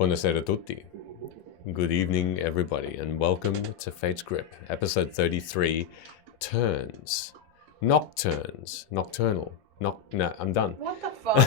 Buonasera tutti. Good evening, everybody, and welcome to Fate's Grip, episode 33, Turns. Nocturnes. Nocturnal. No, I'm done. What the fuck?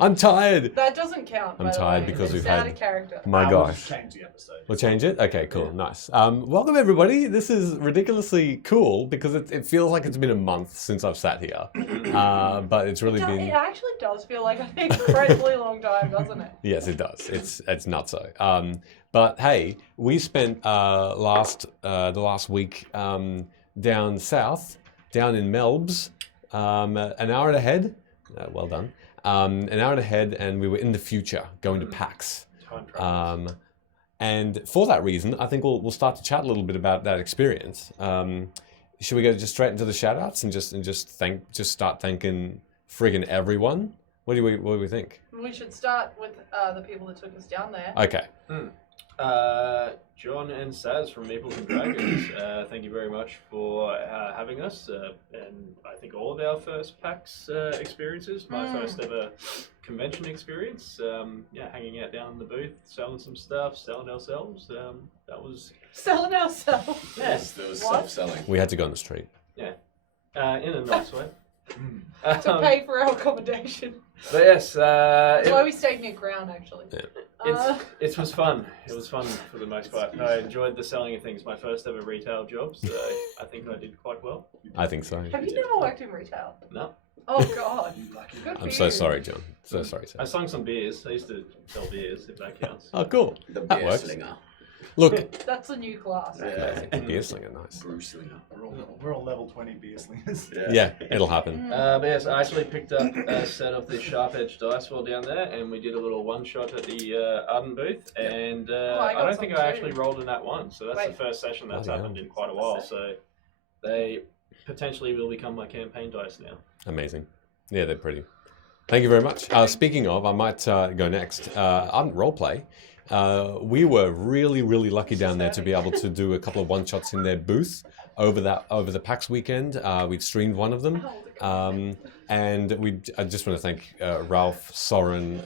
I'm tired. That doesn't count. I'm by the tired way. because it's we've out had... of character. My We'll gosh. just change the episode. We'll change it? Okay, cool, nice. Welcome, everybody. This is ridiculously cool because it feels like it's been a month since I've sat here. But it's really been... It actually does feel like an incredibly long time, doesn't it? Yes, it does. It's nutso. But hey, we spent the last week down south, down in Melbs, an hour and ahead. Well done. An hour and ahead, and we were in the future, going to PAX. Time travel. And for that reason, I think we'll start to chat a little bit about that experience. Should we go just straight into the shout-outs and just start thanking friggin' everyone? What do we think? We should start with the people that took us down there. Okay. John and Saz from Meeples and Dragons, thank you very much for having us, and I think all of our first PAX experiences, my first ever convention experience, hanging out down in the booth, selling some stuff, selling ourselves, that was... Selling ourselves. Yes, There was What? self-selling. We had to go on the street. in a nice way. To pay for our accommodation. But yes, That's why we stayed near Crown, actually. Yeah. it was fun. It was fun for the most part. I enjoyed the selling of things. My first ever retail job, so I think I did quite well. I think so. Have you never worked in retail? No, Oh, God. You lucky. Good for I'm so you. sorry, John. So sorry, I sir. sung some beers. I used to sell beers, if that counts. Oh, cool. The That beer works. slinger. Look, That's a new class. amazing. Beer slinger, nice. Brew slinger. We're all level 20 beer slingers. Yeah, it'll happen. But yes, I actually picked up a set of the Sharp Edge dice while down there, and we did a little one-shot at the Arden booth, and I I got don't think some I too. actually rolled in that one, so that's Wait. the first session that's Bloody happened hell. in quite a while, so they potentially will become my campaign dice now. Amazing. Yeah, they're pretty. Thank you very much. Speaking of, I might go next. Ardent Roleplay. We were really, really lucky down there to be able to do a couple of one-shots in their booth over the PAX weekend. We'd streamed one of them. And I just want to thank Ralph, Soren,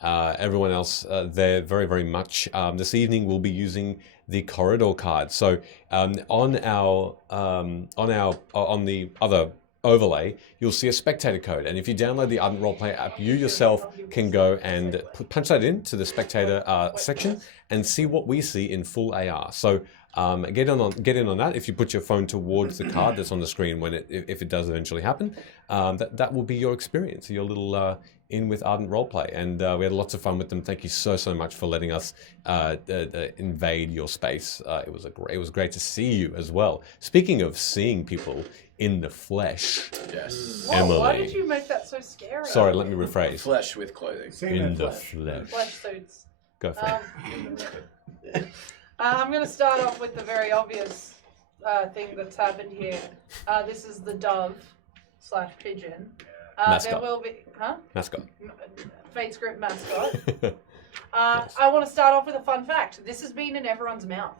everyone else there very, very much. This evening we'll be using the corridor card. So on the other overlay, you'll see a spectator code, and if you download the Ardent Roleplay app, you yourself can go and punch that into the spectator section and see what we see in full AR. So get in on that. If you put your phone towards the card that's on the screen if it does eventually happen, that will be your experience, your little in with Ardent Roleplay, and we had lots of fun with them. Thank you so much for letting us invade your space. It was great to see you as well. Speaking of seeing people in the flesh, Yes. Whoa, why Emily. did you make that so scary? Sorry, let me rephrase. Flesh with clothing. Seeing In their the flesh. flesh. Flesh suits. Go for it. I'm going to start off with the very obvious thing that's happened here. This is the dove/pigeon. Mascot. There will be, Mascot. Fate's Grip mascot. I want to start off with a fun fact. This has been in everyone's mouth.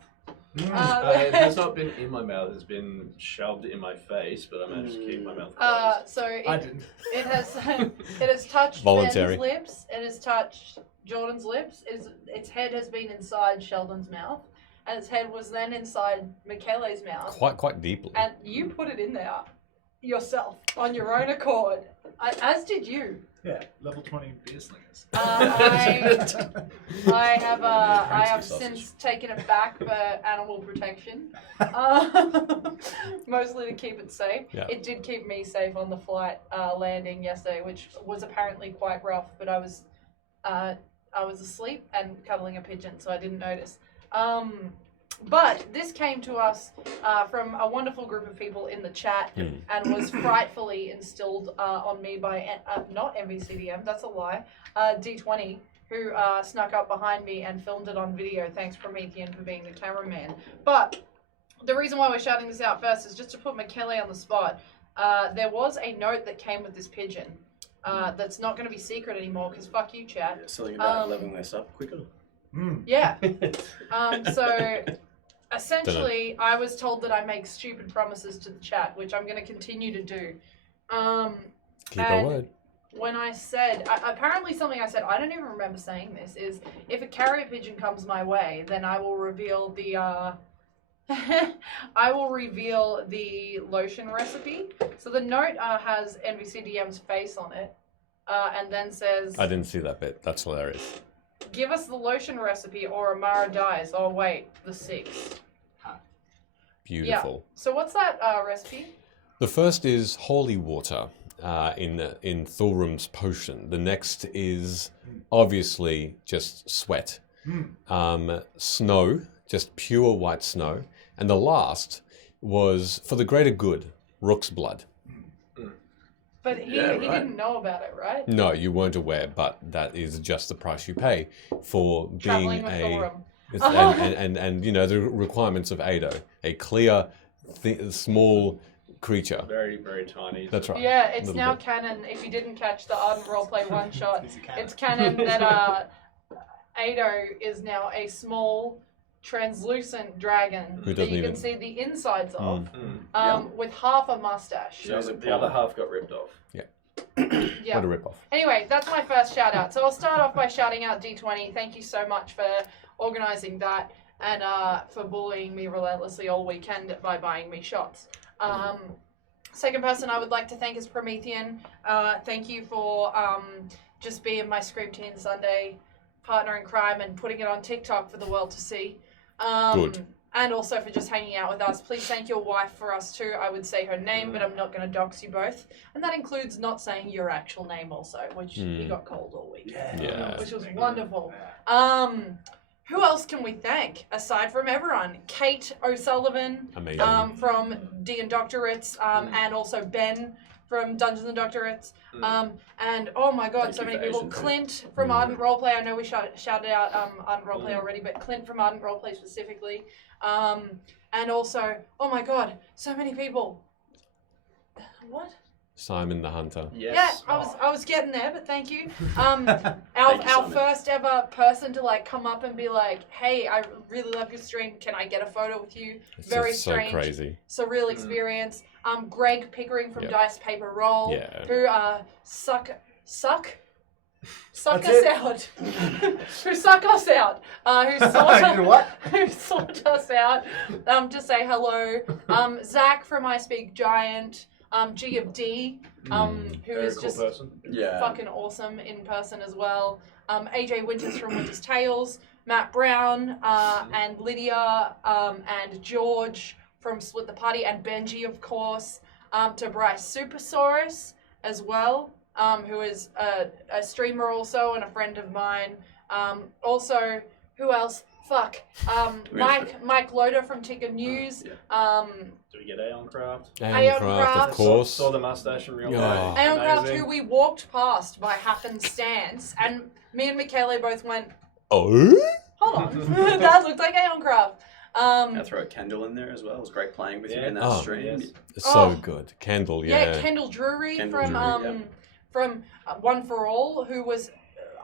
It has not been in my mouth, it's been shoved in my face, but I managed to keep my mouth closed. So I didn't. it has touched Voluntary. Ben's lips. It has touched Jordan's lips. Its head has been inside Sheldon's mouth, and its head was then inside Michele's mouth. Quite deeply. And you put it in there yourself on your own accord, as did you. Yeah, level 20 beer slingers. I have Crispy sausage. since taken it back for animal protection, mostly to keep it safe. Yeah. It did keep me safe on the flight landing yesterday, which was apparently quite rough. But I was asleep and cuddling a pigeon, so I didn't notice. But this came to us from a wonderful group of people in the chat and was frightfully instilled on me by, not MVCDM, that's a lie, D20, who snuck up behind me and filmed it on video. Thanks, Promethean, for being the cameraman. But the reason why we're shouting this out first is just to put Michele on the spot. There was a note that came with this pigeon that's not going to be secret anymore, because fuck you, chat. Yeah, something about leveling this up quicker. Yeah. So essentially, I was told that I make stupid promises to the chat, which I'm going to continue to do. Keep our and word. when I said, apparently something I said, I don't even remember saying this, is if a carrier pigeon comes my way, then I will reveal the, I will reveal the lotion recipe. So the note has NVCDM's face on it, and then says, I didn't see that bit. That's hilarious. give us the lotion recipe or Amara dies. Oh wait, the 6. Beautiful. So what's that recipe? The first is holy water in Thulrum's potion. The next is obviously just sweat. Snow, just pure white snow. And the last was for the greater good, Rook's blood. But he right. didn't know about it, right? No, you weren't aware, but that is just the price you pay for being Traveling with a... Thulrum. And you know, the requirements of Ado. A clear, small creature. Very, very tiny. That's right. Yeah, it's Little now bit. canon. If you didn't catch the Ardent Roleplay one shot, He's a cat. it's canon that Ado is now a small, translucent dragon Who that doesn't you can even- see the insides of, Mm. with half a mustache. She's a The other half got ripped off. Yeah. What a rip-off. Anyway, that's my first shout out. So I'll start off by shouting out D20. Thank you so much for organising that and for bullying me relentlessly all weekend by buying me shots. Second person I would like to thank is Promethean. Thank you for just being my Scream Teen Sunday partner in crime and putting it on TikTok for the world to see. Good. And also for just hanging out with us. Please thank your wife for us too. I would say her name, but I'm not going to dox you both. And that includes not saying your actual name also, which he got called all week. Yeah. Which was wonderful. Who else can we thank aside from everyone? Kate O'Sullivan Amazing. from D and Doctorates, and also Ben from Dungeons and Doctorates. And oh my god, Thank so you many for people. Asian food. Clint from Ardent Roleplay. I know we shouted out Ardent Roleplay already, but Clint from Ardent Roleplay specifically. And also, oh my god, so many people. What? Simon the Hunter. Yes. Yeah, I was getting there, but thank you. Our Thank you, Simon. first ever person to like come up and be like, "Hey, I really love your stream. Can I get a photo with you?" It's Very just so strange, crazy. surreal experience. Greg Pickering from Yep. Dice Paper Roll, Yeah. who suck That's us it. out, who suck us out, who You sort know what? who sort us out, to say hello. Zach from I Speak Giant, G of D, who Very is cool just person. Yeah. fucking awesome in person as well. AJ Winters from Winter's Tales, Matt Brown, and Lydia, and George from Split the Party, and Benji, of course, to Bryce Supersaurus as well, who is a streamer also and a friend of mine. Also, who else? Fuck. Mike Loader from Ticker News. Yeah. Do we get Aeoncraft? Aeoncraft, of course. Saw the mustache in real Yeah. life. Aeoncraft, Amazing. who we walked past by happenstance, and me and Michele both went, Oh? hold on, that looked like Aeoncraft. I throw a Kendall in there as well. It was great playing with you in that Oh, stream. yes. So Oh. good. Candle, Yeah, yeah. Kendall Drury Kendall from Drury, from One for All, who was,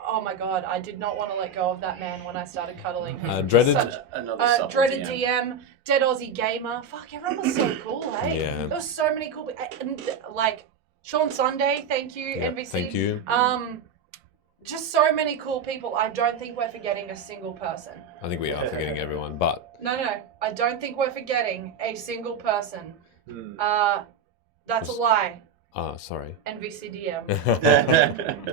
oh my god, I did not want to let go of that man when I started cuddling him. Dreaded- Such- Another sub Dreaded DM. DM, Dead Aussie Gamer. Fuck, everyone was so cool, hey? Yeah. There was so many cool, and, like Sean Sunday, thank you, Yeah, NBC. thank you. Just so many cool people. I don't think we're forgetting a single person. I think we are forgetting everyone, but No, I don't think we're forgetting a single person. Hmm. That's a lie. sorry. NVCDM.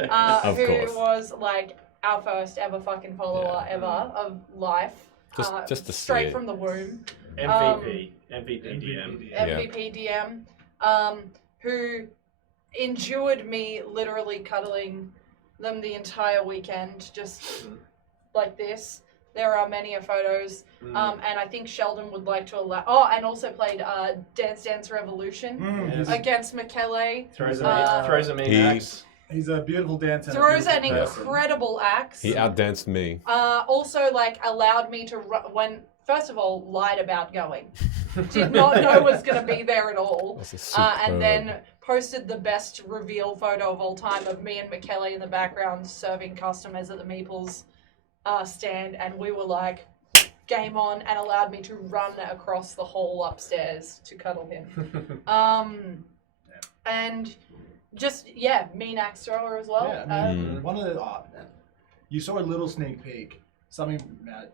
Of Who course. was like our first ever fucking follower Yeah. ever of life. Just to see straight it. from the womb. MVP DM. Yeah. MVP DM. Who endured me literally cuddling them the entire weekend, just like this. There are many photos, and I think Sheldon would like to allow. Oh, and also played Dance Dance Revolution Yes. against Michele. Throws Uh, a mean he- axe. He's a beautiful dancer. and a Throws an beautiful person. incredible axe. He outdanced me. Also, like, allowed me to when first of all lied about going. Did not know was going to be there at all. That's a And then posted the best reveal photo of all time of me and Michele in the background serving customers at the Meeples stand, and we were like, game on, and allowed me to run across the hall upstairs to cuddle him. And Just mean axe thrower as well. Yeah, I mean, Mm. one of the you saw a little sneak peek, something that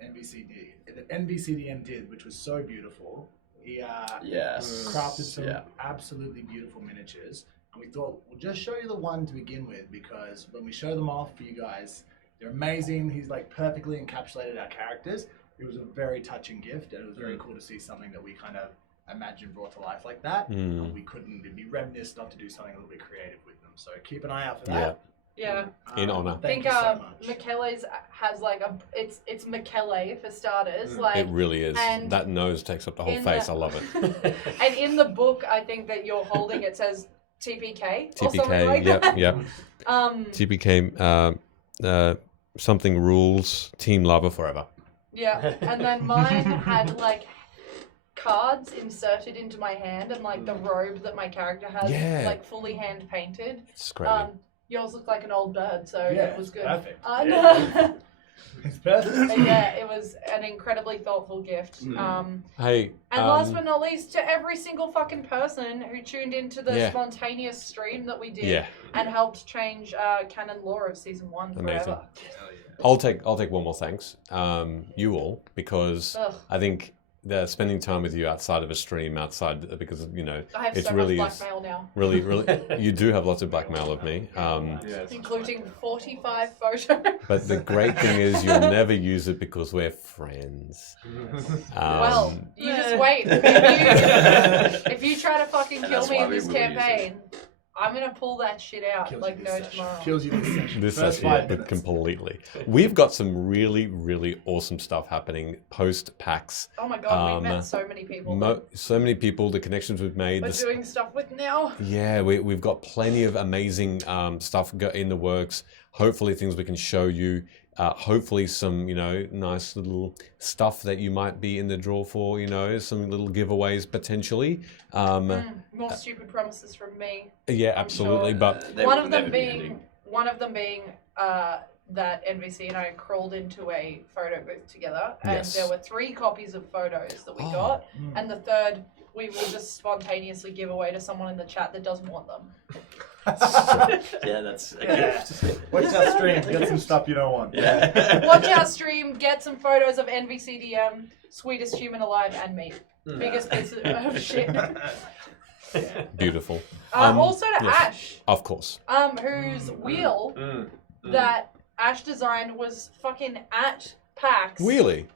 NBCDM did, which was so beautiful. He Yes. crafted some Yeah. absolutely beautiful miniatures, and we thought we'll just show you the one to begin with because when we show them off for you guys, they're amazing. He's like perfectly encapsulated our characters. It was a very touching gift, and it was very cool to see something that we kind of imagined brought to life like that. Mm. And we couldn't. It'd be remiss not to do something a little bit creative with them. So keep an eye out for Yeah. that. Yeah. In honor. I Thank think you so much. Michele's has like it's Michele for starters. Like It really is. and That nose takes up the whole in face. the- I love it. And in the book, I think that you're holding it says TPK or something TPK. like Yep. that. Yep. Um, TPK. Something rules. Team lover forever. yeah, and then mine had like cards inserted into my hand and like the robe that my character has Yeah. like fully hand painted. It's great. Yours looked like an old bird, so Yeah, it was good. perfect. No. It's perfect. Yeah, it was an incredibly thoughtful gift. Hey. And last but not least, to every single fucking person who tuned into the Yeah. spontaneous stream that we did Yeah. and helped change canon lore of season 1 Amazing. forever. I'll take one more thanks. You all, because Ugh. I think spending time with you outside of a stream, because I have it's so really much is blackmail now, really you do have lots of blackmail of me. Yes. including 45 photos. But the great thing is you'll never use it because we're friends. Well, you just wait. If you try to fucking kill that's me why in we this will use it. campaign, I'm gonna pull that shit out Kills like you no this session. tomorrow. Kills you this session. This First is 5 minutes. completely. We've got some really, really awesome stuff happening post PAX. Oh my god, we've Um, met so many people So many people, the connections we've made. we're the doing stuff with now. Yeah, we've got plenty of amazing stuff in the works. Hopefully, things we can show you. Hopefully, some nice little stuff that you might be in the draw for. Some little giveaways potentially. More stupid promises from me. Yeah, I'm absolutely. sure. But They One will of them never be being ending. that NVC and I crawled into a photo booth together, and Yes. there were 3 copies of photos that we Oh. got, and the third we will just spontaneously give away to someone in the chat that doesn't want them. Yeah, that's a Yeah. gift. Watch that stream. Get some stuff you don't want. Yeah. Watch our stream, get some photos of NVCDM, sweetest human alive, and me. Biggest piece of shit. beautiful. Also to yes. Ash, Of course. whose wheel Mm. that Ash designed was fucking at PAX Really?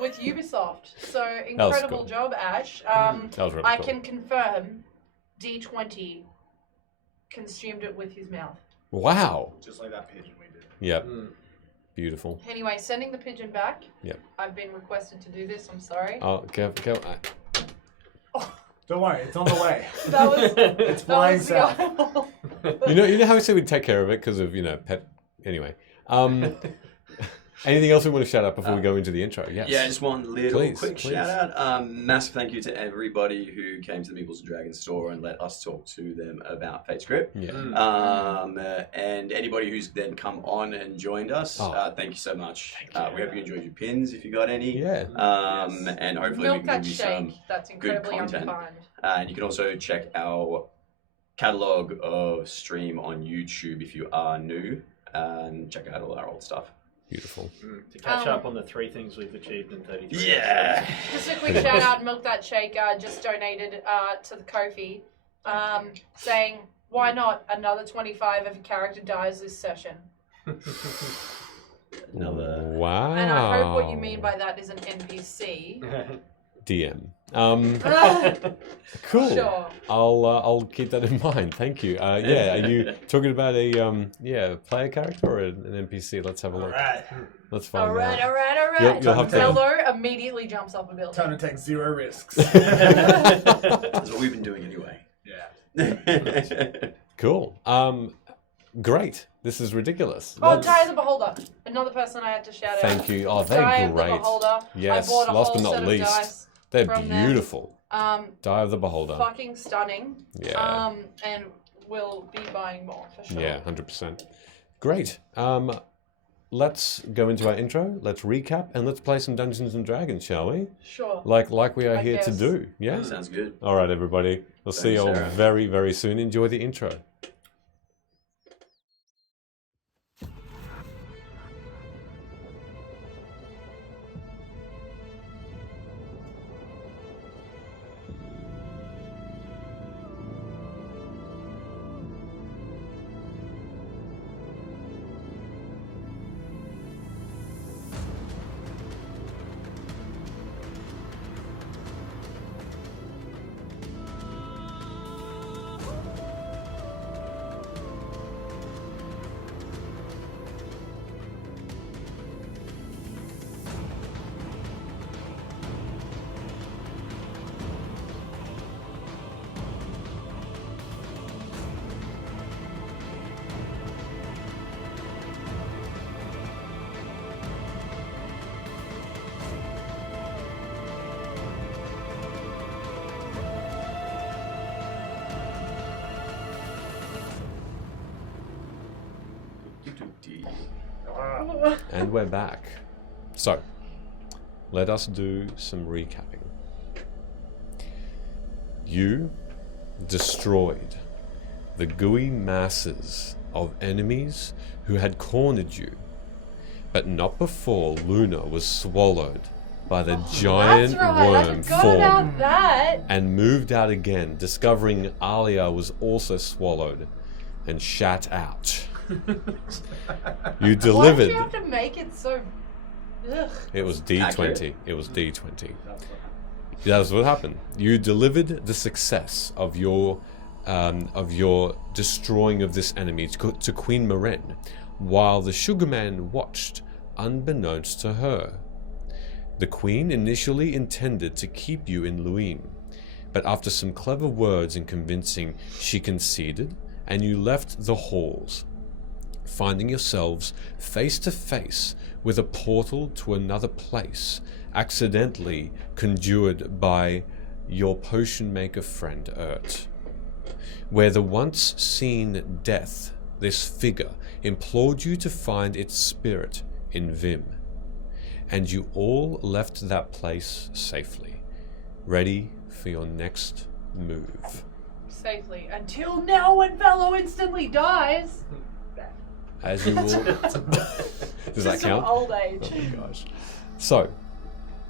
with Ubisoft. So was incredible cool. job, Ash. That was really I cool. can confirm D20 consumed it with his mouth. Wow. Just like that pigeon we did. Yep. Mm. Beautiful. Anyway, sending the pigeon back. Yep. I've been requested to do this. I'm sorry. Oh, go. Don't worry, it's on the way. That was It's flying that south. was the You know how we said we'd take care of it because of pet. Anyway. Anything else we want to shout out before we go into the intro? Yes. Yeah, just one little Please, quick please. shout out. Massive thank you to everybody who came to the Meeples and Dragons store and let us talk to them about Fate Script. Yeah. And anybody who's then come on and joined us, Oh. thank you so much. We hope you enjoyed your pins if you got any. Yeah. And hopefully milk we can that give you shake. some. That's incredibly content. unkind. And you can also check our catalog of stream on YouTube if you are new, and check out all our old stuff. Beautiful. To catch up on the 3 things we've achieved in 33 Yeah. Just a quick shout out, Milk That Shake just donated to the Ko-fi, saying, why not another 25 if a character dies this session? Another. Wow. And I hope what you mean by that is an NPC. DM. Ah, Cool. Sure. I'll keep that in mind. Thank you. Yeah. Are you talking about a player character or an NPC? Let's have a look. Alright. Let's find Alright, out. alright. You'll have to- Zeldo immediately jumps up a building. Time to take 0 risks. That's what we've been doing anyway. Yeah. Cool. Great. This is ridiculous. Oh, Let's- Ty the Beholder. Another person I had to shout out. Thank you. Oh, Ty they're of the great. Beholder. Yes, I bought a last whole but not set least. of dice. They're from them. beautiful. Die of the Beholder. Fucking stunning. Yeah. And we'll be buying more for sure. Yeah, 100%. Great. let's go into our intro. Let's recap and let's play some Dungeons and Dragons, shall we? Sure. Like we are I here to guess. do. Yeah. Sounds good. All right, everybody. We'll see you all Sarah. very, very soon. Enjoy the intro. And we're back. So, let us do some recapping. You destroyed the gooey masses of enemies who had cornered you, but not before Luna was swallowed by the giant That's right. I worm forgot form about that. and moved out again, discovering Alia was also swallowed and shat out. You Why delivered. did you have to make it so? Ugh. It was D20. Accurate. It was D20. That's what happened. That's what happened. You delivered the success of your destroying of this enemy to Queen Maren, while the Sugarman watched, unbeknownst to her. The Queen initially intended to keep you in Luim, but after some clever words and convincing, she conceded, and you left the halls, finding yourselves face to face with a portal to another place, accidentally conjured by your potion maker friend Urt, where the once seen death, this figure, implored you to find its spirit in Vim, and you all left that place safely, ready for your next move. Safely until now, when Velo instantly dies. As you will. Does that Just some count? old age. Oh my gosh. So,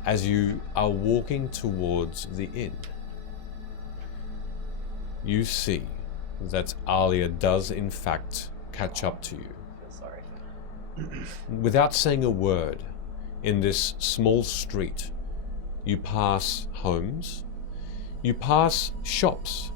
as you are walking towards the inn, you see that Alia does in fact catch up to you. Feel sorry. Without saying a word, in this small street, you pass homes, you pass shops,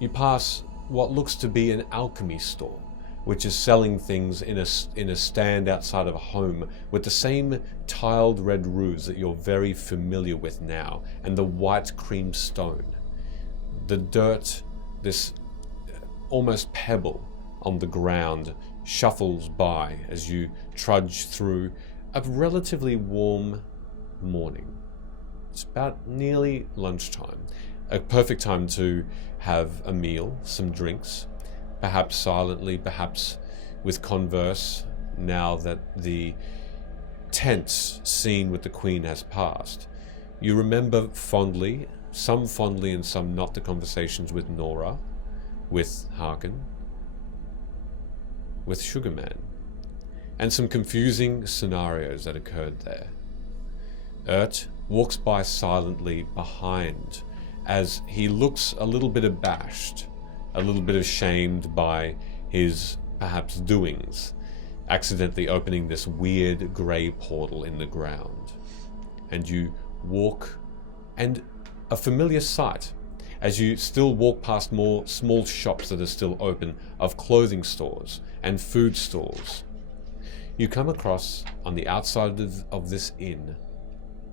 you pass what looks to be an alchemy store, which is selling things in a stand outside of a home with the same tiled red roofs that you're very familiar with now, and the white cream stone. The dirt, this almost pebble on the ground, shuffles by as you trudge through a relatively warm morning. It's about nearly lunchtime, a perfect time to have a meal, some drinks, perhaps silently, perhaps with converse, now that the tense scene with the Queen has passed. You remember fondly, some fondly and some not, the conversations with Nora, with Harkin, with Sugarman, and some confusing scenarios that occurred there. Urt walks by silently behind as he looks a little bit abashed, a little bit ashamed by his perhaps doings, accidentally opening this weird grey portal in the ground. And you walk, and a familiar sight, as you still walk past more small shops that are still open, of clothing stores and food stalls, you come across, on the outside of this inn,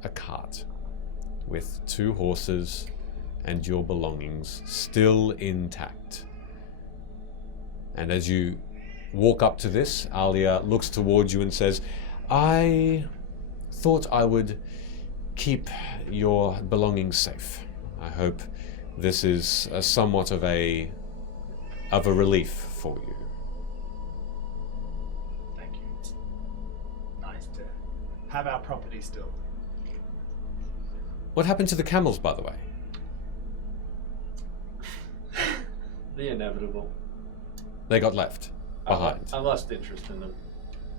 a cart with 2 horses and your belongings still intact. And as you walk up to this, Alia looks towards you and says, I thought I would keep your belongings safe. I hope this is somewhat of a relief for you. Thank you. have our property still. What happened to the camels, by the way? The inevitable. They got left behind. I lost interest in them.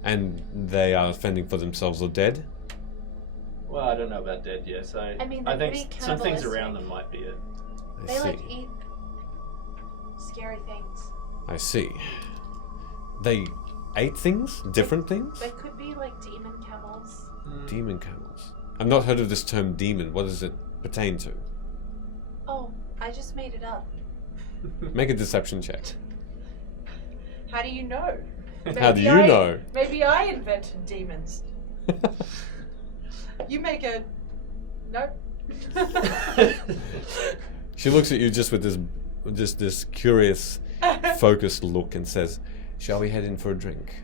And they are fending for themselves or dead? Well, I don't know about dead yet, so I mean, I they're think pretty some things cannibalistic. around them might be it. I They see. like eat scary things. I see. They ate things? Different things? They could be like demon camels. Demon camels. I've not heard of this term demon. What does it pertain to? Oh, I just made it up. Make a deception check. How do you know? How do Maybe you I- know? Maybe I invented demons. You make a. Nope. She looks at you just with this curious, focused look and says, "Shall we head in for a drink?"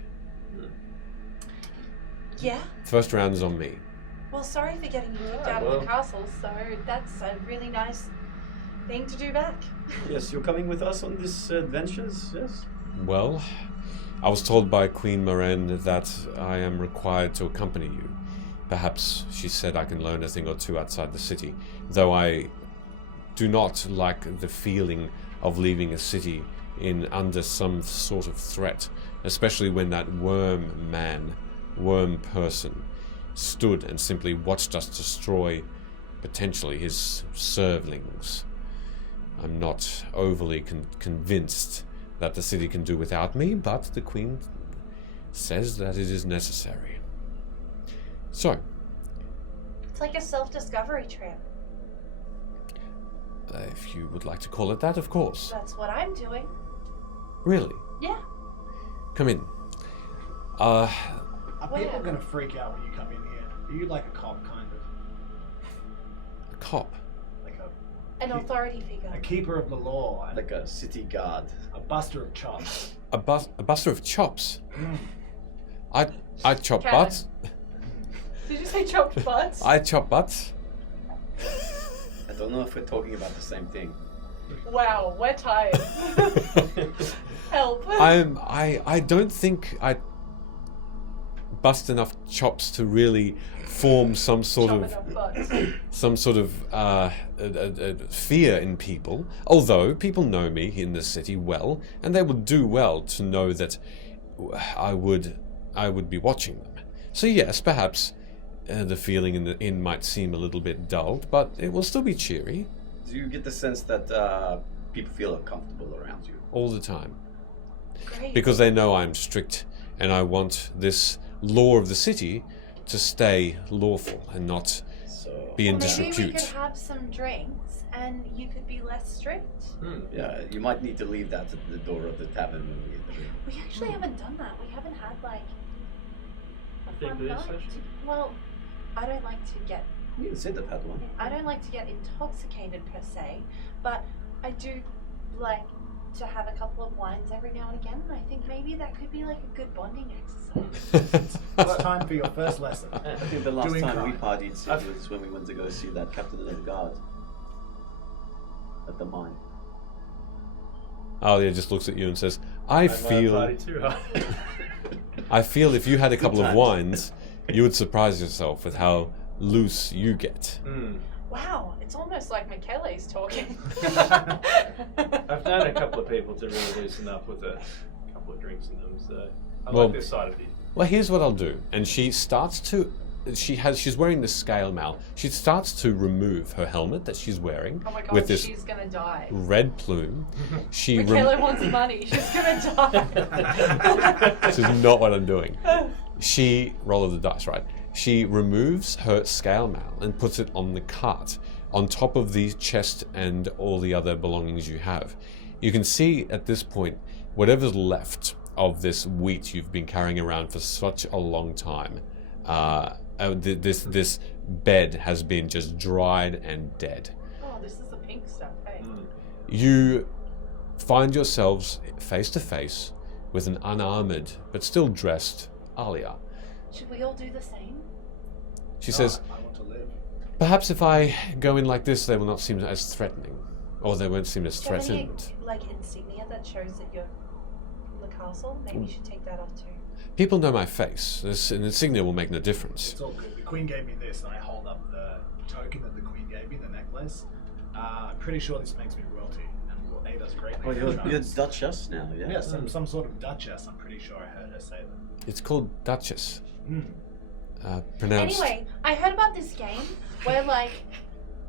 Yeah? First round is on me. Well, sorry for getting you kicked Out out of of the the castle, so that's a really nice thing to do back. Yes, you're coming with us on these adventures, yes? Well, I was told by Queen Moraine that I am required to accompany you. Perhaps she said I can learn a thing or two outside the city, though I do not like the feeling of leaving a city in under some sort of threat, especially when that worm person, stood and simply watched us destroy potentially his servlings. I'm not overly convinced that the city can do without me, but the Queen says that it is necessary. So, It's like a self-discovery trip. if you would like to call it that, of course. That's what I'm doing. Really? Yeah. Come in. Are people Where? going to freak out when you come in here? Are you like a cop, kind of? A cop. Like An authority figure. a keeper of the law, and Like a city guard. a buster of chops. A buster of chops. Mm. I chop Cannon. butts. Did you say chopped butts? I chop butts. I don't know if we're talking about the same thing. Wow, we're tired. Help. I don't think I bust enough chops to really form some sort Chop of enough butts. fear in people. Although people know me in the city well, and they would do well to know that I would be watching them. So yes, perhaps the feeling in the inn might seem a little bit dulled, but it will still be cheery Do you get the sense that people feel uncomfortable around you? all the time Great. because they know I'm strict, and I want this law of the city to stay lawful and not So be in Maybe we disrepute. could have some drinks and you could be less strict. yeah, you might need to leave that at the door of the tavern when we get there. We actually haven't done that. We haven't had like a Big fun beer night. session? Well, I don't like to get You can sit at that one. intoxicated per se, but I do like to have a couple of wines every now and again, and I think maybe that could be like a good bonding exercise. It's time for your first lesson. I think the last Doing time we crime. partied was when we went to go see that captain of the guard at the mine. Alia just looks at you and says, I I'm feel party too hard. I feel if you had a Good couple of times. wines, you would surprise yourself with how loose you get. Wow, it's almost like Michele's talking. I've known a couple of people to really loosen up with a couple of drinks in them, so I Well- like this side of you. Well, here's what I'll do. And she starts to she's wearing the scale mail. She starts to remove her helmet that she's wearing Oh my god, with this she's gonna die. red plume. She Michele wants money. She's gonna die. This is not what I'm doing. She roll of the dice, right? She removes her scale mail and puts it on the cart, on top of the chest and all the other belongings you have. You can see at this point whatever's left of this wheat you've been carrying around for such a long time. This bed has been just dried and dead. Oh, this is the pink stuff, hey? You find yourselves face to face with an unarmored but still dressed Alia. Should we all do the same? She says, I want to live. perhaps if I go in like this, they will not seem as threatening. Or they won't seem as Do you have any, threatened. like insignia that shows that you're from the castle? Maybe you should take that off too. People know my face. An insignia will make no difference. It's all good. The Queen gave me this, and I hold up the token that the Queen gave me, the necklace. I'm pretty sure this makes me royalty, and will aid us greatly. Oh, in you're triumphs. Duchess now, yeah? Yeah, some sort of duchess. I'm pretty sure I heard her say that. It's called Duchess. Mm. Pronounced. Anyway, I heard about this game where like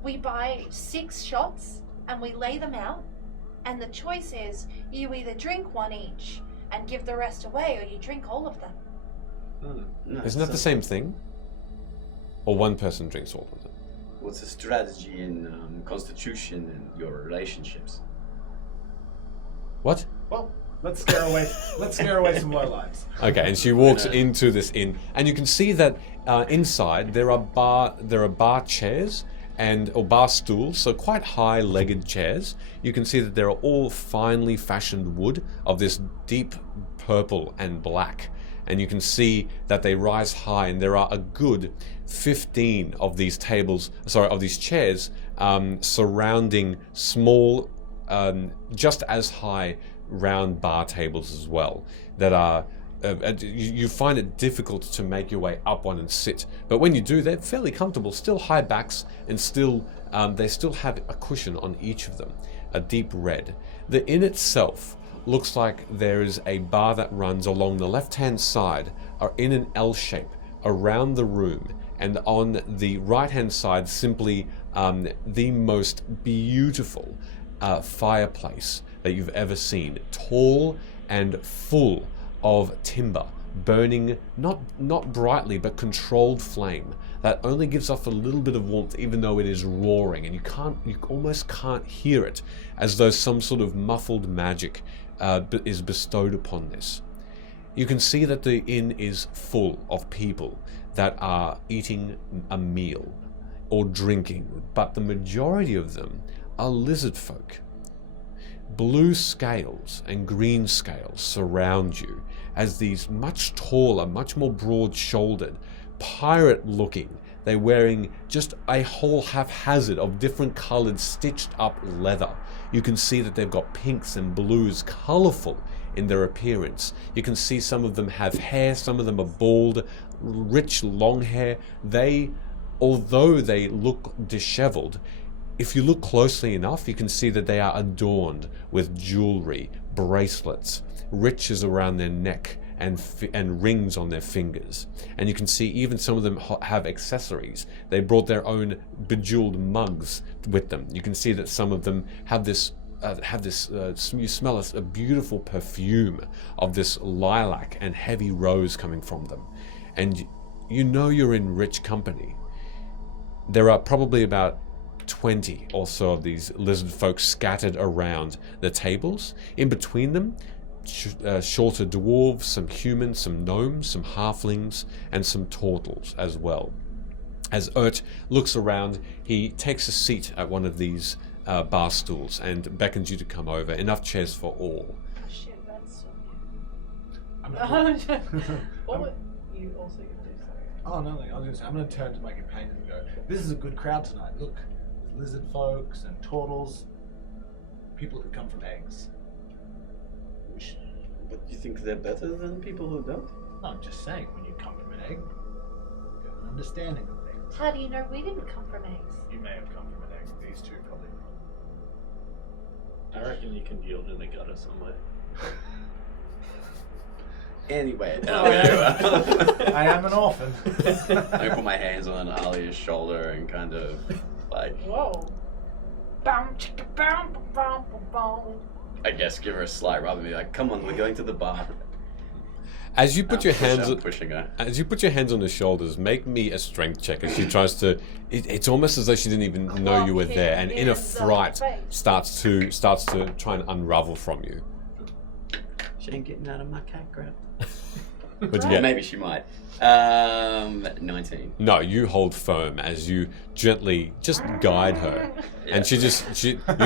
we buy 6 shots and we lay them out, and the choice is you either drink one each and give the rest away, or you drink all of them. No, Isn't that the same thing? Or one person drinks all of them? What's a strategy in constitution and your relationships? What? Well, let's scare away. Let's scare away some low lives. Okay, and she walks Yeah. into this inn, and you can see that inside there are bar chairs or bar stools, so quite high-legged chairs. You can see that they're all finely fashioned wood of this deep purple and black, and you can see that they rise high, and there are a good 15 of these chairs surrounding small, just as high round bar tables as well that are you find it difficult to make your way up one and sit, but when you do, they're fairly comfortable, still high backs, and still they still have a cushion on each of them, a deep red. The inn itself looks like there is a bar that runs along the left-hand side or in an L shape around the room, and on the right-hand side simply the most beautiful fireplace that you've ever seen, tall and full of timber, burning not brightly but controlled flame that only gives off a little bit of warmth even though it is roaring, and you almost can't hear it, as though some sort of muffled magic is bestowed upon this. You can see that the inn is full of people that are eating a meal or drinking, but the majority of them are lizard folk. Blue scales and green scales surround you as these much taller, much more broad-shouldered, pirate-looking, they're wearing just a whole haphazard of different coloured stitched up leather. You can see that they've got pinks and blues, colourful in their appearance. You can see some of them have hair, some of them are bald, rich long hair. Although they look dishevelled, if you look closely enough, you can see that they are adorned with jewelry, bracelets, riches around their neck, and rings on their fingers. And you can see even some of them have accessories. They brought their own bejeweled mugs with them. You can see that some of them have this. You smell a beautiful perfume of this lilac and heavy rose coming from them, and you know you're in rich company. There are probably about 20 or so of these lizard folk scattered around the tables. In between them, shorter dwarves, some humans, some gnomes, some halflings, and some turtles as well. As Urt looks around, he takes a seat at one of these bar stools and beckons you to come over. Enough chairs for all. Oh shit, that's so I'm gonna, What would you also gonna do? Sorry. oh no, I was gonna say I'm gonna turn to my companion and go, "This is a good crowd tonight. Look, there's lizard folks and turtles, people who come from eggs." But you think they're better than people who don't? No, I'm just saying, when you come from an egg, you have an understanding of things. How do you know we didn't come from eggs? You may have come from an egg. These two probably. I reckon you can yield in the gutter somewhere. Anyway, I am an orphan. I put my hands on Alia's shoulder and kind of like, Whoa. Bam, chicka, bam, bam, bam, bam. I guess, give her a slight rub and be like, "Come on, we're going to the bar." As you put your hands I'm pushing her. As you put your hands on her shoulders, make me a strength check as she tries to. It's almost as though she didn't even know you were there, and in a fright starts to try and unravel from you. She ain't getting out of my cat grab. What'd you Or get? maybe she might. 19. No, you hold firm as you gently just guide her, and you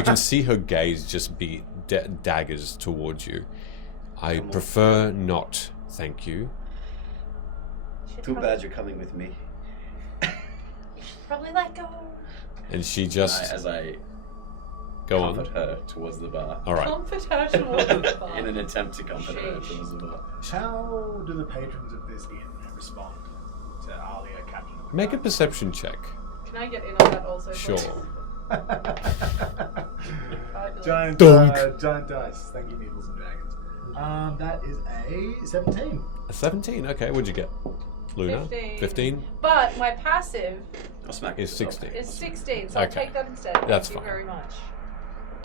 can see her gaze just be daggers towards you. I prefer not, thank you. Should Too probably- bad you're coming with me. Probably let go. And she just As I Go on. comfort her towards the bar. All right. Comfort her towards the bar. In an attempt to comfort her Sheesh. towards the bar. How do the patrons of this inn respond to Alia, captain of the Make a guard? perception check. Can I get in on that also? Sure. please? Fabulous. giant, Dunk. giant dice. Thank you, Meeples and Dragons. That is a 17. A 17. Okay, what'd you get? Luna? 15. But my passive I'll smack Is it. 16. is 16, so I'll Okay. take that instead. That's Thank you fine. very much.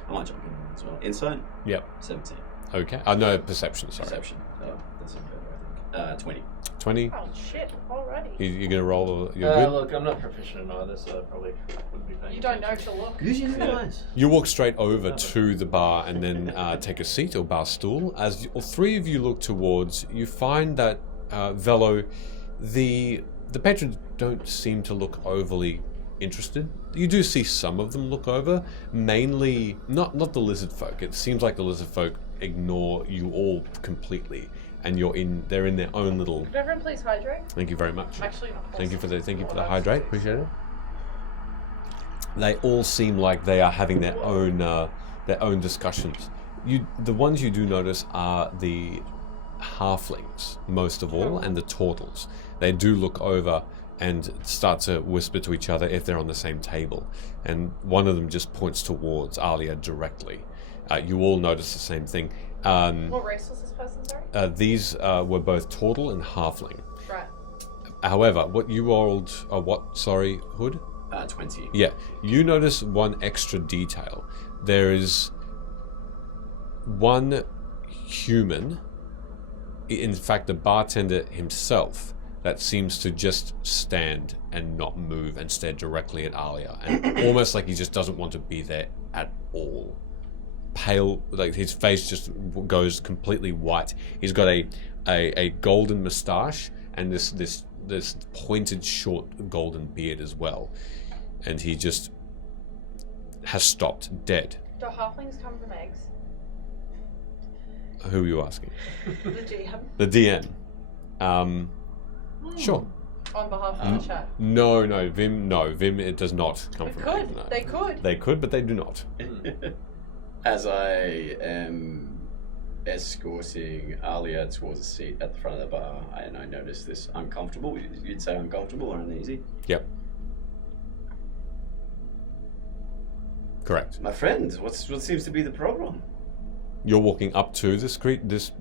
I might jump in as well. Insight? Yep. 17. Okay. No, perception, sorry. Perception. Oh, that's even better, I think. 20. 20. Oh shit, already. You're going to roll? You're good? Look, I'm not proficient in either, so I probably wouldn't be paying You don't know attention. to look. Use your Yeah. eyes. You walk straight over to the bar and then take a seat or bar stool. As all three of you look towards, you find that Velo, the patrons don't seem to look overly interested. You do see some of them look over, mainly not the lizard folk. It seems like the lizard folk ignore you all completely, and they're in their own little. Could everyone please hydrate? Thank you very much. I'm actually not. Thank you for the hydrate. Appreciate it. They all seem like they are having their own discussions. The ones you do notice are the halflings most of all, and the turtles. They do look over and start to whisper to each other if they're on the same table. And one of them just points towards Alia directly. You all notice the same thing. What race was this person, sorry? These were both turtle and halfling. Right. However, what you rolled, sorry, Hood? 20. Yeah, you notice one extra detail. There is one human, in fact, the bartender himself, that seems to just stand and not move and stare directly at Alia, and almost like he just doesn't want to be there at all. Pale, like his face just goes completely white. He's got a golden moustache and this pointed short golden beard as well, and he just has stopped dead. Do halflings come from eggs? Who are you asking? The GM. The DM. Sure. On behalf of the chat. No, Vim. It does not come They from. could. Vim, no. They could. They could, but they do not. As I am escorting Alia towards a seat at the front of the bar, and I notice this uncomfortable. You'd say uncomfortable or uneasy. Yep. Correct. My friend, what seems to be the problem? You're walking up to this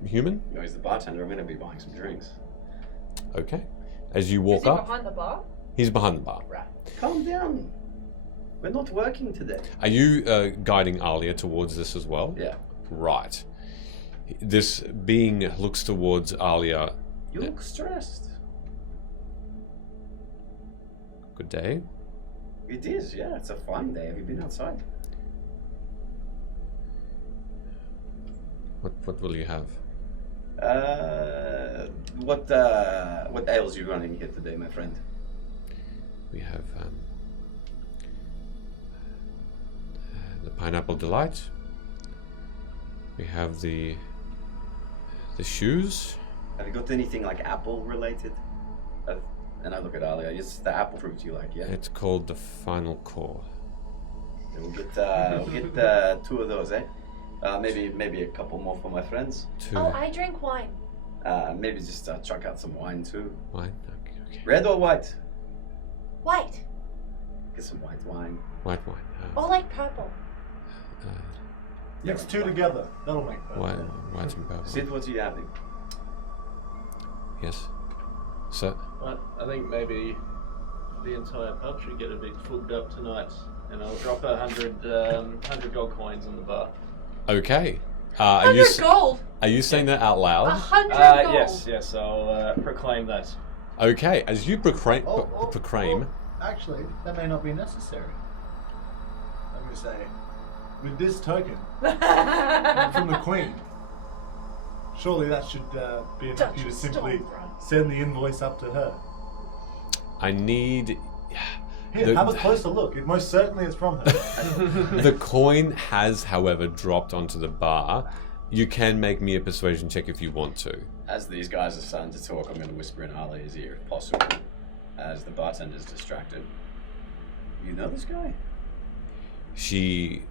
human. You know, he's the bartender. I'm going to be buying some drinks. Okay. As you Is walk he up, behind the bar? he's behind the bar. Right. Calm down. We're not working today. Are you guiding Alia towards this as well? Yeah. Right. This being looks towards Alia. You look stressed. Good day. It is, yeah. It's a fine day. Have you been outside? What will you have? What ails you running here today, my friend? We have the pineapple delight. We have the shoes. Have you got anything like apple related? And I look at Alia. It's the apple fruit you like, yeah? It's called the final core. We'll get two of those, eh? Maybe a couple more for my friends. Two Oh, I drink wine. Maybe just chuck out some wine too. wine. Okay. Red or white? White. Get some white wine. White wine. Or like purple. Mix two together. That'll make perfect. White and purple. Sid, what are you having? Yes. So I think maybe the entire pub should get a bit fogged up tonight, and I'll drop 100 gold coins on the bar. okay. Are you 100 gold. are you saying that out loud? 100 gold. Yes, I'll proclaim that. Okay. As you proclaim. Oh, actually, that may not be necessary. I'm going to say, with this token from the Queen, surely that should be enough for you to simply send the invoice up to her. I need. Here, have a closer look. It most certainly is from her. The coin has, however, dropped onto the bar. You can make me a persuasion check if you want to. As these guys are starting to talk, I'm going to whisper in Ali's ear if possible, as the bartender's distracted. You know this guy? She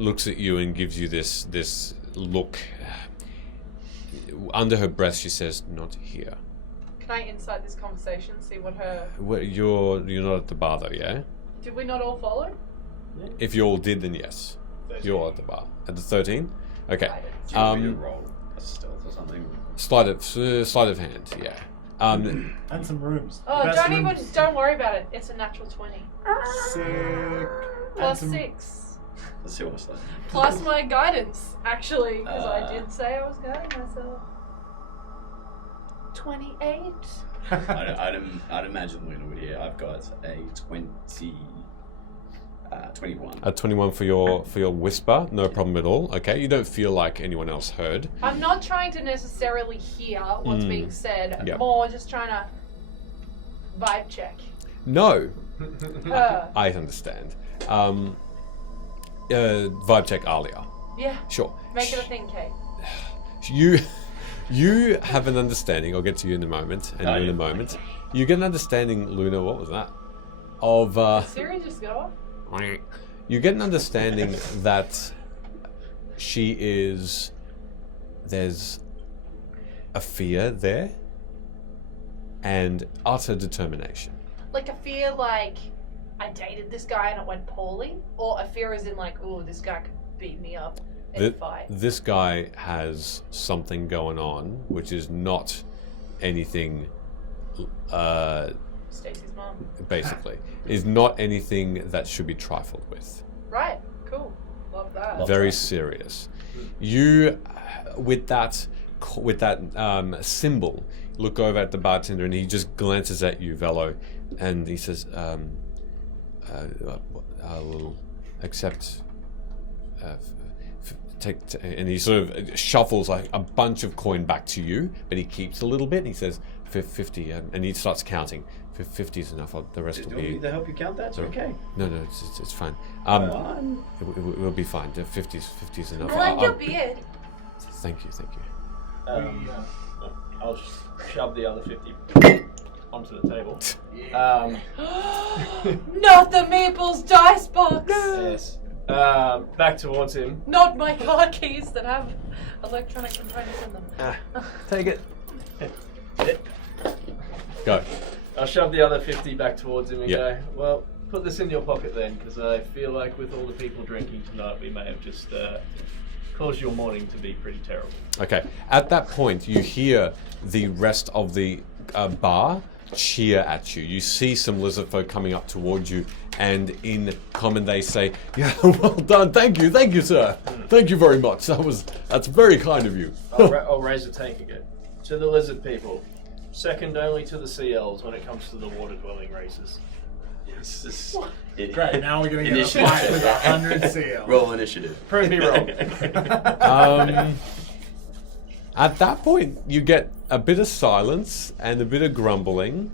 looks at you and gives you this look. Under her breath, she says, "Not here." Can I insight this conversation? See what her. Well, you're not at the bar though, yeah? Did we not all follow? If you all did, then yes. 13. You're at the bar. At the 13? Okay. Guidance. Do you want me to roll a stealth or something? Sleight of hand, yeah. And some rooms. Oh, Best don't don't worry about it. It's a natural 20. Sick. And Plus some- 6. Let's see what's like. Plus my guidance, actually, because I did Uh. say I was guiding myself. 28. I'd imagine Luna would hear. I've got a 21. A 21 for your whisper, no problem at all. Okay, you don't feel like anyone else heard. I'm not trying to necessarily hear what's being said, Yep. more just trying to vibe check. No, Her. I understand. Vibe check Alia. Yeah, Sure. make it a thing, Kate. You have an understanding. I'll get to you in a moment, and Oh, you in a yeah. moment. You get an understanding, Luna. What was that? Of Siri just go off. you get an understanding that she is. There's a fear there, and utter determination. Like a fear like I dated this guy and it went poorly, or a fear as in like, oh, this guy could beat me up in a fight. This guy has something going on, which is not anything. Stacey's mom. Basically, is not anything that should be trifled with. Right, cool. Love that. Very serious. You, with that symbol, look over at the bartender and he just glances at you, Velo, and he says, "I will accept." And he sort of shuffles like a bunch of coin back to you, but he keeps a little bit. And he says, 50, and he starts counting. 50 is enough. The rest Do will you want me be. to help you count that? It's okay. No, it's fine. Fine. We'll be fine. The 50 is enough. I like your beard. Thank you. I'll just shove the other 50 onto the table. Not the Maples dice box! Yes. Back towards him. Not my car keys that have electronic components in them. Take it. Go. I'll shove the other 50 back towards him and Yeah. go, well, put this in your pocket then, because I feel like with all the people drinking tonight, we may have just caused your morning to be pretty terrible. Okay. At that point, you hear the rest of the bar cheer at you. You see some lizard folk coming up towards you, and in common they say, "Yeah, well done. Thank you, sir. Thank you very much. That's very kind of you." I'll raise a tank again. To the lizard people, second only to the sea elves when it comes to the water dwelling races. Yes, this Great, now we're going to get a Initiative. fight with 100 seals. Roll initiative. Prove me wrong. At that point, you get a bit of silence and a bit of grumbling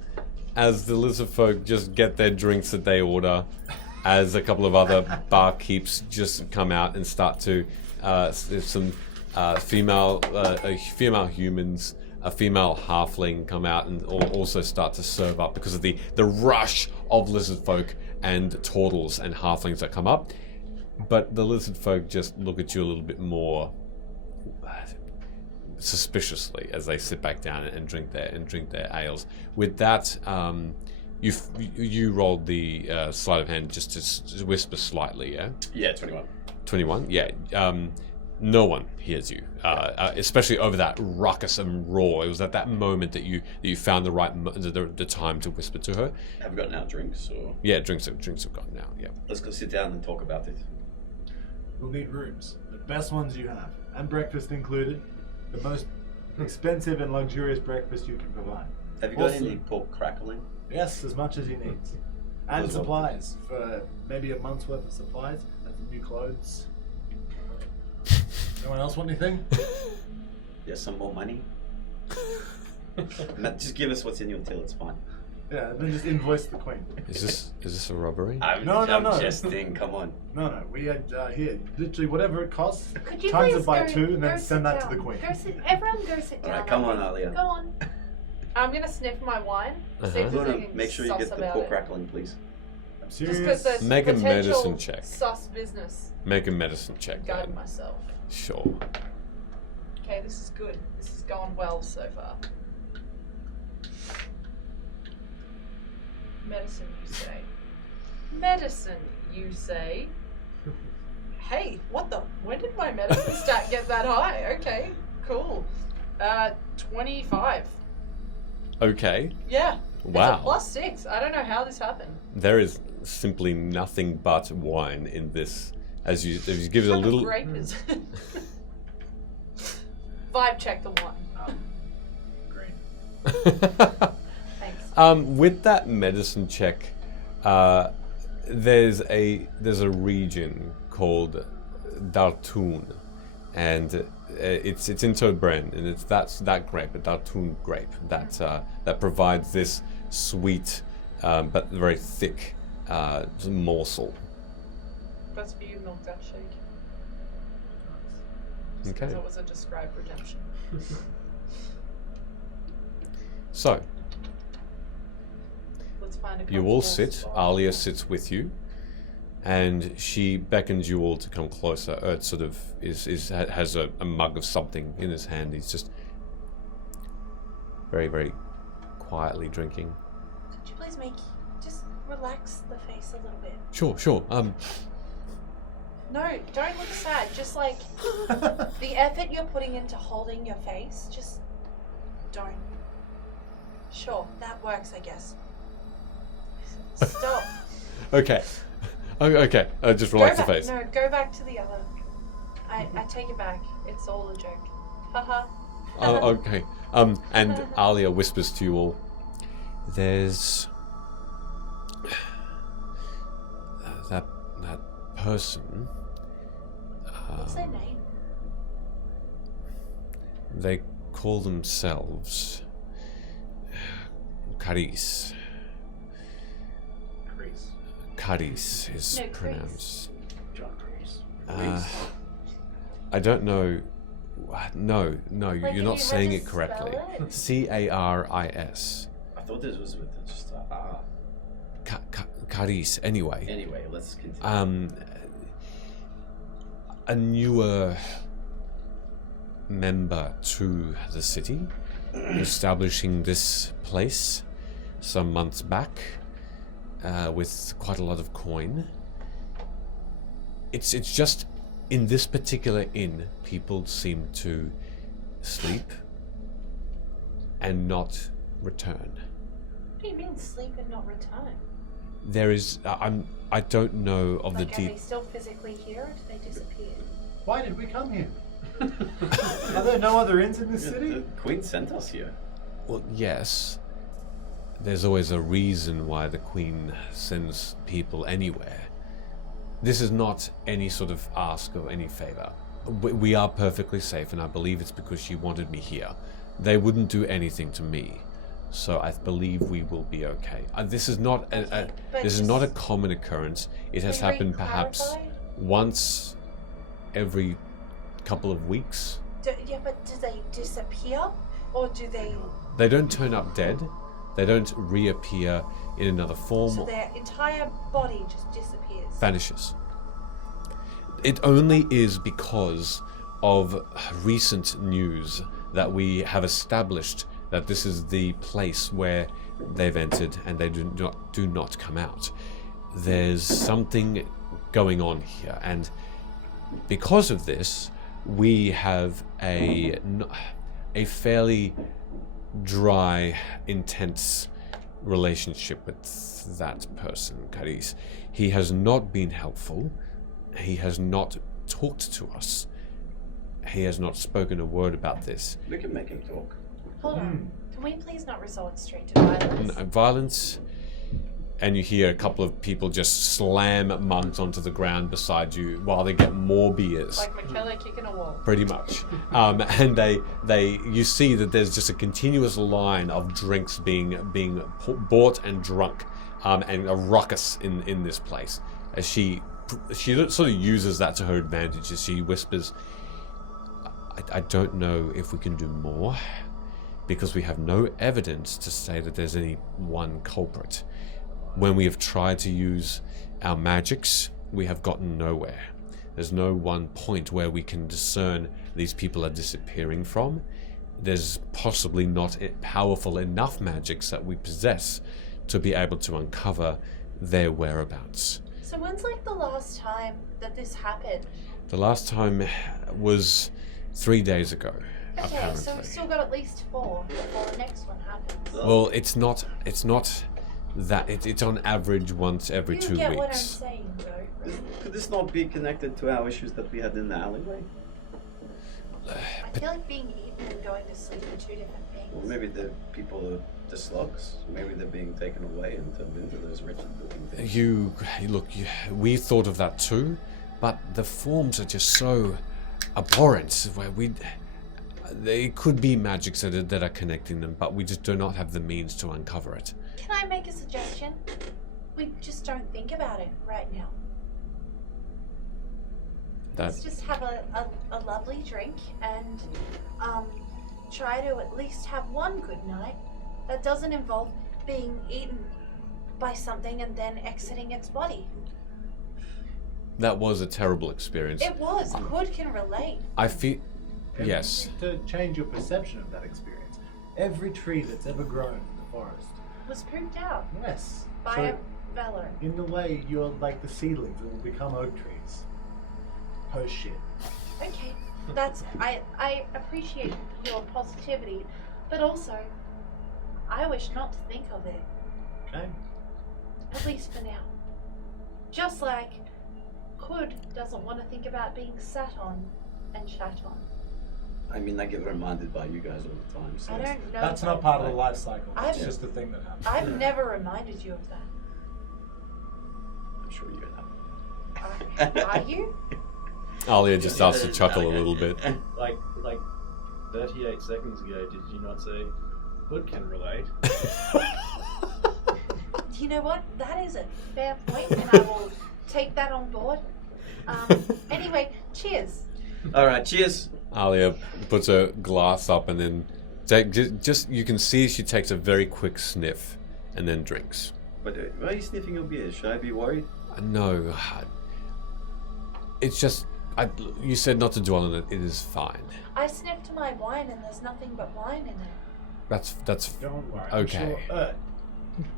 as the lizard folk just get their drinks that they order, as a couple of other barkeeps just come out and start to some female humans, a female halfling come out and also start to serve up because of the rush of lizard folk and turtles and halflings that come up. But the lizard folk just look at you a little bit more suspiciously as they sit back down and drink their ales. With that, you rolled the sleight of hand just to whisper slightly, yeah? Yeah, 21. 21, yeah. No one hears you, especially over that ruckus and roar. It was at that moment that you found the time to whisper to her. Have we gotten our drinks or? Yeah, drinks have gone now. Yeah. Let's go sit down and talk about it. We'll need rooms. The best ones you have. And breakfast included. The most expensive and luxurious breakfast you can provide. Have you got Also- any pork crackling? Yes, as much as you need. And Those are- supplies for maybe a month's worth of supplies and some new clothes. Anyone else want anything? Yes, some more money. Just give us what's in your till. It's fine. Yeah, and then just invoice the queen. Is this a robbery? No. I'm jesting. Come on. No, we had here literally whatever it costs. Could you times please it by go, 2 and go then sit send that down. to the queen. Everyone go sit All down. right, come on, Alia. Go on. I'm gonna sniff my wine. See if there's Luna, anything make sure you sus get the about pork it. crackling, please. I'm Just serious. because there's Make a potential medicine check. sus business. Make a medicine check. Guide then. myself. Sure. Okay, this is good. This has gone well so far. Medicine, you say. Medicine, you say. Hey, what the? When did my medicine stat get that high? Okay, cool. 25. Okay. Yeah. It's Wow. a +6. I don't know how this happened. There is simply nothing but wine in this. As you give it a What little. grape is it? Vibe check the one. Green. Thanks. With that medicine check, there's a region called Dartun, and it's in Torbren, and that's that grape, a Dartun grape that provides this sweet but very thick morsel. That's for you, milk that shake. Okay. Because it was a described redemption. So Let's find a you all comfortable sit. spot. Alia sits with you, and she beckons you all to come closer. Ert sort of has a mug of something in his hand. He's just very, very quietly drinking. Could you please just relax the face a little bit? Sure. No, don't look sad. Just like the effort you're putting into holding your face, just don't. Sure, that works, I guess. Stop. Okay. Okay. Just relax the Go back. face. No, go back to the other. I take it back. It's all a joke. Haha. Oh, okay. And Alia whispers to you all. There's that person. What's their name? They call themselves Caris. Grease. Caris is No, Chris. pronounced. John Grease. I don't know. No, Like, you're if not you had saying to it correctly. spell it? Caris. I thought this was with just Caris. Anyway. Anyway, let's continue. A newer member to the city, establishing this place some months back with quite a lot of coin. It's just in this particular inn, people seem to sleep and not return. What do you mean sleep and not return? There is I don't know of Like, the are deep. they still physically here or did they disappear? Why did we come here? Are there no other inns in this The city? Queen sent us here. Well, yes. There's always a reason why the Queen sends people anywhere. This is not any sort of ask or any favor. We are perfectly safe, and I believe it's because she wanted me here. They wouldn't do anything to me, so I believe we will be okay. This is not But this is not a just- common occurrence. It has Can you happened perhaps clarify? once every couple of weeks. Yeah, but do they disappear or do they? They don't turn up dead. They don't reappear in another form. So their entire body just disappears. Vanishes. It only is because of recent news that we have established that this is the place where they've entered and they do not come out. There's something going on here, and because of this, we have a fairly dry, intense relationship with that person, Caris. He has not been helpful. He has not talked to us. He has not spoken a word about this. We can make him talk. Hold on. Can we please not resort straight to violence? Violence, and you hear a couple of people just slam mugs onto the ground beside you while they get more beers. Like McKellar kicking a wall. Pretty much. And you see that there's just a continuous line of drinks being bought and drunk, and a ruckus in this place. As she sort of uses that to her advantage as she whispers, I don't know if we can do more, because we have no evidence to say that there's any one culprit. when we have tried to use our magics, we have gotten nowhere. There's no one point where we can discern these people are disappearing from. There's possibly not powerful enough magics that we possess to be able to uncover their whereabouts. So when's like the last time that this happened? The last time was 3 days ago, Okay, so apparently. we've still got at least 4 before the next one happens. Well, it's not that, it's on average once every You 2 get weeks. what I'm saying, though. Could this not be connected to our issues that we had in the alleyway? I feel like being eaten and going to sleep are 2 different things. Or maybe the people are the slugs. Maybe they're being taken away and turned into those wretched-looking things. We thought of that too, but the forms are just so abhorrent. Where they could be magics that are connecting them, but we just do not have the means to uncover it. Can I make a suggestion? We just don't think about it right now. Let's just have a lovely drink and try to at least have one good night that doesn't involve being eaten by something and then exiting its body. That was a terrible experience. It was. Hood can relate. I feel, And yes. To change your perception of that experience, every tree that's ever grown in the forest, Was pooped out yes. by So a Valor. in a way, you're like the seedlings that will become oak trees. Post shit. Okay, I appreciate your positivity, but also I wish not to think of it, Okay. at least for now. Just like Hood doesn't want to think about being sat on and shat on. I mean, I get reminded by you guys all the time. So I don't know. That's if not part of the life cycle. That's I've- just a thing that happens. I've never reminded you of that. I'm sure you Are you? Alia just starts to chuckle a little bit. Like 38 seconds ago, did you not say Hood can relate? You know what? That is a fair point, and I will take that on board. Anyway, cheers. All right, cheers. Alia puts a glass up and then just you can see she takes a very quick sniff and then drinks. But why are you sniffing your beer? Should I be worried? No, it's just you said not to dwell on it. It is fine. I sniffed my wine, and there's nothing but wine in it. That's Don't worry. Okay. I'm sure,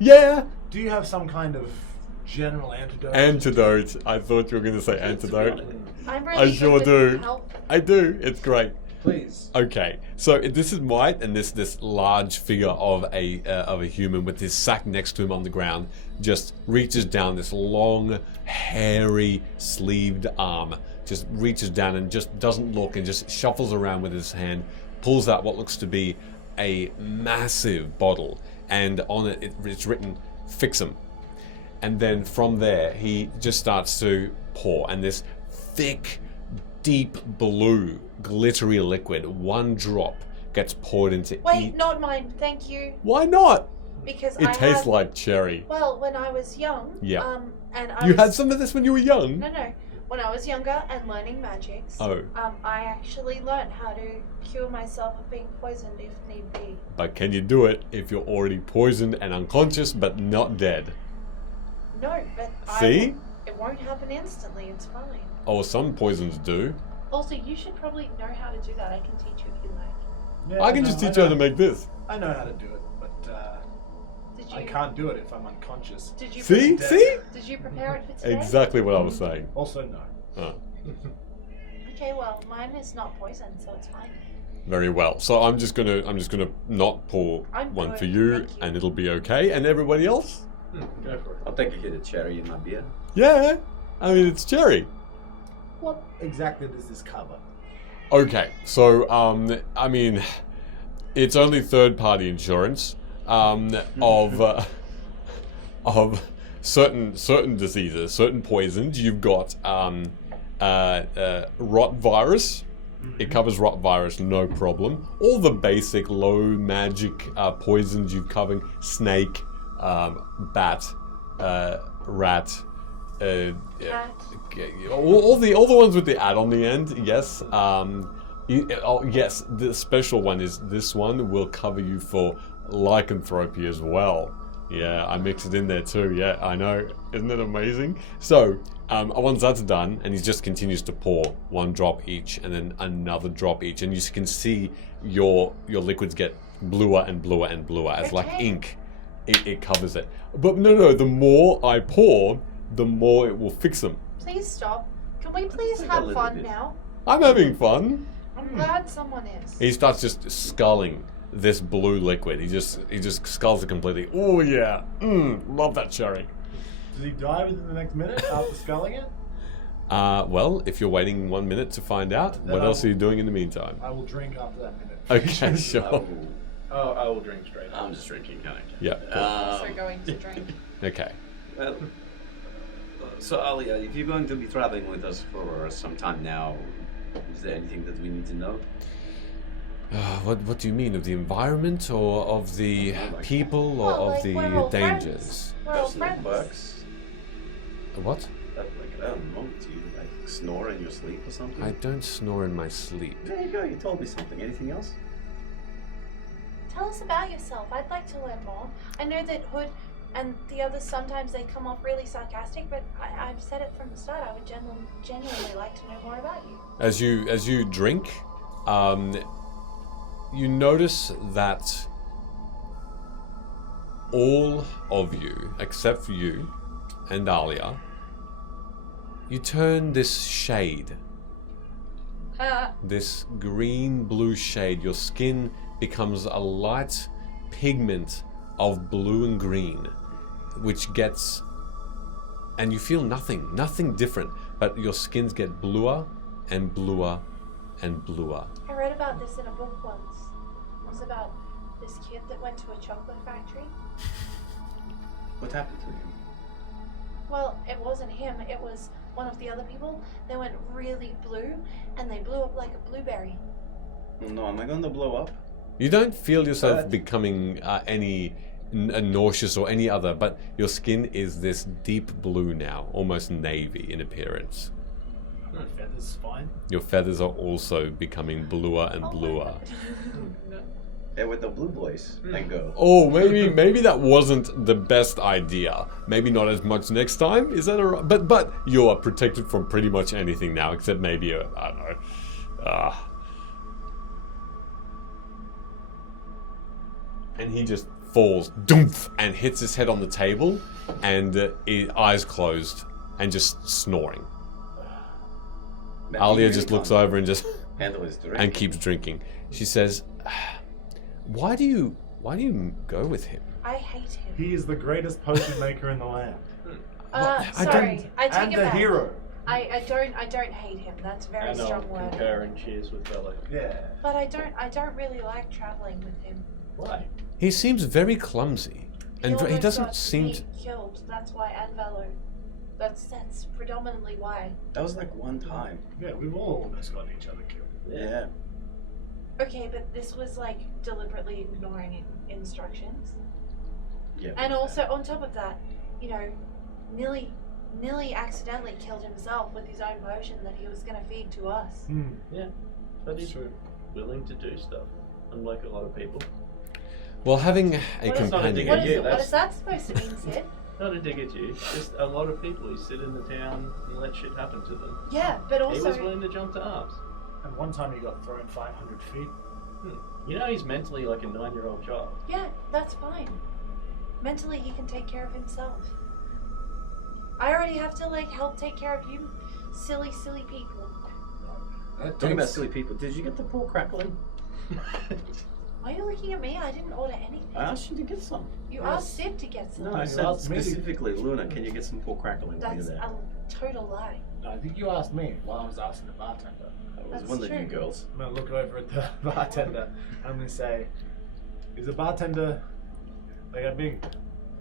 yeah. do you have some kind of general antidote? Antidote. I thought you were going to say antidote. I'm I really sure good with do. help. I do. It's great. Please. Okay, so this is White, and this large figure of a human with his sack next to him on the ground just reaches down. This long, hairy, sleeved arm just reaches down and just doesn't look and just shuffles around with his hand, pulls out what looks to be a massive bottle, and on it it's written "Fix 'em." And then from there he just starts to pour, and this thick, deep blue, glittery liquid, one drop gets poured into Wait, not mine, thank you. Why not? Because It I tastes had, like cherry. Well, when I was young, Yeah. and I You was, had some of this when you were young? No, when I was younger and learning magics, Oh. I actually learned how to cure myself of being poisoned if need be. But can you do it if you're already poisoned and unconscious but not dead? No, but See? it won't happen instantly. It's fine. Oh, some poisons do. Also, you should probably know how to do that. I can teach you if you like. Yeah, I can no, just teach know- you how to make this. I know how to do it, but Did you? I can't do it if I'm unconscious. Did you? See? Dead. See? Did you prepare it for today? Exactly what I was saying. Also, no. Oh, Okay, well, mine is not poison, so it's fine. very well. So I'm just gonna not pour I'm one good, for you, thank you. and it'll be okay. And everybody else? Go for it. I'll take a hit of cherry in my beer. Yeah. I mean, it's cherry. What exactly does this cover? Okay, so I mean, it's only third-party insurance of certain diseases, certain poisons. You've got rot virus. It covers rot virus, no problem. All the basic low magic poisons you've covered: snake, bat, rat. Cat. All the ones with the "at" on the end, yes. Yes, the special one is this one will cover you for lycanthropy as well. Yeah, I mix it in there too. Yeah, I know. Isn't it amazing? So, once that's done, and he just continues to pour one drop each, and then another drop each, and you can see your liquids get bluer and bluer and bluer as like Okay. ink. It covers it. But no, the more I pour, the more it will fix them. Please stop. Can we please like a have little fun bit. now? I'm having fun. I'm glad someone is. He starts just sculling this blue liquid. He just sculls it completely. Oh yeah, love that cherry. Does he die within the next minute after sculling it? Well, if you're waiting 1 minute to find out, what else are you doing in the meantime? I will drink after that minute. Okay, I sure. will- Oh, I will drink straight. I'm just drinking, kind of. Yeah. Cool. Also going to drink. Okay. Well, so Alia, if you're going to be traveling with us for some time now, is there anything that we need to know? What do you mean, of the environment or of the people or Well, of like, the we're all dangers? We're all Personal friends. perks? What? Like, I don't know, do you like snore in your sleep or something? I don't snore in my sleep. There you go, you told me something. Anything else? Tell us about yourself. I'd like to learn more. I know that Hood and the others sometimes they come off really sarcastic, but I've said it from the start. I would genuinely like to know more about you. As you drink, you notice that all of you, except for you and Alia, you turn this shade, this green-blue shade. Your skin becomes a light pigment of blue and green, which gets, and you feel nothing different, but your skins get bluer and bluer and bluer. I read about this in a book once. It was about this kid that went to a chocolate factory. What happened to him? Well, it wasn't him. It was one of the other people. They went really blue, and they blew up like a blueberry. Oh, no, am I going to blow up? You don't feel yourself But- becoming any nauseous or any other, but your skin is this deep blue now, almost navy in appearance. My feathers fine. Your feathers are also becoming bluer and Oh my bluer. God. Yeah, with the blue boys. And go. Oh, maybe that wasn't the best idea. Maybe not as much next time. Is that alright? But you are protected from pretty much anything now, except maybe I don't know. And he just falls, doomph, and hits his head on the table, and eyes closed, and just snoring. Man, Alia he just really looks can't over and just handle his drink. and keeps drinking. She says, "Why do you go with him?" I hate him. He is the greatest potion maker in the land. I Sorry, I take And it the back. hero. I don't hate him. That's a very And I'll strong word. concur and cheers with Bella. Yeah. But I don't really like traveling with him. Why? He seems very clumsy, and he almost doesn't got seem me to. killed. That's why, and Velo. That's predominantly why. That was like one time. Yeah, we've all almost gotten each other killed. Yeah. Okay, but this was like deliberately ignoring instructions. Yeah. And also, on top of that, you know, Nilly accidentally killed himself with his own potion that he was going to feed to us. But he's willing to do stuff, unlike a lot of people. Well, having a What is- companion. What is, Yeah, what that's- is that supposed to mean, Sid? Not a dig at you, just a lot of people who sit in the town and let shit happen to them. Yeah, but He was also, willing to jump to arms. And one time he got thrown 500 feet. You know he's mentally like a 9-year-old child. yeah, that's fine. Mentally, he can take care of himself. I already have to like help take care of you, silly people. Talking about silly people, did you get the pork crackling? Why are you looking at me? I didn't order anything. I asked you to get some. You asked Sid to get some. No, I you said asked me to- specifically, Luna, can you get some pork crackling while you're That's there? a total lie. No, I think you asked me while I was asking the bartender. That was That's one of you true. girls. I'm gonna look over at the bartender. I'm gonna say, "Is the bartender like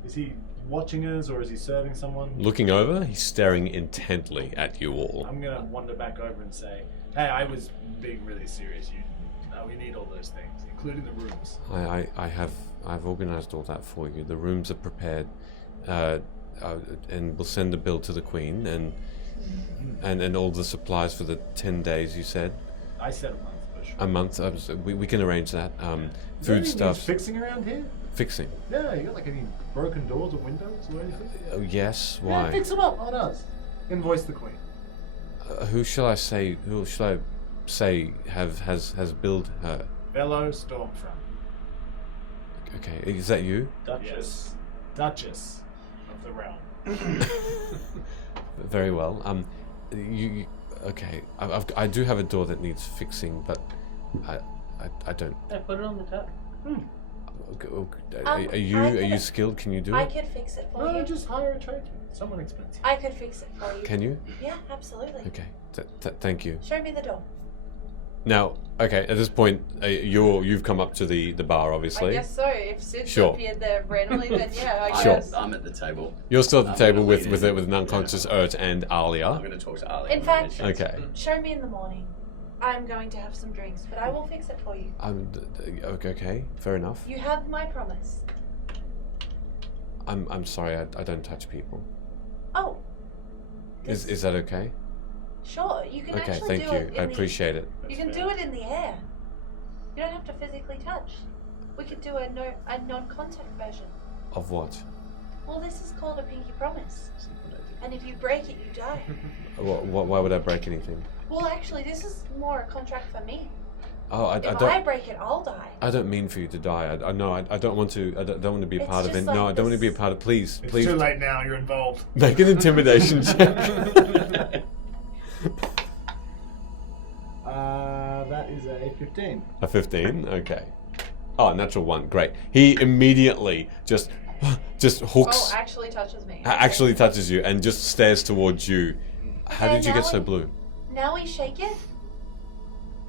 is he watching us or is he serving someone?" Looking over, he's staring intently at you all. I'm gonna wander back over and say, "Hey, I was being really serious. We need all those things, including the rooms." I've organized all that for you. The rooms are prepared, and we'll send the bill to the Queen and all the supplies for the 10 days you said. I said a month, but sure. A month. We can arrange that. Is there Food anything stuff. fixing around here? Fixing. Yeah, you got like any broken doors or windows or anything? Oh yes. Yeah, Why? fix them up on us. Invoice the queen. Who shall I say? Who shall I say has built her? Bello Stormfront. Okay, is that you? Duchess. Duchess of the realm. Very well. You okay? I do have a door that needs fixing, but I don't. Yeah, put it on the tab. Are you skilled? Can you do I it? could fix it for No, you. just hire a tradesman. Someone expensive. I could fix it for you. Can you? Yeah, absolutely. Okay. Thank you. Show me the door. Now, okay. At this point, you've come up to the bar, I obviously. guess so. If Sid Sure. appeared there randomly, then yeah, I Sure. guess. I'm at the table. You're still at the I'm table gonna with lead with in. an unconscious Urt and I'm Alia. going to talk to Ali. In fact- Okay. Show me in the morning. I'm going to have some drinks, but I will fix it for you. Okay. Fair enough. You have my promise. I'm sorry. I don't touch people. Oh. Is that okay? Sure, you can Okay. actually Thank do you. it in I the appreciate it. You can do it in the air. You don't have to physically touch. We could do a non-contact version. Of what? Well, this is called a pinky promise. And if you break it, you die. Why would I break anything? Well, actually, this is more a contract for me. Oh, I If I don't. break it, I'll die. I don't mean for you to die. I know. I don't want to. I don't want to be a It's part of it. just like No, I don't want to be a this- part of. Please, It's please. too late now. You're involved. Make an intimidation check. That is a 15. A 15. Okay. Oh, natural one. Great. He immediately just hooks. Oh, actually touches me. Actually touches you and just stares towards you. How did you get so blue? Now we shake it.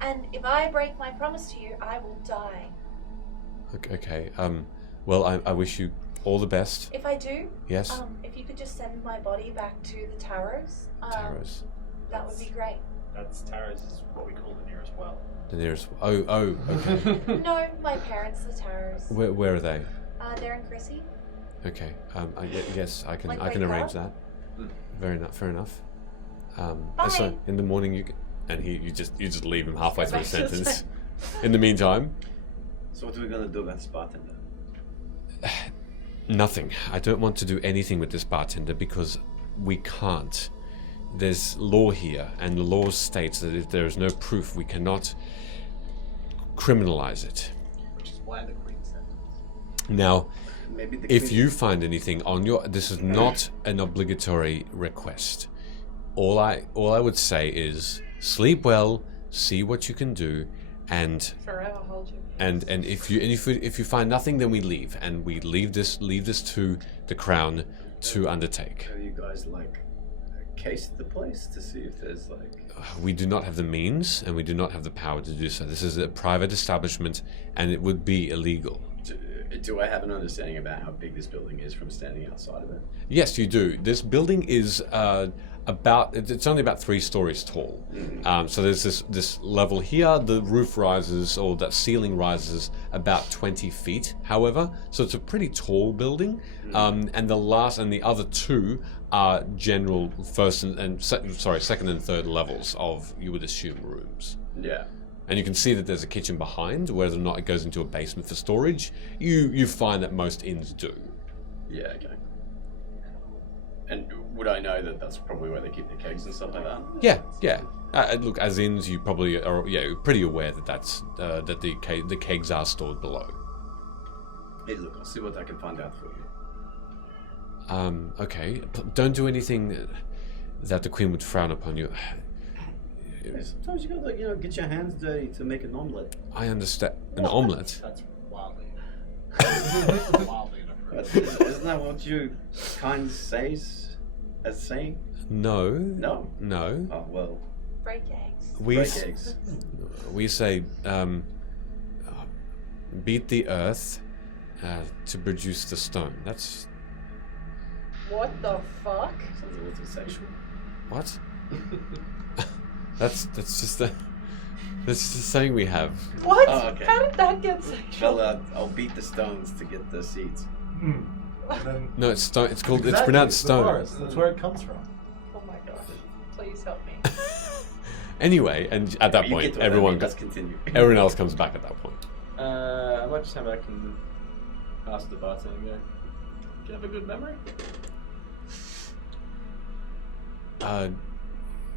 And if I break my promise to you, I will die. Okay. Well, I wish you all the best. If I do, Yes. if you could just send my body back to the Taros, Taros. that would be great. That's Tara's is what we call the nearest well. The nearest. Oh. Okay. No, my parents, the Taros. Where are they? They're in Chrissy. Okay. Yes, I can. Like I can wake arrange up? that. Fair enough. Bye. So in the morning you can, and you just leave him halfway through a Go back to the sentence. In the meantime, So what are we going to do about this bartender? nothing. I don't want to do anything with this bartender because we can't. There's law here, and the law states that if there is no proof, we cannot criminalize it. Which is why the queen said it. Now, Maybe the if queen- you find anything on your, this is not an obligatory request. All I would say is sleep well, see what you can do, and Forever hold you. and if you find nothing, then we leave, and we leave this to the crown to undertake. Have you guys cased the place to see if there's We do not have the means, and we do not have the power to do so. This is a private establishment, and it would be illegal. do I have an understanding about how big this building is from standing outside of it? Yes, you do. This building is it's only about 3 stories tall. So there's this level here. The roof rises, or that ceiling rises about 20 feet. However, so it's a pretty tall building. And the other 2 are general second and third levels of, you would assume, rooms. Yeah. And you can see that there's a kitchen behind. Whether or not it goes into a basement for storage, you find that most inns do. Yeah, okay. And would I know that that's probably where they keep the kegs and stuff like that? Yeah. Look, as inns, you probably are pretty aware that that's that the kegs are stored below. Hey, look, I'll see what I can find out for you. Okay. Don't do anything that the Queen would frown upon you. Yeah, sometimes you gotta, get your hands dirty to make an omelette. I understand. An omelette. That's wildly wildly inappropriate. Isn't that what you kind of says as saying? No. No. No. Oh well. Break eggs. Break eggs. We say beat the earth to produce the stone. That's What the fuck? Sounds a little sexual. what? that's just a saying we have. What? Oh, okay. How did that get sexual? Well, I'll beat the stones to get the seeds. And then No, it's stone. It's called. It's Exactly, pronounced the stone. forest, that's where it comes from. Oh my gosh. Please help me. Anyway, and at that You point, get to what I everyone mean, let's continue. everyone else comes back at that point. I might just have back and ask the bartender, do you have a good memory?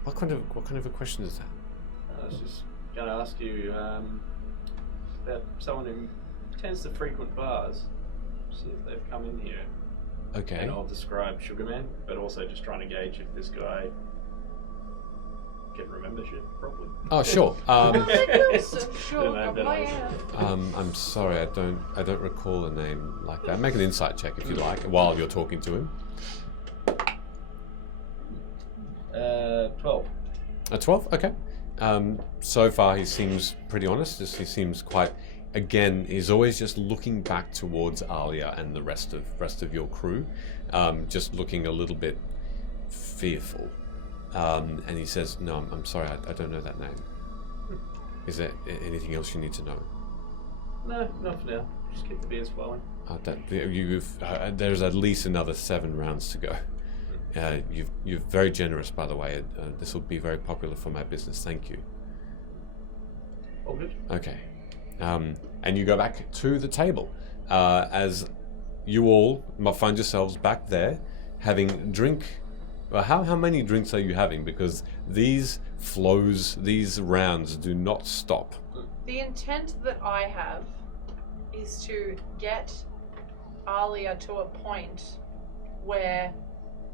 What kind of a question is that? I was just going to ask you about someone who tends to frequent bars. See if they've come in here. Okay. And I'll describe Sugarman, but also just trying to gauge if this guy can remember shit properly. Oh, sure. Sure, No, no, no. I'm sorry, I don't recall a name like that. Make an insight check if you like, while you're talking to him. 12. A 12? Okay. So far, he seems pretty honest. He seems quite. Again, he's always just looking back towards Alia and the rest of your crew, just looking a little bit fearful. And he says, "No, I'm sorry, I don't know that name. Is there anything else you need to know?" No, not for now. Just keep the beers flowing. There's at least another 7 rounds to go. You're very generous, by the way. This will be very popular for my business. Thank you. All good. Okay. And you go back to the table as you all find yourselves back there having drink. Well, how many drinks are you having? Because these rounds do not stop. The intent that I have is to get Alia to a point where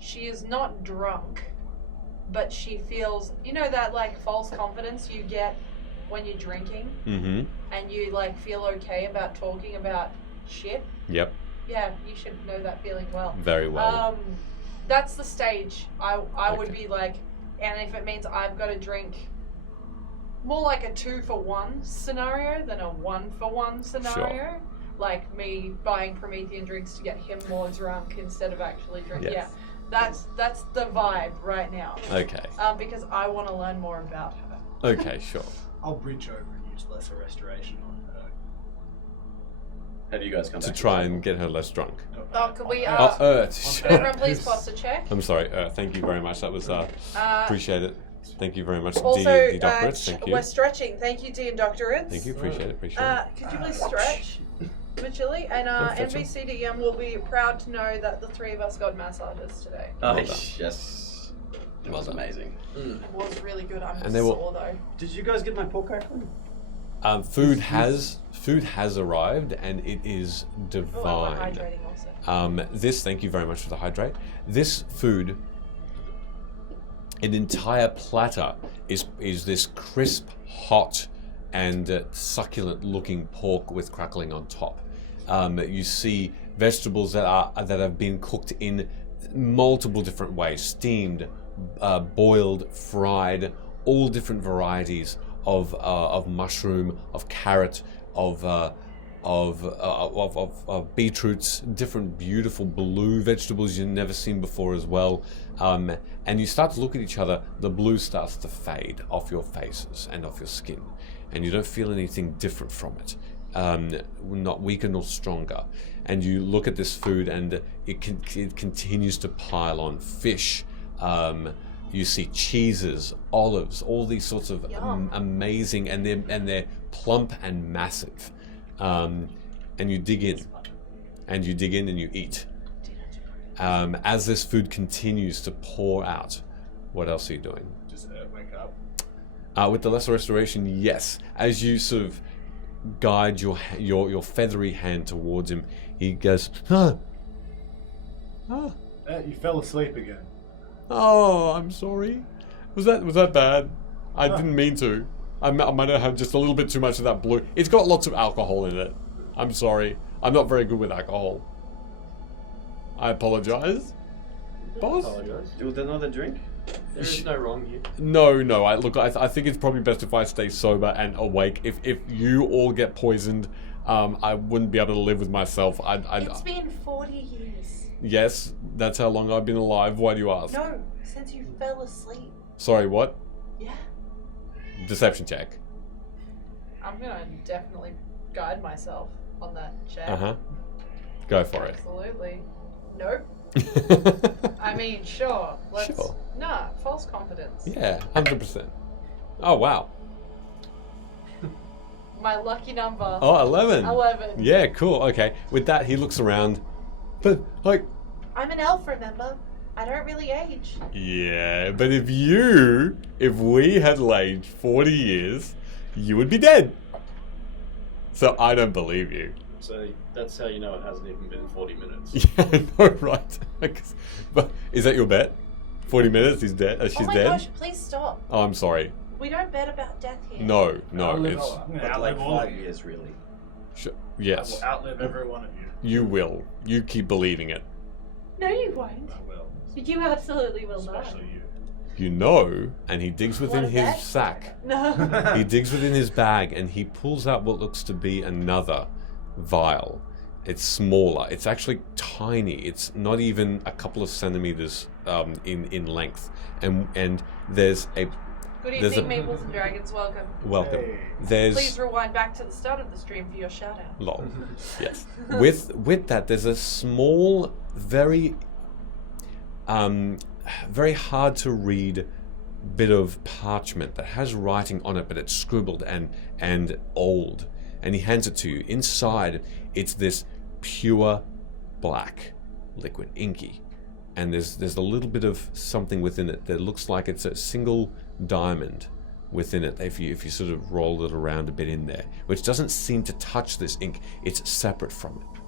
she is not drunk, but she feels, you know, that like false confidence you get when you're drinking, Mm-hmm. and you like feel okay about talking about shit. Yep. Yeah, you should know that feeling well. Very well. That's the stage I would Okay. be like, and if it means I've got to drink more like a 2-for-1 scenario than a 1-for-1 scenario. Like me buying Promethean drinks to get him more drunk instead of actually drinking. Yes. Yeah, that's the vibe right now. Okay. Because I want to learn more about her. Okay. Sure. I'll bridge over and use lesser restoration on her. How do you guys come To back? try and get her less drunk. Oh, can we? Oh, Could sure. everyone please pause to check? I'm sorry. Thank you very much. That was appreciate it. Thank you very much, Also, D. Doctorates. Thank you. we're stretching. Thank you, Dean Doctorates. Thank you. Appreciate it. Appreciate it. Could you please stretch, Machili? And I'm stretching. NBCDM will be proud to know that the 3 of us got massages today. Oh, Well done. yes. It Well was done. amazing. It was really good. I'm And they will- sore though. Did you guys get my pork crackling? Food has arrived, and it is Oh, and divine. we're hydrating also. Thank you very much for the hydrate. This food, an entire platter, is this crisp, hot, and succulent-looking pork with crackling on top. You see vegetables that have been cooked in multiple different ways: steamed, boiled, fried, all different varieties of mushroom, of carrot, of beetroots, different beautiful blue vegetables you've never seen before as well. And you start to look at each other, the blue starts to fade off your faces and off your skin, and you don't feel anything different from it. Not weaker nor stronger. And you look at this food, and it continues to pile on. Fish, you see cheeses, olives, all these sorts of Yum. amazing, and they're plump and massive. And you dig in, and you eat. As this food continues to pour out, what else are you doing? Just wake up. With the lesser restoration, yes. As you sort of guide your feathery hand towards him, he goes, "Huh? Oh, You fell asleep again. oh, I'm sorry. Was that bad? I didn't mean to. I might have had just a little bit too much of that blue. It's got lots of alcohol in it. I'm sorry. I'm not very good with alcohol. I apologize, boss. Apologise. Do you want another drink? There is no wrong here. No. I think it's probably best if I stay sober and awake. If you all get poisoned, I wouldn't be able to live with myself. It's been 40 years. Yes, that's how long I've been alive. Why do you ask? No, since you fell asleep. Sorry, what? Yeah. Deception check. I'm gonna definitely guide myself on that check. Go for it. Absolutely. Nope. I mean, sure. Let's. Sure. Nah, false confidence. Yeah, 100%. Oh wow. my lucky number. Oh, 11. 11. Yeah, cool. Okay. With that, he looks around. But, like, I'm an elf, remember? I don't really age. yeah, but if we had aged 40 years, you would be dead. So I don't believe you. So that's how you know it hasn't even been 40 minutes. Yeah, I know, right? But is that your bet? 40 minutes, he's dead. She's Oh my dead? gosh, please stop. Oh, I'm sorry. We don't bet about death here. No, I'll no, live it's... all- I'm gonna But like outlive all of 5 you. years, really. Sh- I yes, will outlive every one of you. you will. You keep believing it. No, you won't. I will. You absolutely will Especially not. you. You know, and he digs within Wanna his bet? sack. No. He digs within his bag and he pulls out what looks to be another vial. It's smaller. It's actually tiny. It's not even a couple of centimeters in length. And there's a Good There's evening, a- Maples and Dragons. Welcome. welcome. Hey. There's Please rewind back to the start of the stream for your shout out. lol. Yes. With that, there's a small, very very hard to read bit of parchment that has writing on it, but it's scribbled and old. And he hands it to you. Inside, it's this pure black liquid, inky. And there's a little bit of something within it that looks like it's a single diamond within it if you sort of roll it around a bit in there, which doesn't seem to touch this ink. It's separate from it.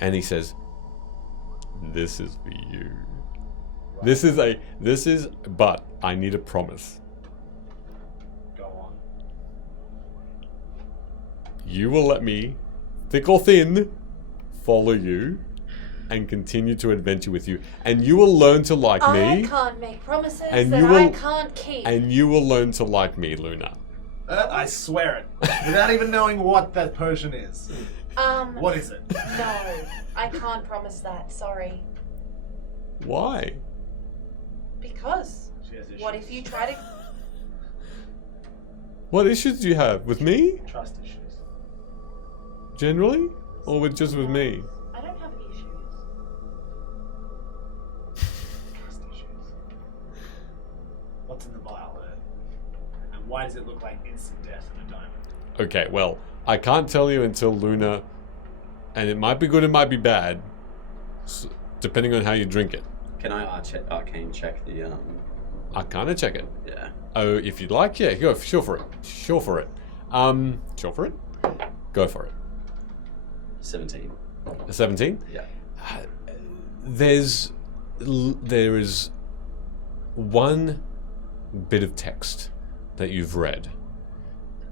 And he says, "This is for you. This is, but I need a promise. Go on. You will let me, thick or thin, follow you and continue to adventure with you. And you will learn to like I me. can't make promises And that you I will- can't keep. And you will learn to like me, Luna." I swear it. Without even knowing what that potion is. What is it? No, I can't promise that. Sorry. Why? Because She has issues. what if you try to? What issues do you have? With me? Trust issues. Generally? Or just with me? I don't have issues. Trust issues. What's in the vial there? And why does it look like instant death in a diamond? Okay, well, I can't tell you until Luna, and it might be good, it might be bad, depending on how you drink it. Can I arcane check the I kind of check it. yeah. Oh, if you'd like, yeah, go. Sure for it. Sure for it. Sure for it. Go for it. 17. A 17. Yeah. There is one bit of text that you've read.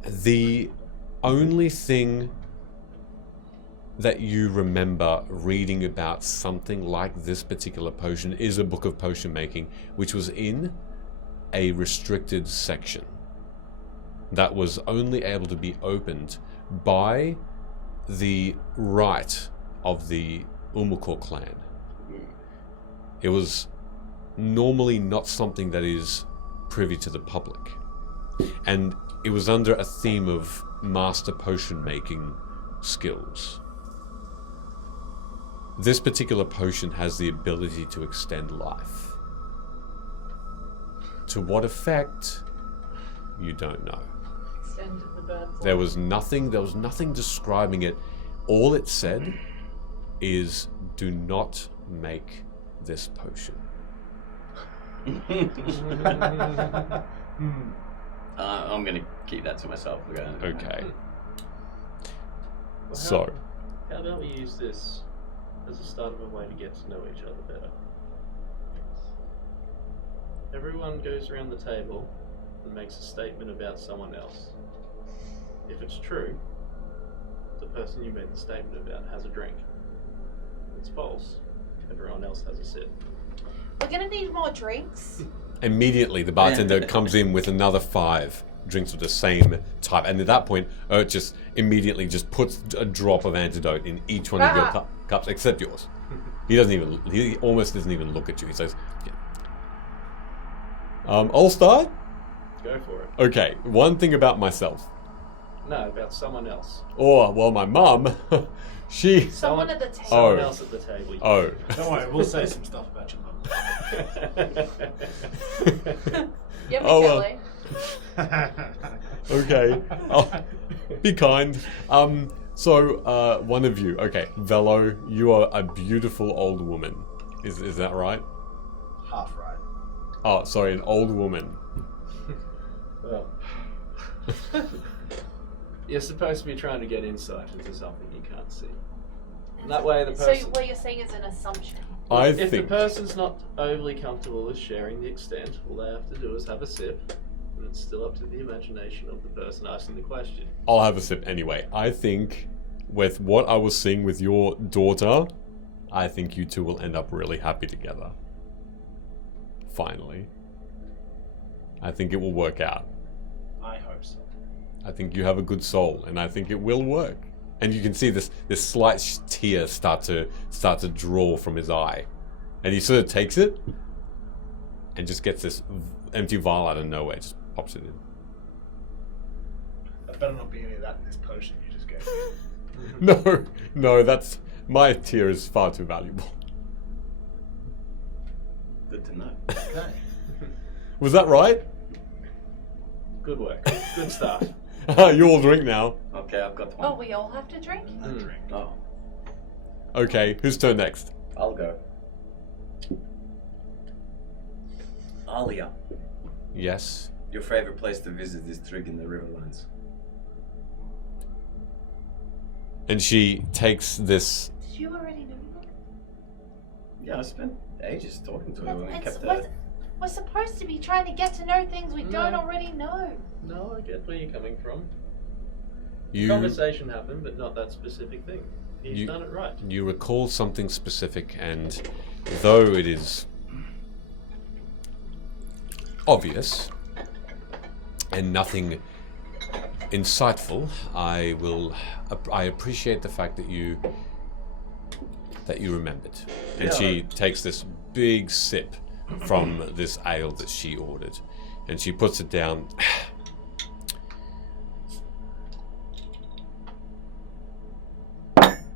The only thing that you remember reading about something like this particular potion is a book of potion making, which was in a restricted section that was only able to be opened by the right of the Umukor clan. It was normally not something that is privy to the public. And it was under a theme of master potion making skills. This particular potion has the ability to extend life. To what effect, you don't know. Extended the bird flu. There was nothing describing it. All it said is, do not make this potion. I'm gonna keep that to myself. Okay. Well, So, How about we use this as a start of a way to get to know each other better? Everyone goes around the table and makes a statement about someone else. If it's true, the person you made the statement about has a drink. If it's false, everyone else has a sip. We're gonna need more drinks. immediately the bartender comes in with another 5 drinks of the same type, and at that point, Ert just immediately just puts a drop of antidote in each one of your cups, except yours. He almost doesn't even look at you. He says, yeah. I'll start? Go for it. Okay, one thing about myself. No, about someone else. Or, well, my mum, she... Someone at the table. Someone Oh. else at the table. Oh. Don't worry, we'll say some stuff about your mum. Yep, Oh, well. Kelly. Okay. Be kind. So one of you. Okay, Velo, you are a beautiful old woman. Is that right? Half right. Oh, sorry, an old woman. Well, you're supposed to be trying to get insight into something you can't see. And that way the So person... what you're saying is an assumption. I if the think. person's not overly comfortable with sharing the extent, all they have to do is have a sip, and it's still up to the imagination of the person asking the question. I'll have a sip anyway. I think with what I was seeing with your daughter, I think you two will end up really happy together. Finally. I think it will work out. I hope so. I think you have a good soul, and I think it will work. And you can see this slight tear start to draw from his eye, and he sort of takes it, and just gets this empty vial out of nowhere, just pops it in. There better not be any of that in this potion you just gave me. No, that's my tear is far too valuable. Good to know. Okay. Was that right? Good work. Good start. You all drink now. Okay, I've got Oh, one. we all have to drink? I drink. Oh, Okay, whose turn next? I'll go. Alia, Yes. your favorite place to visit is Trig in the Riverlands. And she takes this. Did you already know that? Yeah, I spent ages talking to her when I It's, kept we're, her. we're supposed to be trying to get to know things we don't No. already know. No, I get where you're coming from. You Conversation happened, but not that specific thing. He's You- done it right. you recall something specific, and though it is obvious and nothing insightful, I appreciate the fact that you remembered. And Yeah. she takes this big sip from this ale that she ordered, and she puts it down.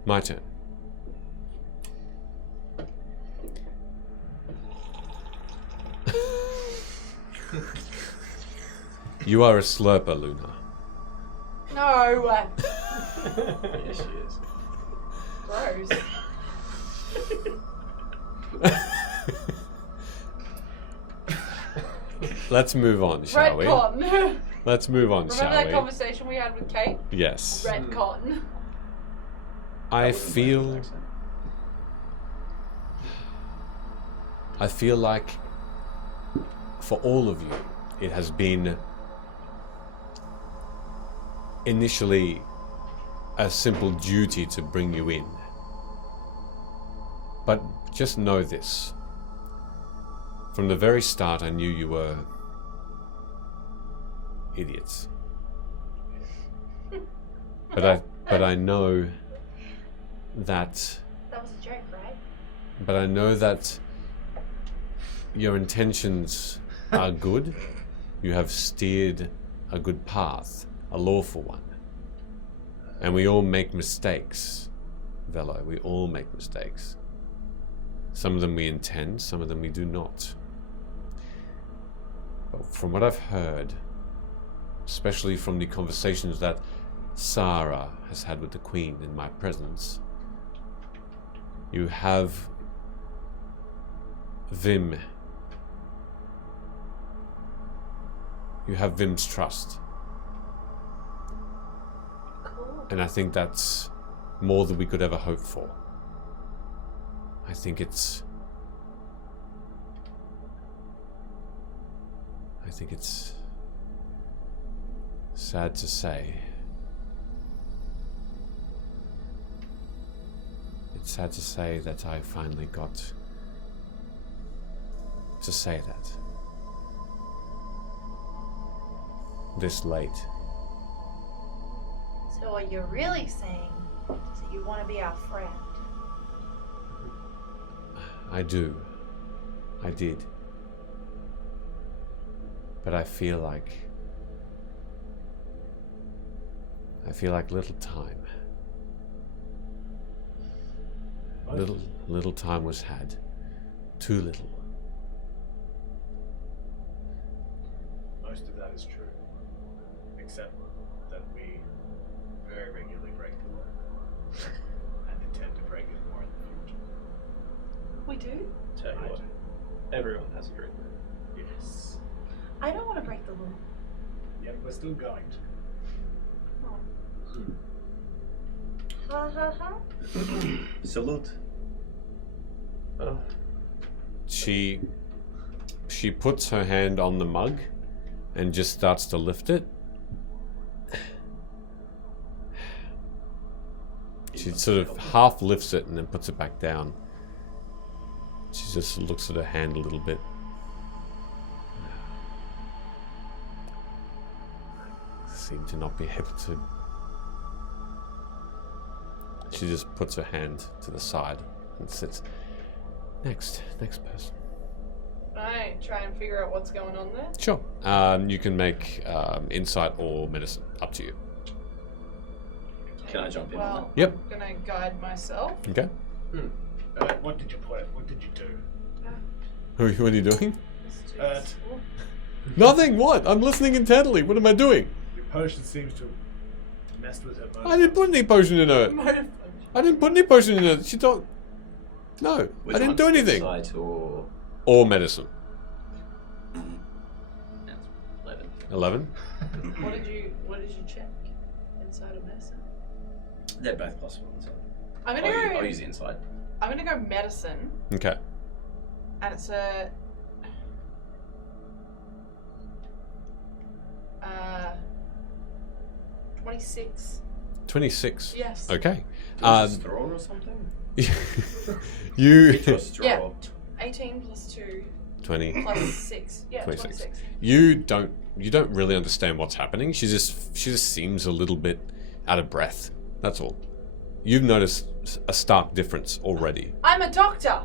My turn. You are a slurper, Luna. No. Yeah, she is. Gross. Let's move on, shall we? Redcon. Let's move on, Remember shall that we? conversation we had with Kate? Yes. Redcon. I feel like for all of you, it has been initially a simple duty to bring you in. But just know this. From the very start, I knew you were idiots. But I know that That was a joke, right? But I know that your intentions are good. You have steered a good path, a lawful one. And we all make mistakes, Velo. We all make mistakes. Some of them we intend, some of them we do not. But from what I've heard, especially from the conversations that Sarah has had with the Queen in my presence, you have Vim. You have Vim's trust. Cool. And I think that's more than we could ever hope for. I think it's sad to say. It's sad to say that I finally got to say that. This late. So what you're really saying is that you want to be our friend. I do. I did. But I feel like little time. Little time was had. Too little. Most of that is true. Except that we and intend to break it more in the future. We do? Tell you what, everyone has a drink. Yes. I don't want to break the law. Yep, we're still going to. Ha ha ha. Salute. Oh, She puts her hand on the mug and just starts to lift it. She sort of half lifts it and then puts it back down. She just looks at her hand a little bit. Seem to not be able to. She just puts her hand to the side and sits. Next person. I try and figure out what's going on there. Sure. You can make insight or medicine. Up to you. Can I jump in? Well, Yep. I'm gonna guide myself. Okay. What did you put? What did you do? What are you doing? Let's do Uh, this. Ooh. Nothing. What? I'm listening intently. What am I doing? Your potion seems to have messed with her motor. I didn't put any potion in her. Motive. I didn't put any potion in her. She don't. No, Which I didn't one's do anything. Insight or Or medicine. 11. 11. What did you check inside of medicine? They're both possible. So. I'm gonna I'll, go. I'll use the insight. I'm gonna go medicine, Okay. and it's a. 26. 26. Yes. Okay. A straw or something? You. Into a straw. Yeah. 18 plus 2 20. plus 6. Yeah, 26. 26. You don't really understand what's happening. She just seems a little bit out of breath. That's all. You've noticed a stark difference already. I'm a doctor.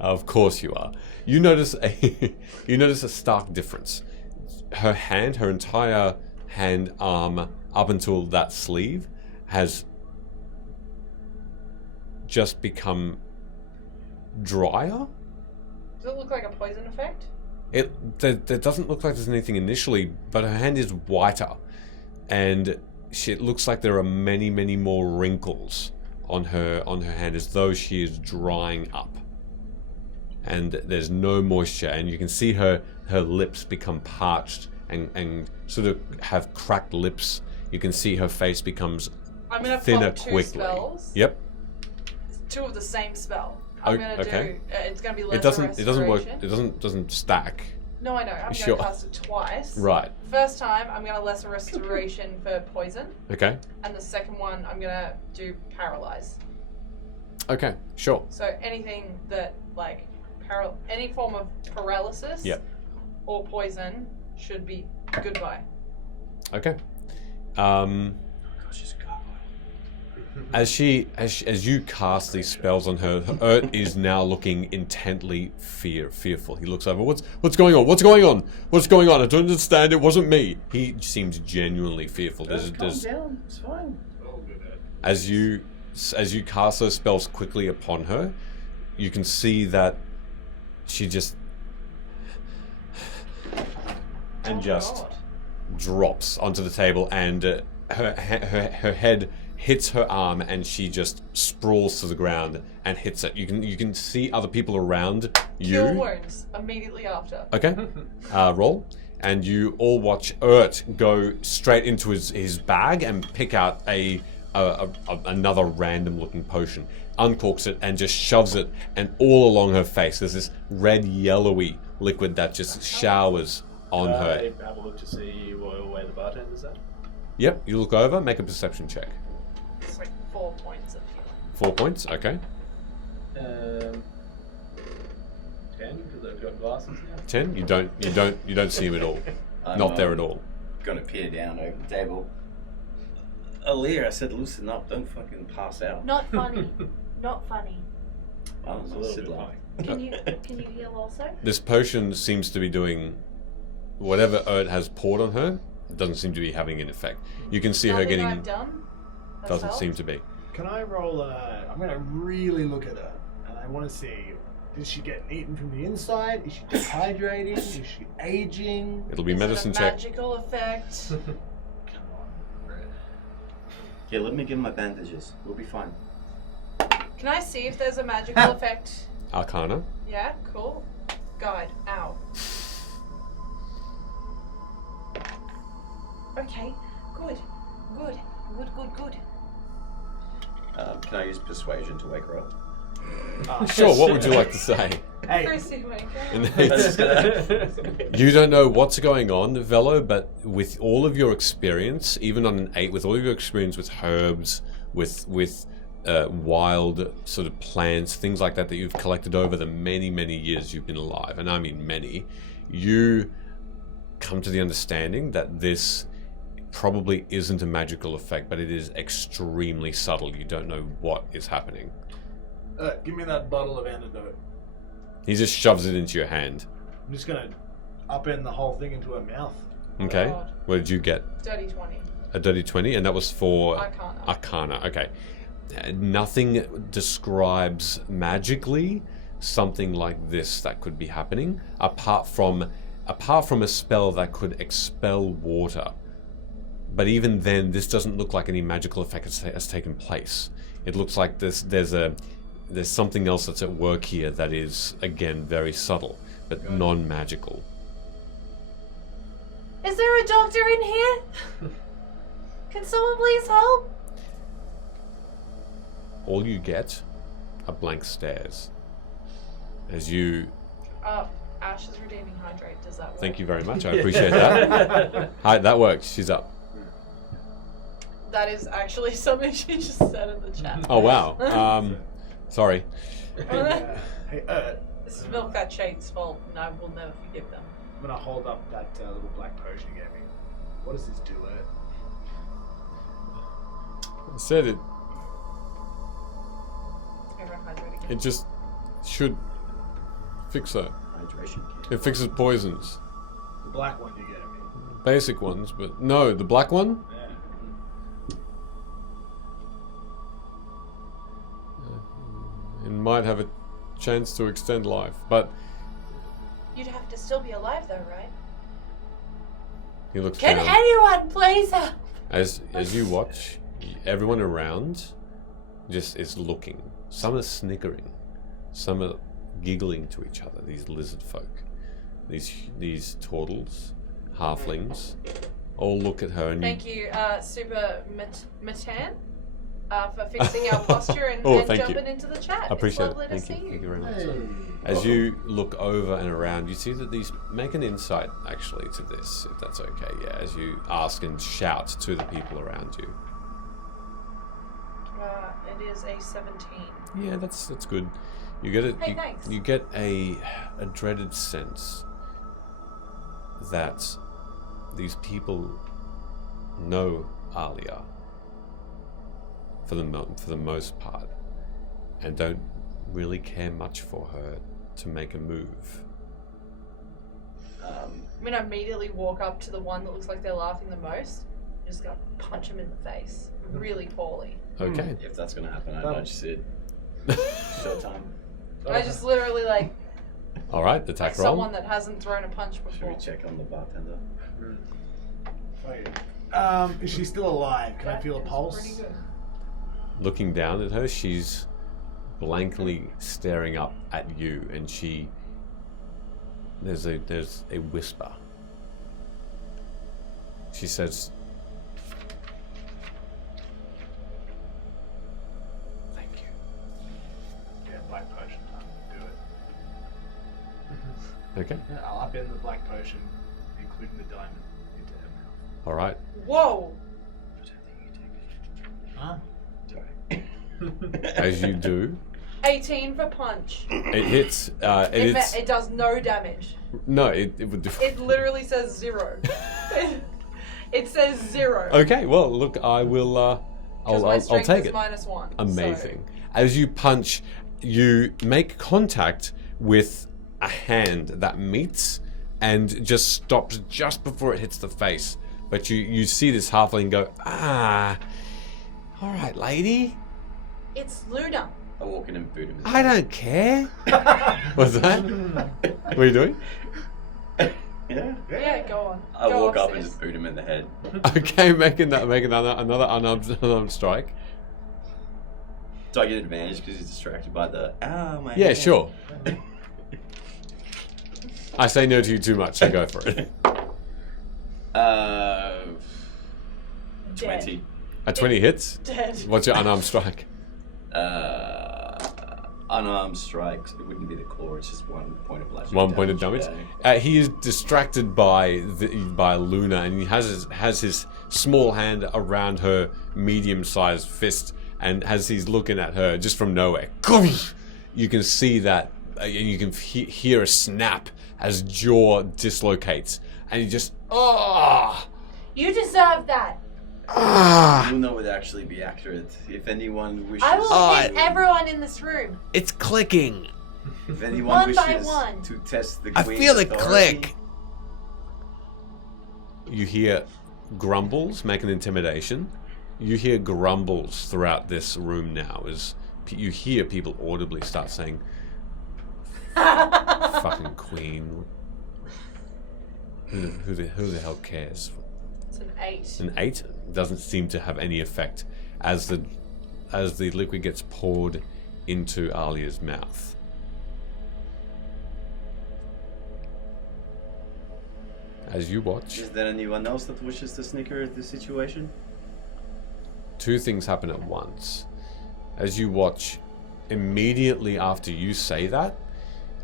Of course you are. You notice a stark difference. Her hand, her entire hand, arm, up until that sleeve, has just become drier. Does it look like a poison effect? There doesn't look like there's anything initially, but her hand is whiter, and it looks like there are many, many more wrinkles on her hand, as though she is drying up. And there's no moisture, and you can see her lips become parched and sort of have cracked lips. You can see her face becomes I'm gonna thinner pop 2 quickly. spells. Yep. 2 of the same spell. I'm gonna okay. do. It's gonna be lesser It doesn't work. restoration. It doesn't stack. No, I know. I'm Sure. gonna cast it twice. Right. First time, I'm gonna lesser restoration for poison, Okay. and the second one, I'm gonna do paralyze. Okay. Sure. So anything that like any form of paralysis Yep. or poison should be goodbye. Okay. Gosh, she's a As you cast these spells on her, Ert is now looking intently fearful. He looks over. What's going on? What's going on? What's going on? I don't understand. It wasn't me. He seems genuinely fearful. calm down. It's fine. Oh, good. As you cast those spells quickly upon her, you can see that she just Oh, God. drops onto the table, and her head hits her arm, and she just sprawls to the ground and hits it. You can see other people around you. Cure wounds immediately after. Okay, roll, and you all watch Ert go straight into his bag and pick out another random looking potion, uncorks it, and just shoves it, and all along her face there's this red yellowy liquid that just showers on her. Have a look to see where the bartender's at. Yep, you look over, make a perception check. It's like 4 points of healing. 4 points, okay. 10, because I've got glasses now. 10, you don't see him at all. I'm, Not there at all. Gonna peer down over the table. Aaliyah, I said loosen up, don't fucking pass out. Not funny. Not funny. Well, It's a I'll little sit bit like. high. Can you heal also? This potion seems to be doing whatever Ert has poured on her. It doesn't seem to be having an effect. You can see her Nothing getting. I've done has Doesn't helped. seem to be. Can I roll I'm going to really look at her, and I want to see, did she get eaten from the inside? Is she dehydrating? Is she aging? It'll be Is medicine it a check. magical effect? Come on, Red. Yeah, let me give him my bandages. We'll be fine. Can I see if there's a magical effect? Arcana. Yeah, cool. Guide. Ow. Okay, good. Good. Good, good, good. Can I use persuasion to wake her up? Sure, what would you like to say? Hey, Chrissy, wake up. And it's- you don't know what's going on, Velo, but with all of your experience, even on an 8, with all of your experience with herbs, with wild sort of plants, things like that you've collected over the many, many years you've been alive, and I mean many, you come to the understanding that this probably isn't a magical effect, but it is extremely subtle. You don't know what is happening. give me that bottle of antidote. He just shoves it into your hand. I'm just gonna upend the whole thing into her mouth. Okay. God. What did you get? Dirty 20. A dirty 20, and that was for Arcana. Arcana. Okay. Nothing describes magically something like this that could be happening, apart from a spell that could expel water. But even then, this doesn't look like any magical effect has taken place. It looks like there's something else that's at work here that is, again, very subtle, but non-magical. Is there a doctor in here? Can someone please help? All you get are blank stares. As you... Ash is redeeming hydrate. Does that work? Thank you very much, I appreciate that. Hi, that works, she's up. That is actually something she just said in the chat. Oh, wow. Sorry. Hey, This is Milk That Shade's fault, and I will never forgive them. I'm gonna hold up that little black potion you gave me. What does this do, I said it. Everyone hydrate again. It just should fix that. Hydration kit. It fixes poisons. The black one you gave me. Basic ones, but no, the black one? Yeah. It might have a chance to extend life, but You'd have to still be alive though, right? he looks Can down. anyone please help? As you watch, everyone around just is looking. Some are snickering, some are giggling to each other. These lizard folk, these turtles, halflings, all look at her and Thank you, Super Matan, for fixing our posture and, Oh, and thank jumping you. into the chat. I appreciate it's lovely it. to Thank see you. you. Thank you very much. Hey. As you look over and around, you see that these make an insight actually to this, if that's okay. Yeah, as you ask and shout to the people around you. It is a 17. Yeah, that's good. You get Hey, thanks. you get a dreaded sense that these people know Alia for the most part, and don't really care much for her to make a move. I'm gonna immediately walk up to the one that looks like they're laughing the most. Just gonna punch him in the face, really poorly. Okay. If that's gonna happen, I Oh. nudge Sid. Showtime. I just literally like All right, attack roll. someone that hasn't thrown a punch Should before. we check on the bartender? Wait. Is she still alive? Can I feel a That is pulse? pretty good. Looking down at her, she's blankly staring up at you, and there's a whisper. She says, "Thank you." Yeah, black potion. Do it. Okay. Yeah, I'll upend the black potion, including the diamond, into her mouth. All right. Whoa! Huh? As you do, 18 for punch. it hits. And it's It does no damage. no. It would. It literally says 0. It says 0. Okay. Well, look, I will. 'Cause my I'll strength take is it. -1. Amazing. As you punch, you make contact with a hand that meets and just stops just before it hits the face. But you see this halfling go, all right, lady. It's Luna. I walk in and boot him. I don't care. What's that? What are you doing? Yeah. Yeah, go on. I Go walk off, up and sis. just boot him in the head. Okay, make another unarmed strike. Do I get advantage because he's distracted by the my Yeah, head? sure. I say no to you too much, so go for it. 20. A 20 hits. Dead. What's your unarmed strike? Unarmed strikes. It wouldn't be the claw. It's just 1 point of bludgeoning. 1 point of damage. He is distracted by Luna, and he has his small hand around her medium-sized fist, and as he's looking at her just from nowhere, you can see that, and you can hear a snap as jaw dislocates, and he just You deserve that. Luna would actually be accurate. If anyone wishes, I will hit everyone in this room. it's clicking. If anyone One by wishes one. to test the I queen's feel it authority, click. You hear grumbles. Make an intimidation. You hear grumbles throughout this room now as you hear people audibly start saying, "Fucking queen." Who the hell cares? It's an 8. An 8 doesn't seem to have any effect as the liquid gets poured into Alia's mouth. As you watch, Is there anyone else that wishes to snicker at this situation? two things happen at once. As you watch, immediately after you say that,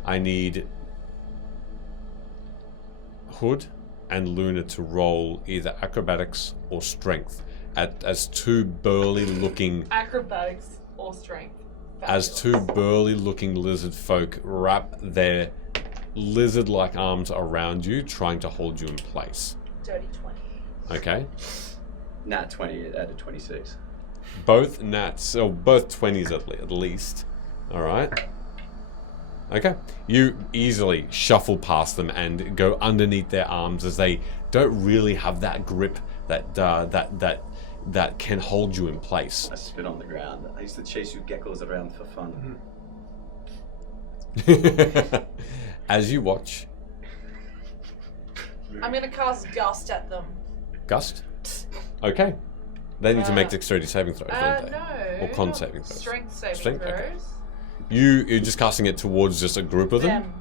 I need Hood and Luna to roll either acrobatics or strength as two burly looking Acrobatics or strength. as two burly looking lizard folk wrap their lizard like arms around you, trying to hold you in place. Dirty 20. Okay? Nat 20 out of 26. Both nats, or both 20s at least. Alright? Okay. You easily shuffle past them and go underneath their arms as they don't really have that grip that can hold you in place. I spit on the ground. I used to chase you geckos around for fun. As you watch, I'm gonna cast Gust at them. Gust. Okay. They need to make dexterity saving throws, don't they? No. Or con saving throws. Strength saving Strength, throws. okay. You're just casting it towards just a group of them? Them.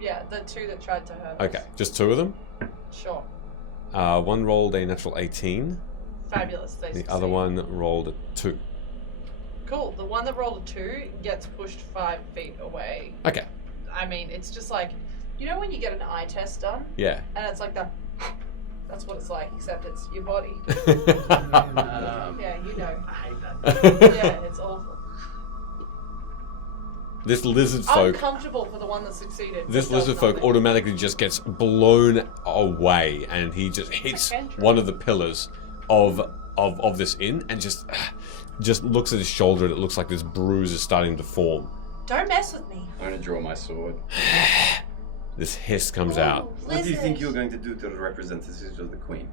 Yeah, the two that tried to hurt us. Okay, just two of them. Sure. One rolled a natural 18. Fabulous. They The succeed. other one rolled a 2. Cool. The one that rolled a 2 gets pushed 5 feet away. Okay, I mean, it's just like, you know when you get an eye test done? yeah. And it's like that. That's what it's like, except it's your body. Yeah, you know. I hate that. Yeah, it's awful. This lizard folk, Uncomfortable for the one that succeeded. this but does lizard folk nothing. automatically just gets blown away, and he just hits one of the pillars of this inn, and just looks at his shoulder, and it looks like this bruise is starting to form. Don't mess with me. I'm gonna draw my sword. This hiss comes out. Ooh, What do you think lizard. you're going to do to the representatives of the queen?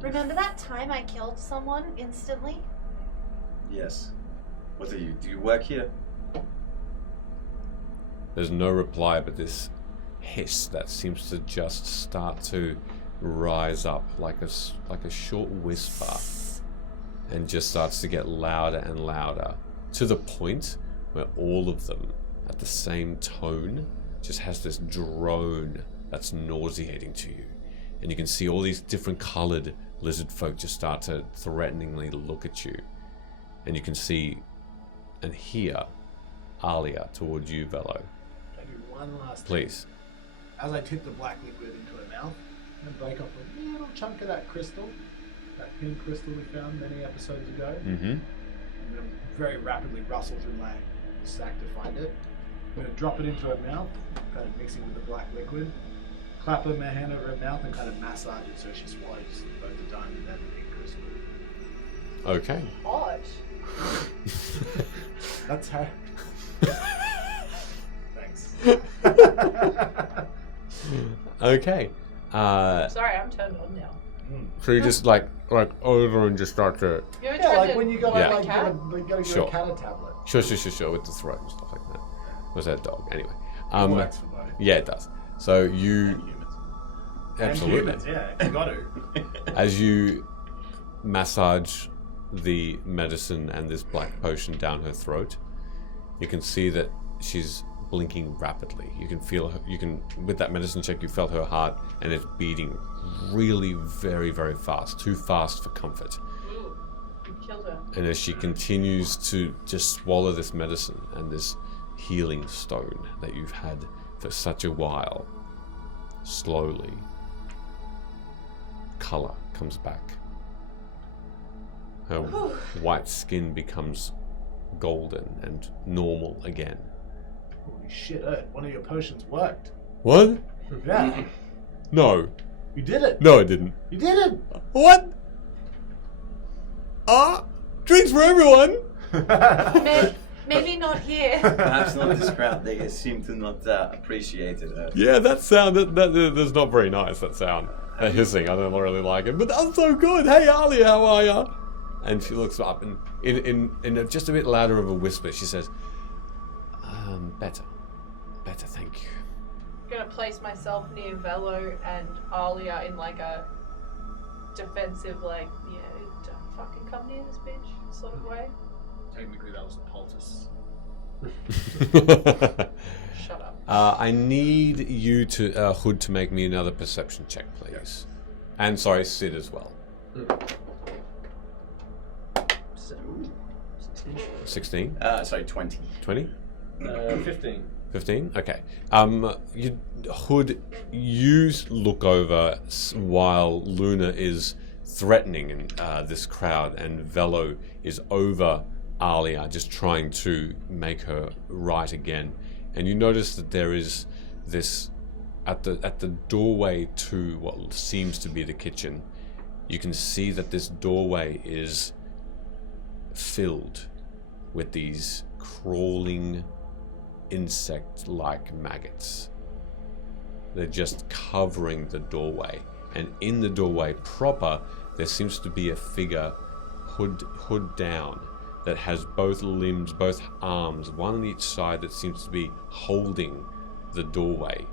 Remember that time I killed someone instantly? Yes. What are you? Do you work here? There's no reply, but this hiss that seems to just start to rise up like a short whisper, and just starts to get louder and louder, to the point where all of them, at the same tone, just has this drone that's nauseating to you. And you can see all these different colored lizard folk just start to threateningly look at you. And you can see and hear Alia towards you, Velo. Can I do one last thing? Please. As I tip the black liquid into her mouth, I'm going to break off a little chunk of that crystal, that pink crystal we found many episodes ago. Mm-hmm. I'm going to very rapidly rustle through my sack to find it. I'm going to drop it into her mouth, kind of mixing with the black liquid. Clap my hand over her mouth and kind of massage it so she swallows both the diamond and the pink crystal. Okay. Odd. That's how. Thanks. Okay. Sorry, I'm turned on now. So you just like over and just start to You ever Yeah, tried like to when you gotta Yeah. like get a Sure. cat a tablet. sure with the throat and stuff like that. Was that a dog? Anyway. It works for both. Yeah, it does. So you And humans. absolutely. And humans, yeah, you got to. As you massage the medicine and this black potion down her throat, you can see that she's blinking rapidly. You can feel her, with that medicine check, you felt her heart and it's beating really very, very fast. Too fast for comfort. Ooh, you killed her. And as she continues to just swallow this medicine and this healing stone that you've had for such a while, slowly, color comes back. Her white skin becomes golden and normal again. Holy shit, Erd, one of your potions worked. What? Yeah, No. you did it. No, I didn't. You did it. What? Drinks for everyone! Maybe not here. Perhaps not this crowd. They seem to not appreciate it. Yeah, that sound, that's not very nice, that sound. That hissing, I don't really like it. But that's so good! Hey, Ali, how are ya? And she looks up and in just a bit louder of a whisper, she says, better. Better, thank you. I'm gonna place myself near Velo and Alia in like a defensive, like, yeah, don't fucking come near this bitch sort of way. Technically, that was a poultice. Shut up. I need you to, Hood, to make me another perception check, please. And sorry, Sid as well. So, 16. 16? Sorry, 20. 20? 15. 15? Okay. Hood, you look over while Luna is threatening this crowd, and Velo is over Alia, just trying to make her right again. And you notice that there is this at the doorway to what seems to be the kitchen. You can see that this doorway is filled with these crawling insect-like maggots. They're just covering the doorway, and in the doorway proper there seems to be a figure hood down that has both limbs, both arms, one on each side, that seems to be holding the doorway,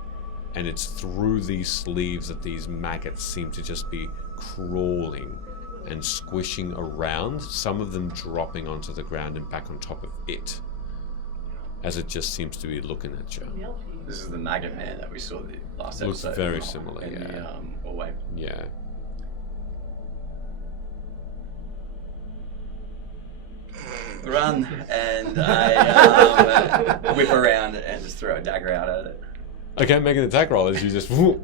and it's through these sleeves that these maggots seem to just be crawling and squishing around, some of them dropping onto the ground and back on top of it, as it just seems to be looking at you. This is the maggot man that we saw the last Looks episode. very similar, in yeah. the hallway. Yeah. Run, and I whip around and just throw a dagger out at it. Okay, make an attack roll as you just. Where's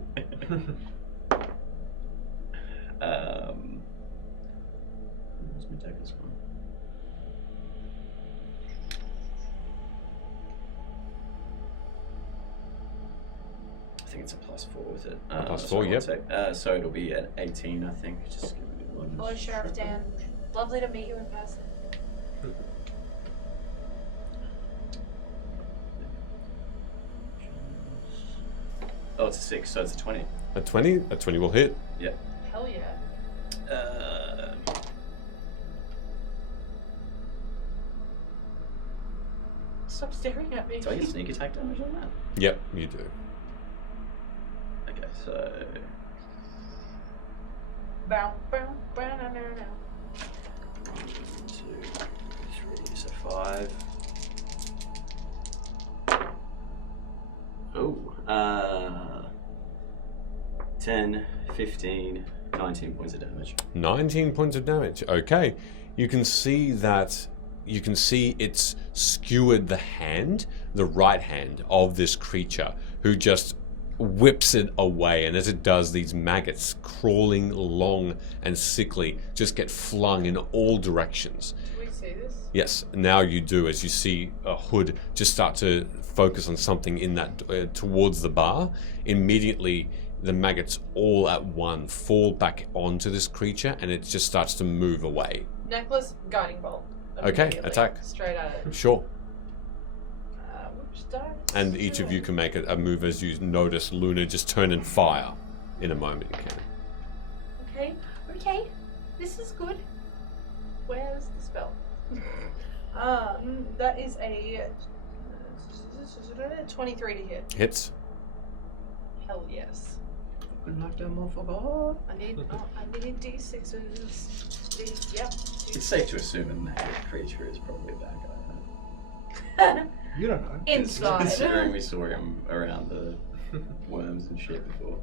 my daggers from? I think it's a +4 with it. +4, so yep. So it'll be at 18, I think. Just give me one. Hello, Sheriff Dan. Lovely to meet you in person. Oh, it's a 6, so it's a 20. A 20? A 20 will hit. Yeah. Hell yeah. Stop staring at me. Do I get sneak attack damage on that? Yep, you do. Okay, so Bow, bow, bow, no, no, no. 1, 2, 3, so 5. Oh, 10, 15, 19 points of damage. 19 points of damage. Okay. You can see it's skewered the hand, the right hand of this creature, who just whips it away, and as it does, these maggots crawling long and sickly just get flung in all directions. Do we see this? Yes, now you do, as you see a Hood just start to focus on something in that towards the bar. Immediately, the maggots all at one fall back onto this creature, and it just starts to move away. Necklace, guiding bolt. Okay, Immediately, attack. Straight at it. Sure. Which dice? And each of you can make a move as you notice Luna just turn and fire in a moment. You can. Okay. This is good. Where's the spell? That is a 23 to hit. Hits. Hell yes. Knock down more for God. I need D6s. Yep. It's safe to assume a maggot creature is probably a bad guy. You don't know. Inside. Considering we saw him around the worms and shit before.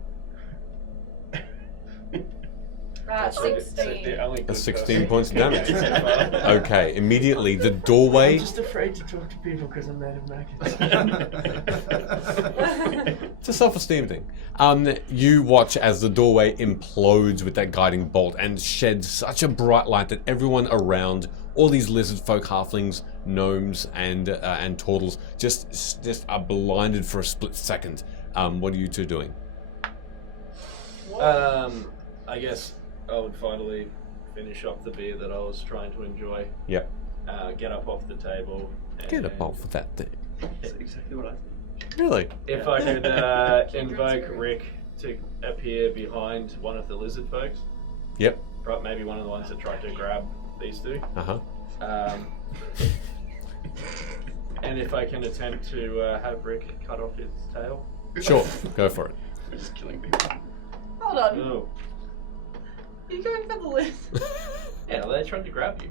So the 16. only good 16 person- points of damage. Yeah. Okay, immediately the doorway. I'm just afraid to talk to people because I'm made of maggots. It's a self-esteem thing. You watch as the doorway implodes with that guiding bolt and sheds such a bright light that everyone around, all these lizard folk, halflings, gnomes, and turtles, just are blinded for a split second. What are you two doing? I guess I would finally finish off the beer that I was trying to enjoy. Yep. Get up off the table. Get and up off of that thing. That's exactly what I think. Really? If I could invoke Rick to appear behind one of the lizard folks, Yep. maybe one of the ones that tried to grab these two. Uh-huh. And if I can attempt to have Rick cut off his tail. Sure, go for it. We're just killing people. Hold on. No. You're going for the list. Yeah, they tried to grab you.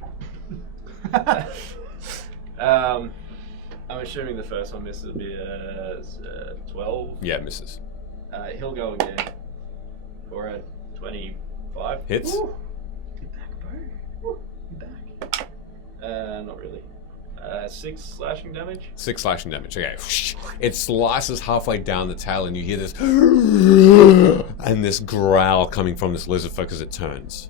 I'm assuming the first one misses will be a 12. Yeah, misses. He'll go again for a 25. Hits. You're back, bro. You're back. Not really. 6 slashing damage. 6 slashing damage. Okay. It slices halfway down the tail, and you hear this and this growl coming from this lizard folk as it turns.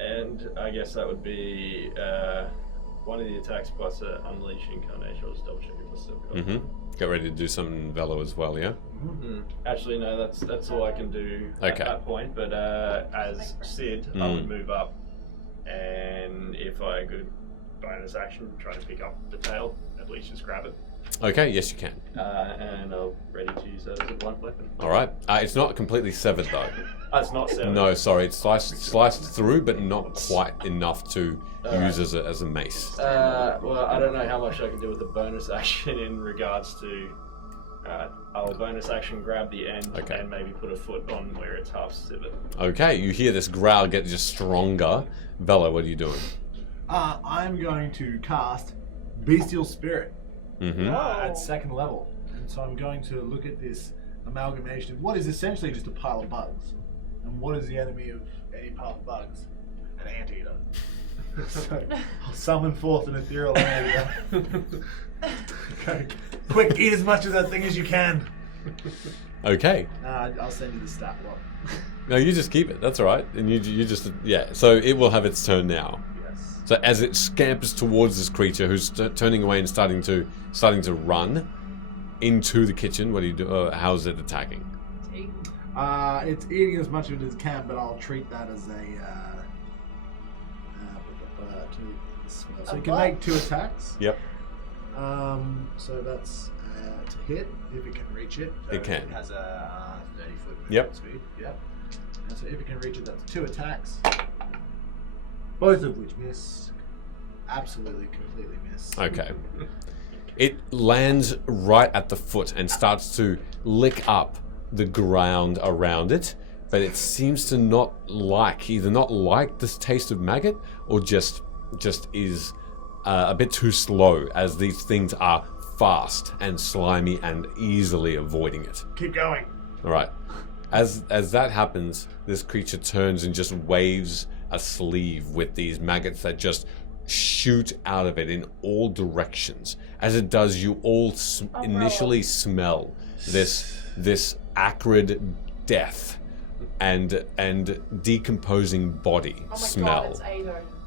And I guess that would be one of the attacks plus Unleash Incarnation. I'll just double check if I still got it. Mm-hmm. Get ready to do something Velo as well, yeah? Actually, no, that's all I can do at Okay. that point. But as Sid, I would move up, and if I could bonus action, try to pick up the tail, at least just grab it. Okay, yes you can. And I'm ready to use that as a blunt weapon. Alright. It's not completely severed though. It's not 7. No, sorry, it's sliced through, but not quite enough to use as a mace. Well, I don't know how much I can do with the bonus action in regards to. I'll bonus action grab the end Okay. and maybe put a foot on where it's half civet. Okay, you hear this growl get just stronger. Velo, what are you doing? I'm going to cast Bestial Spirit Mm-hmm. at 2nd level. And so I'm going to look at this amalgamation of what is essentially just a pile of bugs. And what is the enemy of any pile of bugs? An anteater. So I'll summon forth an ethereal anteater. Okay. Quick, eat as much of that thing as you can. Okay. I'll send you the stat block. No, you just keep it. That's all right. And you just, yeah. So it will have its turn now. Yes. So as it scampers towards this creature who's turning away and starting to run into the kitchen, what do you do? How is it attacking? It's eating as much of it as it can, but I'll treat that as so it can what? make 2 attacks. Yep. So that's to hit if it can reach it. So It can. It has a 30-foot movement Yep. speed. Yep. And so if it can reach it, that's 2 attacks. Both of which miss. Absolutely, completely miss. Okay. It lands right at the foot and starts to lick up the ground around it, but it seems to either not like this taste of maggot or just is a bit too slow, as these things are fast and slimy and easily avoiding it. Keep going. All right. As that happens, this creature turns and just waves a sleeve with these maggots that just shoot out of it in all directions. As it does, you all initially smell this acrid death and decomposing body Oh my smell. god, it's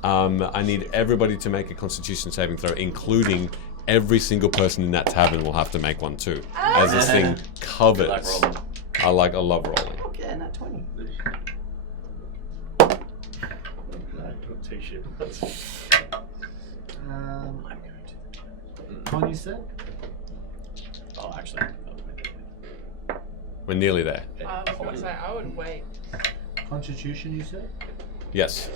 Ado. I need everybody to make a Constitution saving throw, including every single person in that tavern will have to make one too, as this thing covers. Like rolling. I love rolling. Okay, not 20. Two shit. I'm going to. Con, you said? Oh, actually. We're nearly there. I was gonna say I would wait. Constitution, you said? Yes.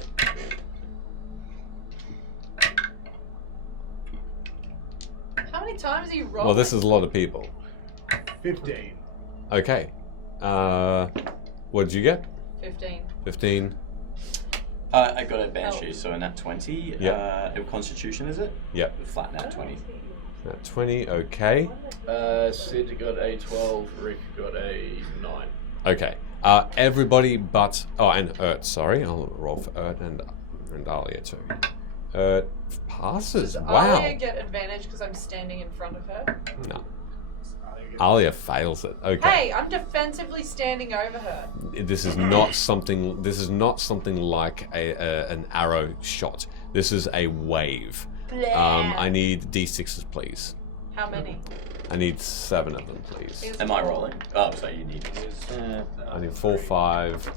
times are you rolling? Well, this is a lot of people. 15. Okay. What did you get? 15. 15. I got a banshee, so a nat 20. Yep. Constitution, is it? Yep. Flat nat 20. Nat 20. Okay. Sid got a 12, Rick got a 9. Okay. Everybody but and Ert. Sorry, I'll roll for Ert and Alia too. Ert passes. Does Wow. Alia get advantage because I'm standing in front of her? No. Alia fails it. Okay. Hey, I'm defensively standing over her. This is not something. This is not something like an arrow shot. This is a wave. I need d6s, please. How many? I need 7 of them, please. Here's Am I four. rolling? Oh, sorry, you need. I need 4, 5,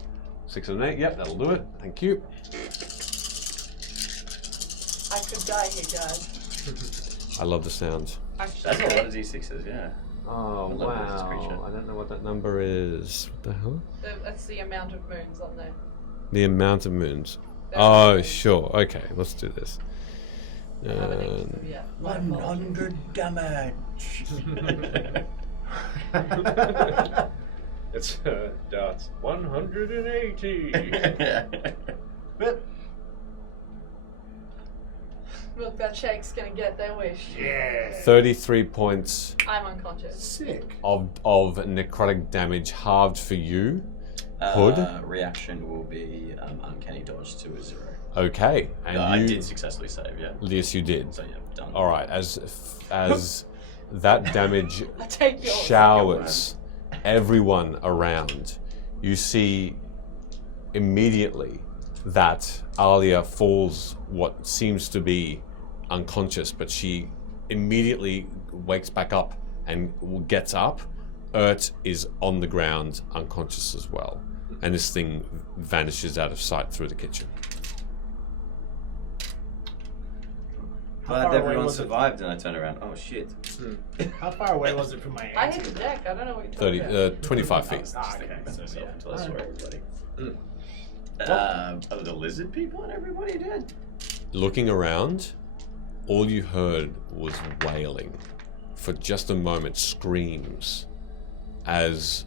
6, and 8. Yep, that'll do it. Thank you. I could die here, guys. I love the sound. Actually, That's a lot of d6s, yeah. Oh I love this creature. wow! I don't know what that number is. What the hell? that's the amount of moons on there. The amount of moons. There Oh, are- sure. Okay, let's do this. I haven't eaten them yet. My apologies. 100 damage. It's darts 180. Look, that shake's gonna get their wish. Yeah. 33 points I'm unconscious. Sick. of necrotic damage halved for you. Hood? Reaction will be uncanny dodge to a 0. Okay, and I you. did successfully save, yeah. Yes, you did. So yeah, done. All right, as that damage I take yours. showers everyone around, you see immediately that Alia falls what seems to be unconscious, but she immediately wakes back up and gets up. Ert is on the ground, unconscious as well, and this thing vanishes out of sight through the kitchen. Glad far away everyone was it? survived and I turned around. Oh shit. How far away was it from my I auntie? hit the deck. I don't know what you're talking 30, about. 25 I feet. was Ah, just thinking okay, about so myself yeah. until I saw everybody. Mm. Are the lizard people and everybody dead? Looking around, all you heard was wailing. For just a moment, screams as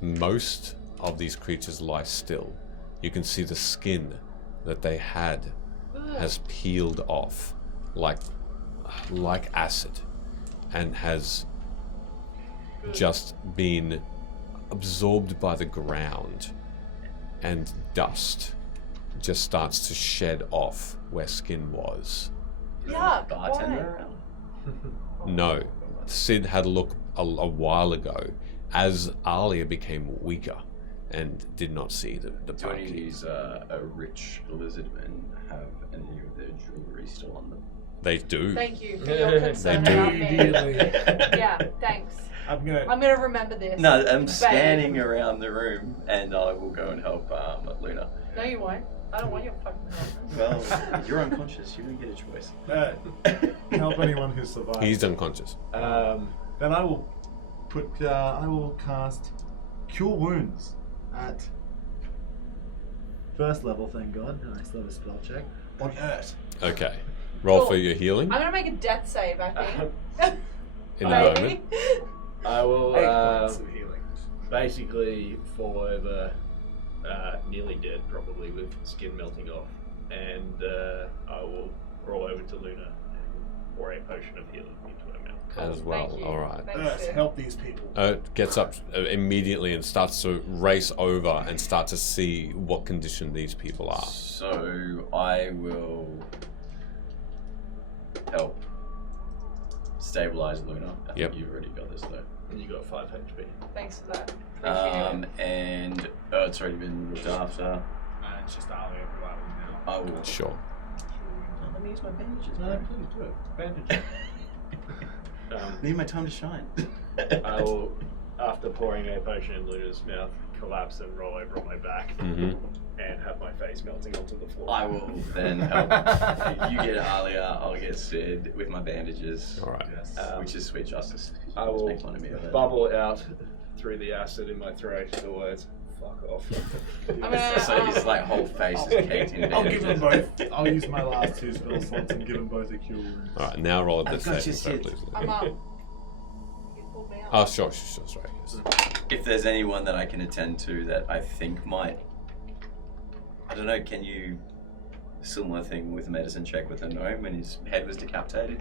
most of these creatures lie still. You can see the skin that they had has peeled off like acid and has just been absorbed by the ground, and dust just starts to shed off where skin was. Yuck, Bartender why? around? No, Sid had a look a while ago as Alia became weaker and did not see the Do any of parakeet. these rich lizard men have any of their jewelry still on them? They do. Thank you for your concern They do. about me. Immediately. Yeah, thanks. I'm gonna. I'm gonna remember this. No, I'm Bang. scanning around the room, and I will go and help Luna. No, you won't. I don't want your fucking help. Well, you're unconscious. You don't get a choice. Help anyone who survives. He's unconscious. Then I will I will cast Cure Wounds at first level, thank God, and I still have a spell check, on Ert. Okay. Roll Cool. for your healing I'm gonna make a death save, I think. in a Maybe. moment. I will 8 points of healing. basically fall over, nearly dead probably, with skin melting off, and I will roll over to Luna and pour a potion of healing into her mouth. As well. Thank you. All right. Thanks, Sid. Help these people. Gets up immediately and starts to race over and start to see what condition these people are. So I will help stabilize Luna. I Yep. think you've already got this though. And you got 5 HP. Thanks for that. Appreciate it. And Ert's already been looked after. It's just Alia now. I will. Sure. Let me use my bandages. No, man. please do it. Bandage. Need my time to shine. I will, after pouring a potion in Luna's mouth, collapse and roll over on my back Mm-hmm. and have my face melting onto the floor. I will then help. You get Alia, I'll get Sid with my bandages. All right. Which is sweet justice. 'cause you I always will make fun of me of it. bubble out through the acid in my throat the words, fuck off. I'm gonna, So his like whole face is caked in I'll give them bandages. both. I'll use my last 2 spell slots and give them both a cure wounds. All right, now roll a I've got death your saving throw, shit. please. I'm up. You pulled me up. Oh, sure, sorry. Yes. If there's anyone that I can attend to that I think might, I don't know, can you, similar thing with medicine check with the gnome when his head was decapitated?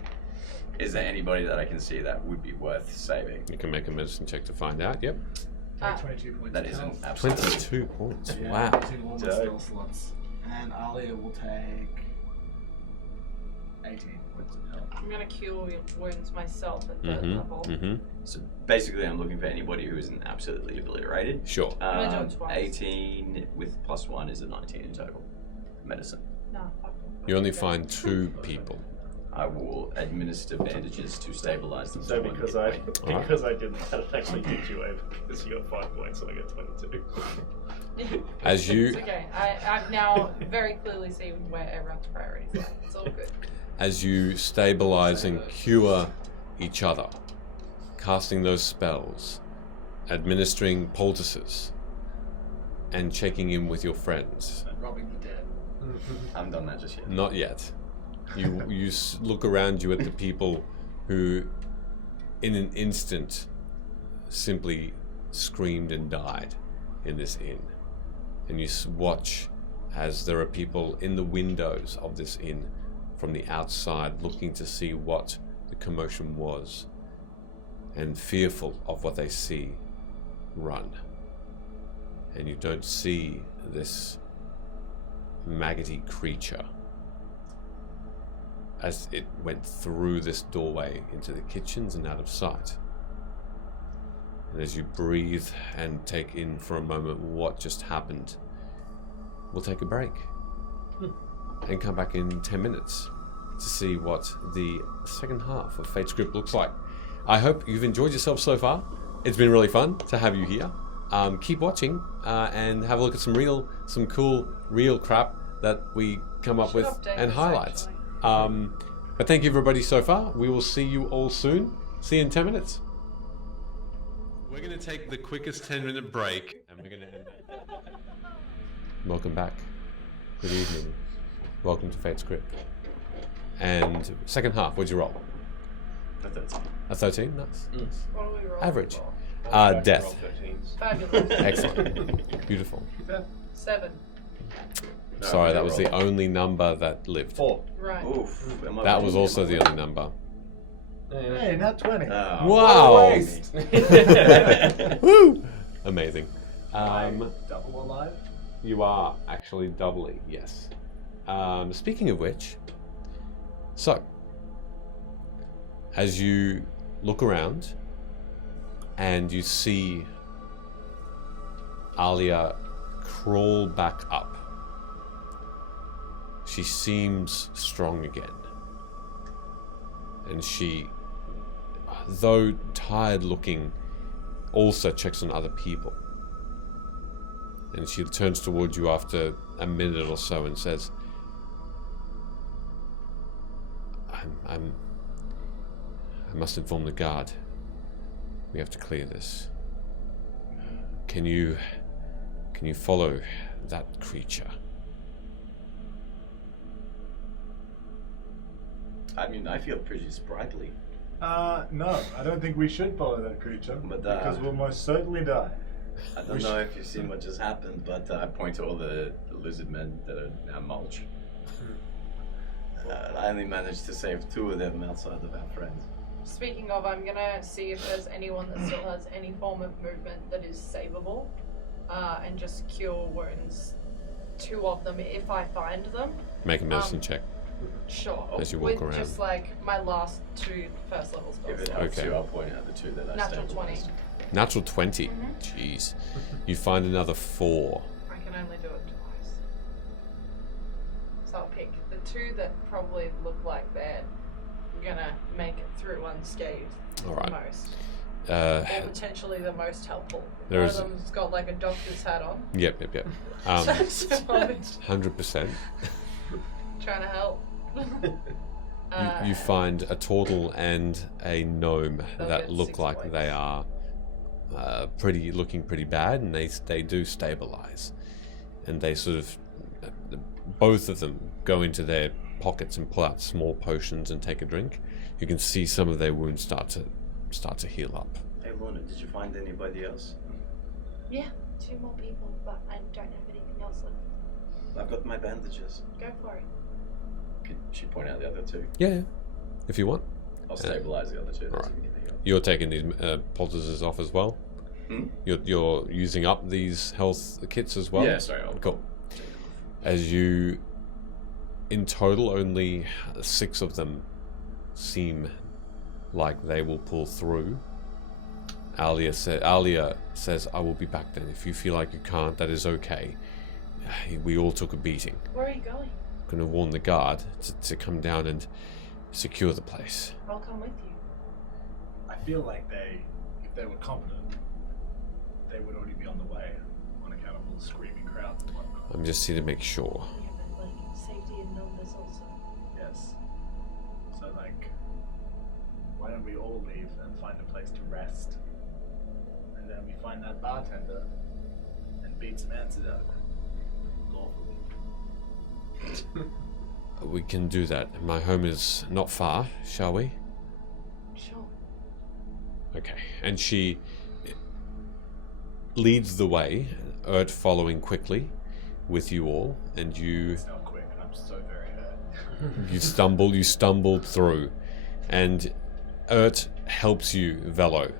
Is there anybody that I can see that would be worth saving? You can make a medicine check to find out. Yep. Take 22 points. That of isn't health. absolutely. 22 points. Yeah, Wow. using all my Dope. spell slots. And Alia will take 18 points of health. I'm gonna cure wounds myself at third level. Mm-hmm. So basically, I'm looking for anybody who isn't absolutely obliterated. Sure. I'm gonna do it twice. 18 with +1 is a 19 in total. Medicine. No, fuck them. You only find 2 people. I will administer bandages to stabilize them. So for one because hit I point. Alright. because I did that, it actually did you over because you got 5 points and I got 22. As you It's okay. I now very clearly see where everyone's priorities are. It's all good. as you stabilize and cure each other, casting those spells, administering poultices, and checking in with your friends. Robbing the dead. I haven't done that just yet. Not yet. You look around you at the people who, in an instant, simply screamed and died in this inn. And you watch as there are people in the windows of this inn from the outside looking to see what the commotion was and fearful of what they see run. And you don't see this maggoty creature as it went through this doorway into the kitchens and out of sight. And as you breathe and take in for a moment what just happened, we'll take a break and come back in 10 minutes to see what the second half of Fate Script looks like. I hope you've enjoyed yourself so far. It's been really fun to have you here. Keep watching and have a look at some cool, real crap that we come up with Should update and this, highlights. actually. But thank you everybody so far. We will see you all soon. See you in 10 minutes. We're going to take the quickest 10-minute break and we're going to end it. Welcome back. Good evening. Welcome to Fate Script. And second half, what'd you roll? A 13? Nice. What are we rolling Average. for? Death. Fabulous. Excellent. Beautiful. 7. No, Sorry, I that was the rolled. only number that lived. 4. Right. Oof. Am I That winning? was also the only number. Hey, not 20. Oh, Wow. waste. Woo! Amazing. Double alive? You are actually doubly, yes. Speaking of which, so as you look around and you see Alia crawl back up, she seems strong again. And she, though tired looking, also checks on other people. And she turns towards you after a minute or so and says, I must inform the guard. We have to clear this. Can you follow that creature? I mean, I feel pretty sprightly. No, I don't think we should follow that creature But, because we'll most certainly die. I don't know if you've seen what just happened, but I point to all the lizard men that are now mulch. I only managed to save 2 of them outside of our friends. Speaking of, I'm gonna see if there's anyone that still has any form of movement that is savable, and just cure wounds. 2 of them if I find them. Make a medicine check. Sure. As you walk With around. just like my last 2 first level If it spells. helps Okay. you, I'll point out the 2 that I Natural stabilized. 20. Natural 20. Jeez. You find another 4. I can only do it twice. So I'll pick the 2 that probably look like they're gonna make it through unscathed All right. the most. Uh, Or potentially the most helpful. There One is- of them's got like a doctor's hat on. yep. So I'm 100%. trying to help. You find a turtle and a gnome They'll that get look 6 like points. they are looking pretty bad, and they do stabilize, and they sort of both of them go into their pockets and pull out small potions and take a drink. You can see some of their wounds start to heal up. Hey Lorna, did you find anybody else? Yeah, 2 more people, but I don't have anything else left. I've got my bandages. Go for it. Could she point out the other two? Yeah, if you want. I'll stabilize the other two. Alright. so we can heal. You're taking these poultices off as well. Hmm? You're using up these health kits as well. Yeah, sorry. I'll Cool. As you, in total, only 6 of them seem like they will pull through. Alia says, "I will be back then. If you feel like you can't, that is okay. We all took a beating. Where are you going? I'm going to warn the guard to come down and secure the place." I'll come with you. I feel like if they were competent, they would already be on the way on account of all the screaming crowds and whatnot. I'm just here to make sure. Yeah, but like safety in numbers also. Yes. So why don't we all leave and find a place to rest? And then we find that bartender and beat some answers out of him. Lawfully. We can do that. My home is not far, shall we? Sure. Okay. And she leads the way, Ert following quickly with you all, and you It's not quick. I'm so very hurt. you stumbled through, and Ert helps you, Velo,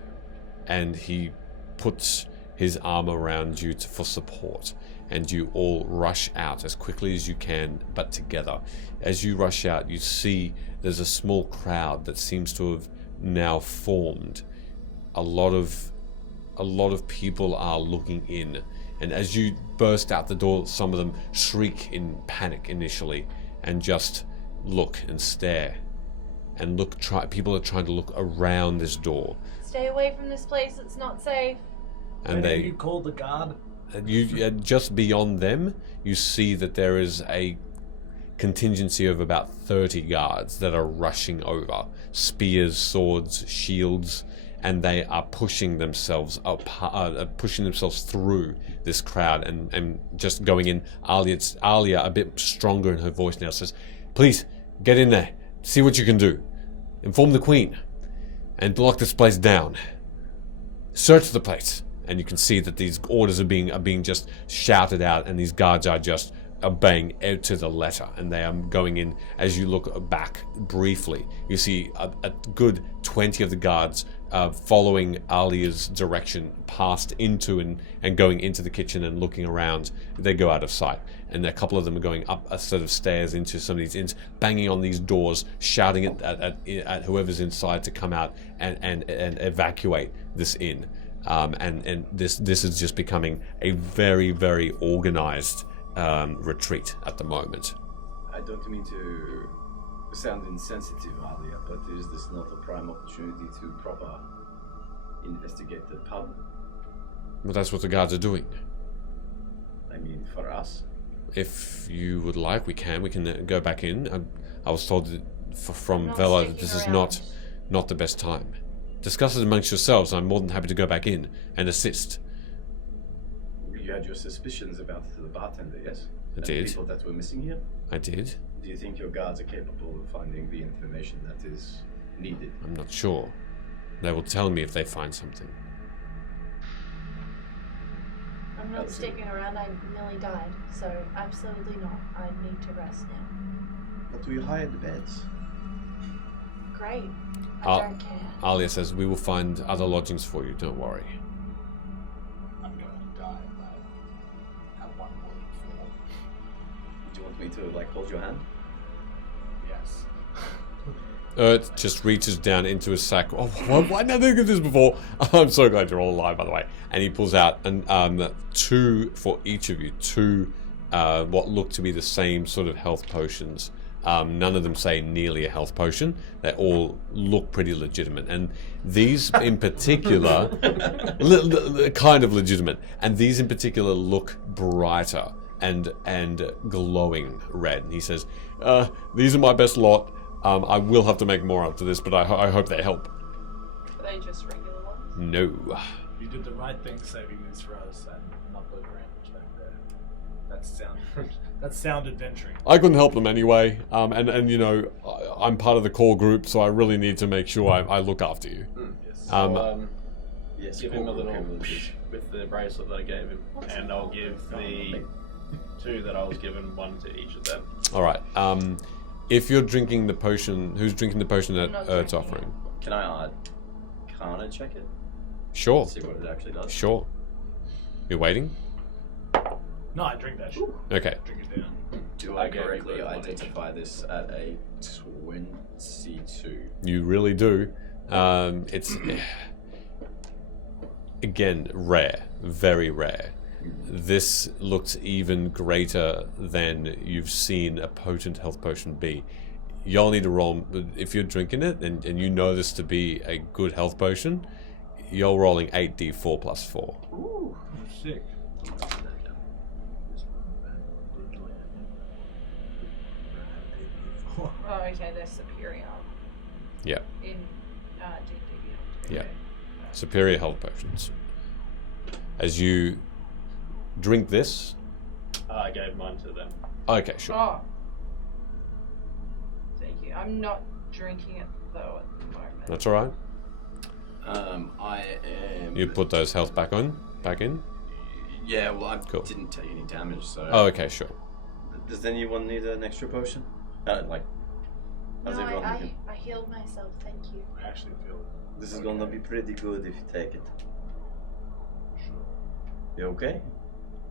and he puts his arm around you for support, and you all rush out as quickly as you can, but together. As you rush out, you see there's a small crowd that seems to have now formed. A lot of people are looking in, and as you burst out the door, some of them shriek in panic initially and just look and stare and look. People are trying to look around this door, Stay away from this place. It's not safe. and When you called the guard? you just beyond them, you see that there is a contingency of about 30 guards that are rushing over, spears, swords, shields, and they are pushing themselves through this crowd and just going in. Alia, a bit stronger in her voice now, says, "Please get in there, see what you can do, inform the queen, and lock this place down. Search the place." And you can see that these orders are being just shouted out, and these guards are just obeying to the letter, and they are going in. As you look back briefly, you see a good 20 of the guards following Alia's direction past into and going into the kitchen and looking around. They go out of sight, and a couple of them are going up a set of stairs into some of these inns, banging on these doors, shouting at whoever's inside to come out and evacuate this inn. And this is just becoming a very, very organized retreat at the moment. I don't mean to sound insensitive, Alia, but is this not a prime opportunity to proper investigate the pub? But that's what the guards are doing. I mean, for us. If you would like, we can go back in. I was told from Not Vela that sticking this is around. not the best time. Discuss it amongst yourselves. I'm more than happy to go back in and assist. You had your suspicions about the bartender, yes? I And did. the people that were missing here? I did. Do you think your guards are capable of finding the information that is needed? I'm not sure. They will tell me if they find something. I'm not sticking around. I nearly died, so absolutely not. I need to rest now. But we hired the beds. Great. I Ah. don't care. Alia says, "We will find other lodgings for you, don't worry." I'm going to die if I have one more than 4. Do you want me to, hold your hand? Yes. Ert just reaches down into his sack. Oh, why didn't I think of this before? I'm so glad you're all alive, by the way. And he pulls out 2 for each of you. 2 what look to be the same sort of health potions. None of them say nearly a health potion. They all look pretty legitimate. And these in particular, kind of legitimate. And these in particular look brighter and glowing red. And he says, "These are my best lot. I will have to make more after this, but I hope they help." Are they just regular ones? No. You did the right thing saving this for us and not the Grandwich back there. That's sound adventuring. I couldn't help them anyway, and you know, I'm part of the core group, so I really need to make sure I look after you. Yes. Yes, give him a cool, little privileges. with the bracelet that I gave him, and I'll give the 2 that I was given, 1 to each of them. All right. If you're drinking the potion, who's drinking the potion that I'm not Erd's drinking offering? Can I Arcana check it? Sure. See what it actually does. Sure. You're waiting? No, I drink that shit. Okay. Drink it down. Do I I gave correctly both one each. identify this at a 22? You really do. It's again rare, very rare. This looks even greater than you've seen a potent health potion be. Y'all need to roll, if you're drinking it and you know this to be a good health potion, you're rolling 8d4 plus 4. Ooh, sick. Oh, okay, they're superior Yeah, in D&D. yeah. Superior health potions. As you drink this, I gave mine to them. okay, sure. Oh. Thank you. I'm not drinking it though at the moment. That's all right. I am. You put those health back in. Yeah, well, I Cool. didn't take any damage, so. Oh, okay, sure. Does anyone need an extra potion? Like, how's No, everyone looking? I healed myself, thank you. I actually feel This is gonna be pretty good if you take it. You okay?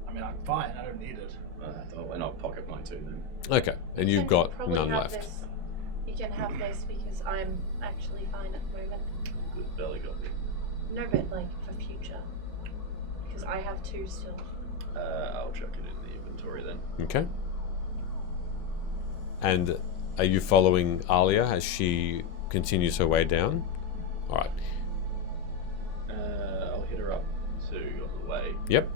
I mean, I'm fine. I don't need it. And I'll pocket mine too then. Okay, and You you've can got probably none have left. This. You can have this because I'm actually fine at the moment. Good belly got me. No, but like for future. Because I have 2 still. I'll chuck it in the inventory then. Okay. And are you following Alia as she continues her way down? All right. I'll hit her up to on the way. Yep.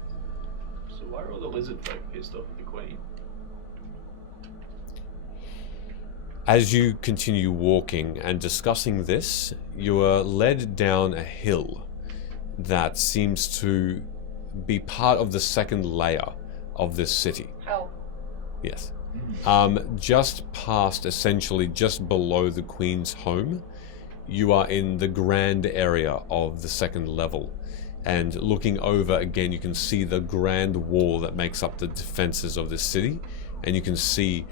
So why are all the lizard folk pissed off at the queen? As you continue walking and discussing this, you are led down a hill that seems to be part of the second layer of this city. Hell. Yes. Just past, essentially just below the Queen's home, you are in the grand area of the second level. And looking over again, you can see the grand wall that makes up the defenses of this city. And you can see,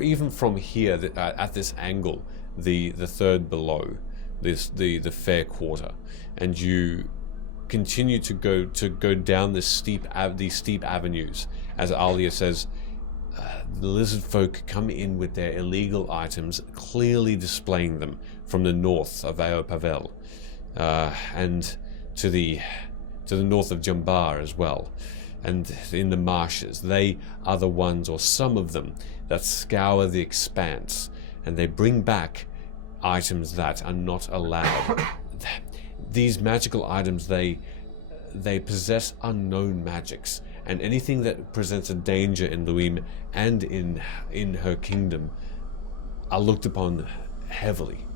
even from here, at this angle, the third below, the fair quarter. And you continue to go down these steep avenues, as Alia says. The lizard folk come in with their illegal items, clearly displaying them from the north of Aopavel, and to the north of Jambar as well, and in the marshes. They are the ones, or some of them, that scour the expanse, and they bring back items that are not allowed. These magical items, they possess unknown magics, and anything that presents a danger in Luim and in her kingdom are looked upon heavily,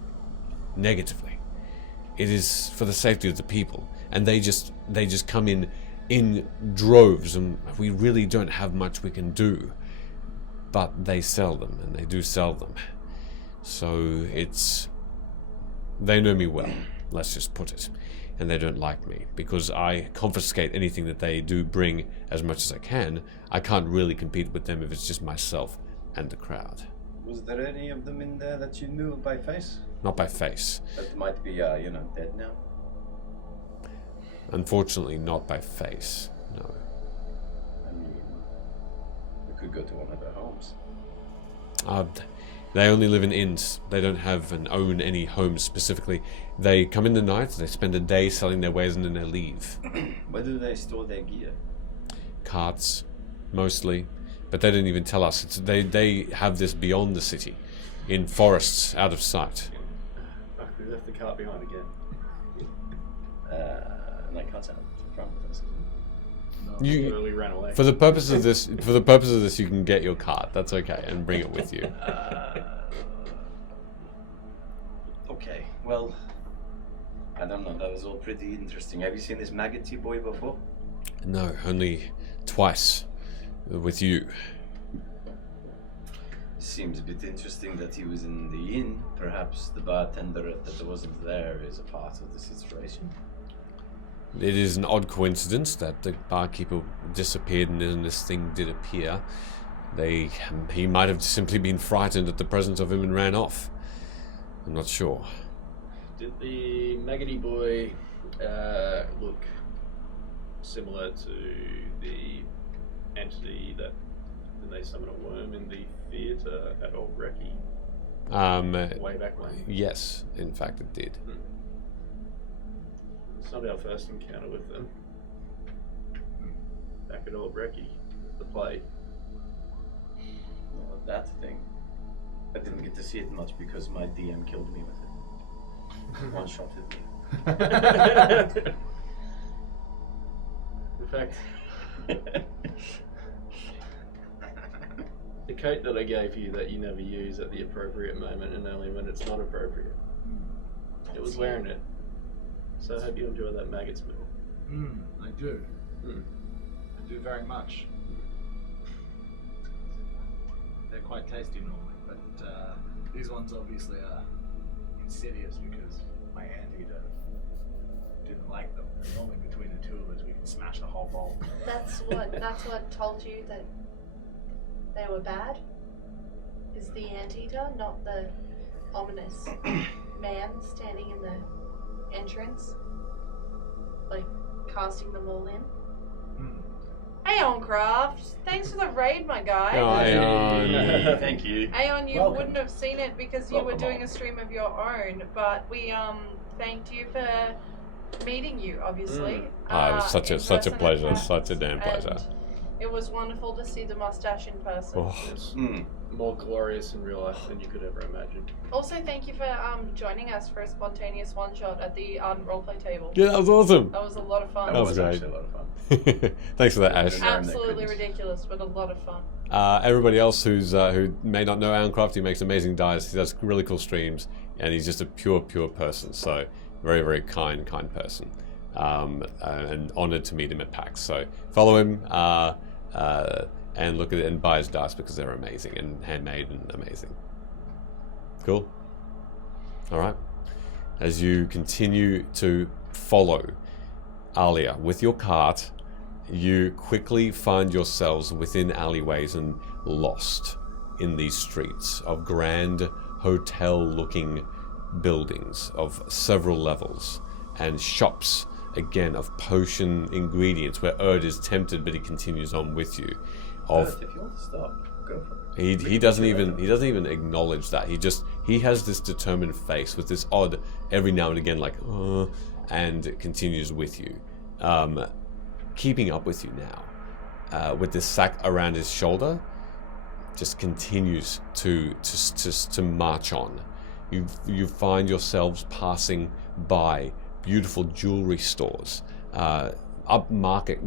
negatively. It is for the safety of the people, and they just come in droves, and we really don't have much we can do. But they sell them, and they do sell them. So they know me well, let's just put it. And they don't like me, because I confiscate anything that they do bring as much as I can. I can't really compete with them if it's just myself and the crowd. Was there any of them in there that you knew by face? Not by face. That might be, dead now. Unfortunately, not by face, no. I mean, we could go to one of their homes. They only live in inns. They don't have and own any homes specifically. They come in the night, they spend a day selling their wares, and then they leave. Where do they store their gear? Carts, mostly. But they didn't even tell us. They have this beyond the city, in forests, out of sight. Fuck, we left the cart behind again. And that cart's out front with us. You, Literally ran away. for the purpose of this, you can get your cart. That's okay, and bring it with you. Okay, well, I don't know. That was all pretty interesting. Have you seen this maggoty boy before? No, only twice with you. Seems a bit interesting that he was in the inn. Perhaps the bartender that wasn't there is a part of the situation. It is an odd coincidence that the barkeeper disappeared and then this thing did appear. He might have simply been frightened at the presence of him and ran off. I'm not sure. Did the maggoty boy look similar to the entity that when they summon a worm in the theatre at Old Recky way back when? Yes, in fact it did. It's not our first encounter with them. Back at Old Recky, the play. Well, that thing. I didn't get to see it much because my DM killed me with it. One shot at me. In fact, the coat that I gave you that you never use at the appropriate moment and only when it's not appropriate. It was wearing it. So I hope you enjoy that maggot's meal. I do. Mm. I do very much. They're quite tasty normally, but these ones obviously are insidious because my anteater didn't like them. Normally between the two of us we can smash the whole bowl. That's what told you that they were bad? Is the anteater, not the ominous man standing in the entrance? Like, casting them all in? Aeon Craft, thanks for the raid, my guy. Thank you. Aeon, you Welcome. wouldn't have seen it because you were Welcome doing on. a stream of your own, but we thanked you for meeting you, obviously. It was such a in person pleasure, at such a PAX, damn pleasure. and it was wonderful to see the mustache in person. Oh. It's Mm. more glorious in real life than you could ever imagine. Also, thank you for joining us for a spontaneous one-shot at the Ardent Roleplay table. Yeah, that was awesome. That was a lot of fun. That was great. actually a lot of fun. Thanks for that, Ash. Yeah. Absolutely ridiculous, but a lot of fun. Everybody else who may not know Aoncraft, he makes amazing dice. He does really cool streams, and he's just a pure person. So very, very kind person. And honored to meet him at PAX. So follow him and look at it and buy his dice because they're amazing and handmade and amazing. Cool. All right. As you continue to follow Alia with your cart, you quickly find yourselves within alleyways and lost in these streets of grand hotel-looking buildings of several levels and shops, again, of potion ingredients where Erd is tempted, but he continues on with you. If you want to stop, go for it. He doesn't even acknowledge that. He has this determined face with this odd every now and again like and continues with you, keeping up with you now, with this sack around his shoulder. Just continues to march on. You find yourselves passing by beautiful jewelry stores, upmarket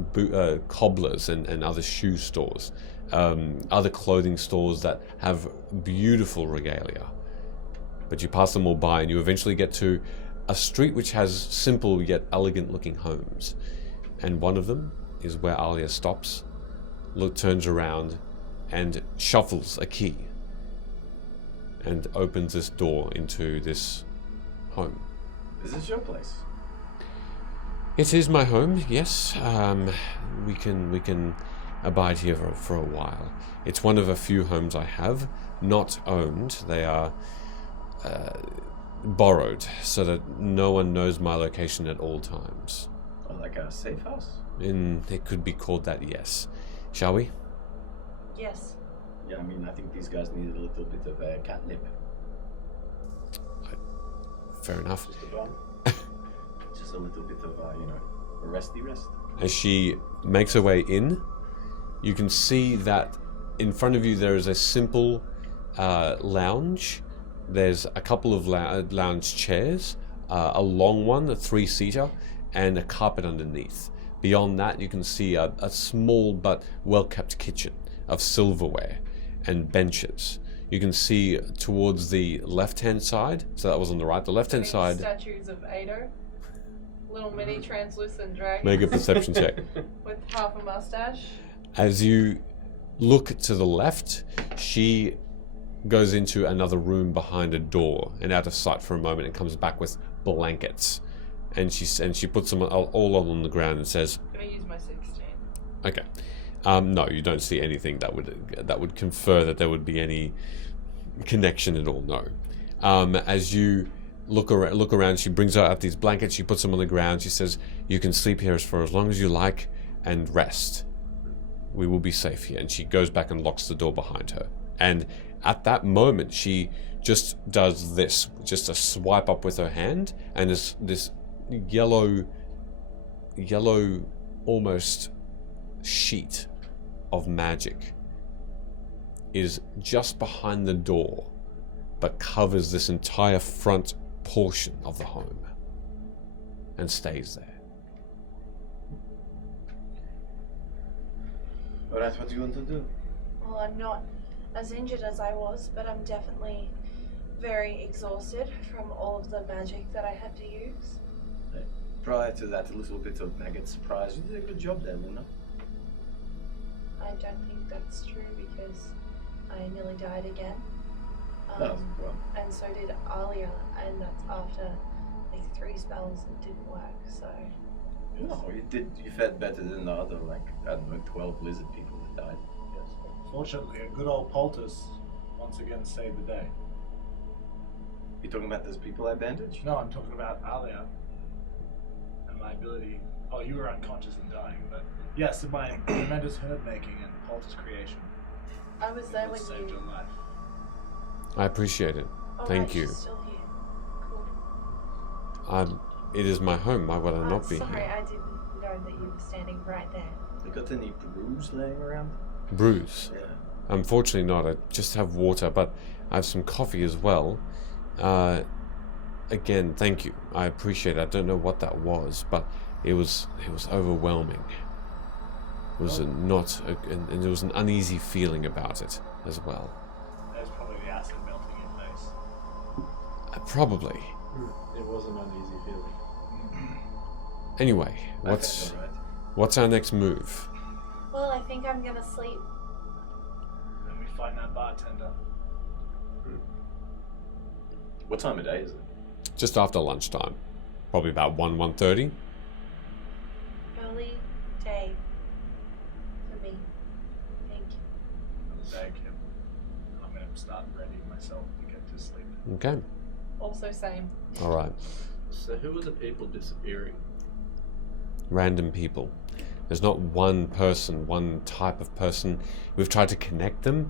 cobblers and other shoe stores, other clothing stores that have beautiful regalia. But you pass them all by and you eventually get to a street which has simple yet elegant looking homes. And one of them is where Alia stops, turns around and shuffles a key and opens this door into this home. Is this your place? It is my home, yes. We can abide here for a while. It's one of a few homes I have, not owned. They are borrowed, so that no one knows my location at all times. Or like a safe house? It could be called that, yes. Shall we? Yes. Yeah, I mean, I think these guys need a little bit of catnip. Fair enough. Just a bum. Just a little bit of, a resty rest. As she makes her way in, you can see that in front of you there is a simple lounge. There's a couple of lounge chairs, a long one, a 3-seater, and a carpet underneath. Beyond that, you can see a small but well-kept kitchen of silverware and benches. You can see towards the left-hand side, so that was on the right, the left-hand side. Statues of Ado. little mini translucent dragon Make a perception check. with half a mustache. As you look to the left, she goes into another room behind a door and out of sight for a moment and comes back with blankets. And she puts them all on the ground and says, I'm gonna use my 16. okay. No, you don't see anything that would confer that there would be any connection at all. No. As you look around, she brings out these blankets. She puts them on the ground. She says, "You can sleep here for as long as you like and rest. We will be safe here." And she goes back and locks the door behind her. And at that moment, she just does this, just a swipe up with her hand, and this yellow almost sheet of magic is just behind the door, but covers this entire front portion of the home and stays there. Alright, what do you want to do? Well, I'm not as injured as I was, but I'm definitely very exhausted from all of the magic that I had to use. Prior to that, a little bit of maggot surprise. You did a good job there, Luna. I don't think that's true because I nearly died again. Well, And so did Alia, and that's after like 3 spells that didn't work, so. no, you fared better than the other, like, I don't know, 12 lizard people that died. Yes. Fortunately, a good old poultice once again saved the day. You talking about those people I bandaged? No, I'm talking about Alia and my ability. Oh, you were unconscious and dying, but yes, my tremendous herb making and poultice creation. I was there when saved you. your life. I appreciate it. Oh, Thank right, you. she's still here. Cool. It is my home. Why would I not be Sorry, here? I didn't know that you were standing right there. You got any brews laying around? Bruise. Yeah. Unfortunately not. I just have water, but I have some coffee as well. Again, thank you. I appreciate it. I don't know what that was, but it was overwhelming. It was and there was an uneasy feeling about it as well. There's probably the acid melting in your face. Probably. It was an uneasy feeling. Anyway, Alright. what's our next move? Well, I think I'm gonna sleep. Then we find that bartender. What time of day is it? Just after lunchtime. Probably about 1:30. Early day for me. Thank you. Thank you. I'm going to start readying myself to get to sleep. Okay. Also same. All right. So who are the people disappearing? Random people. There's not one person, one type of person. We've tried to connect them.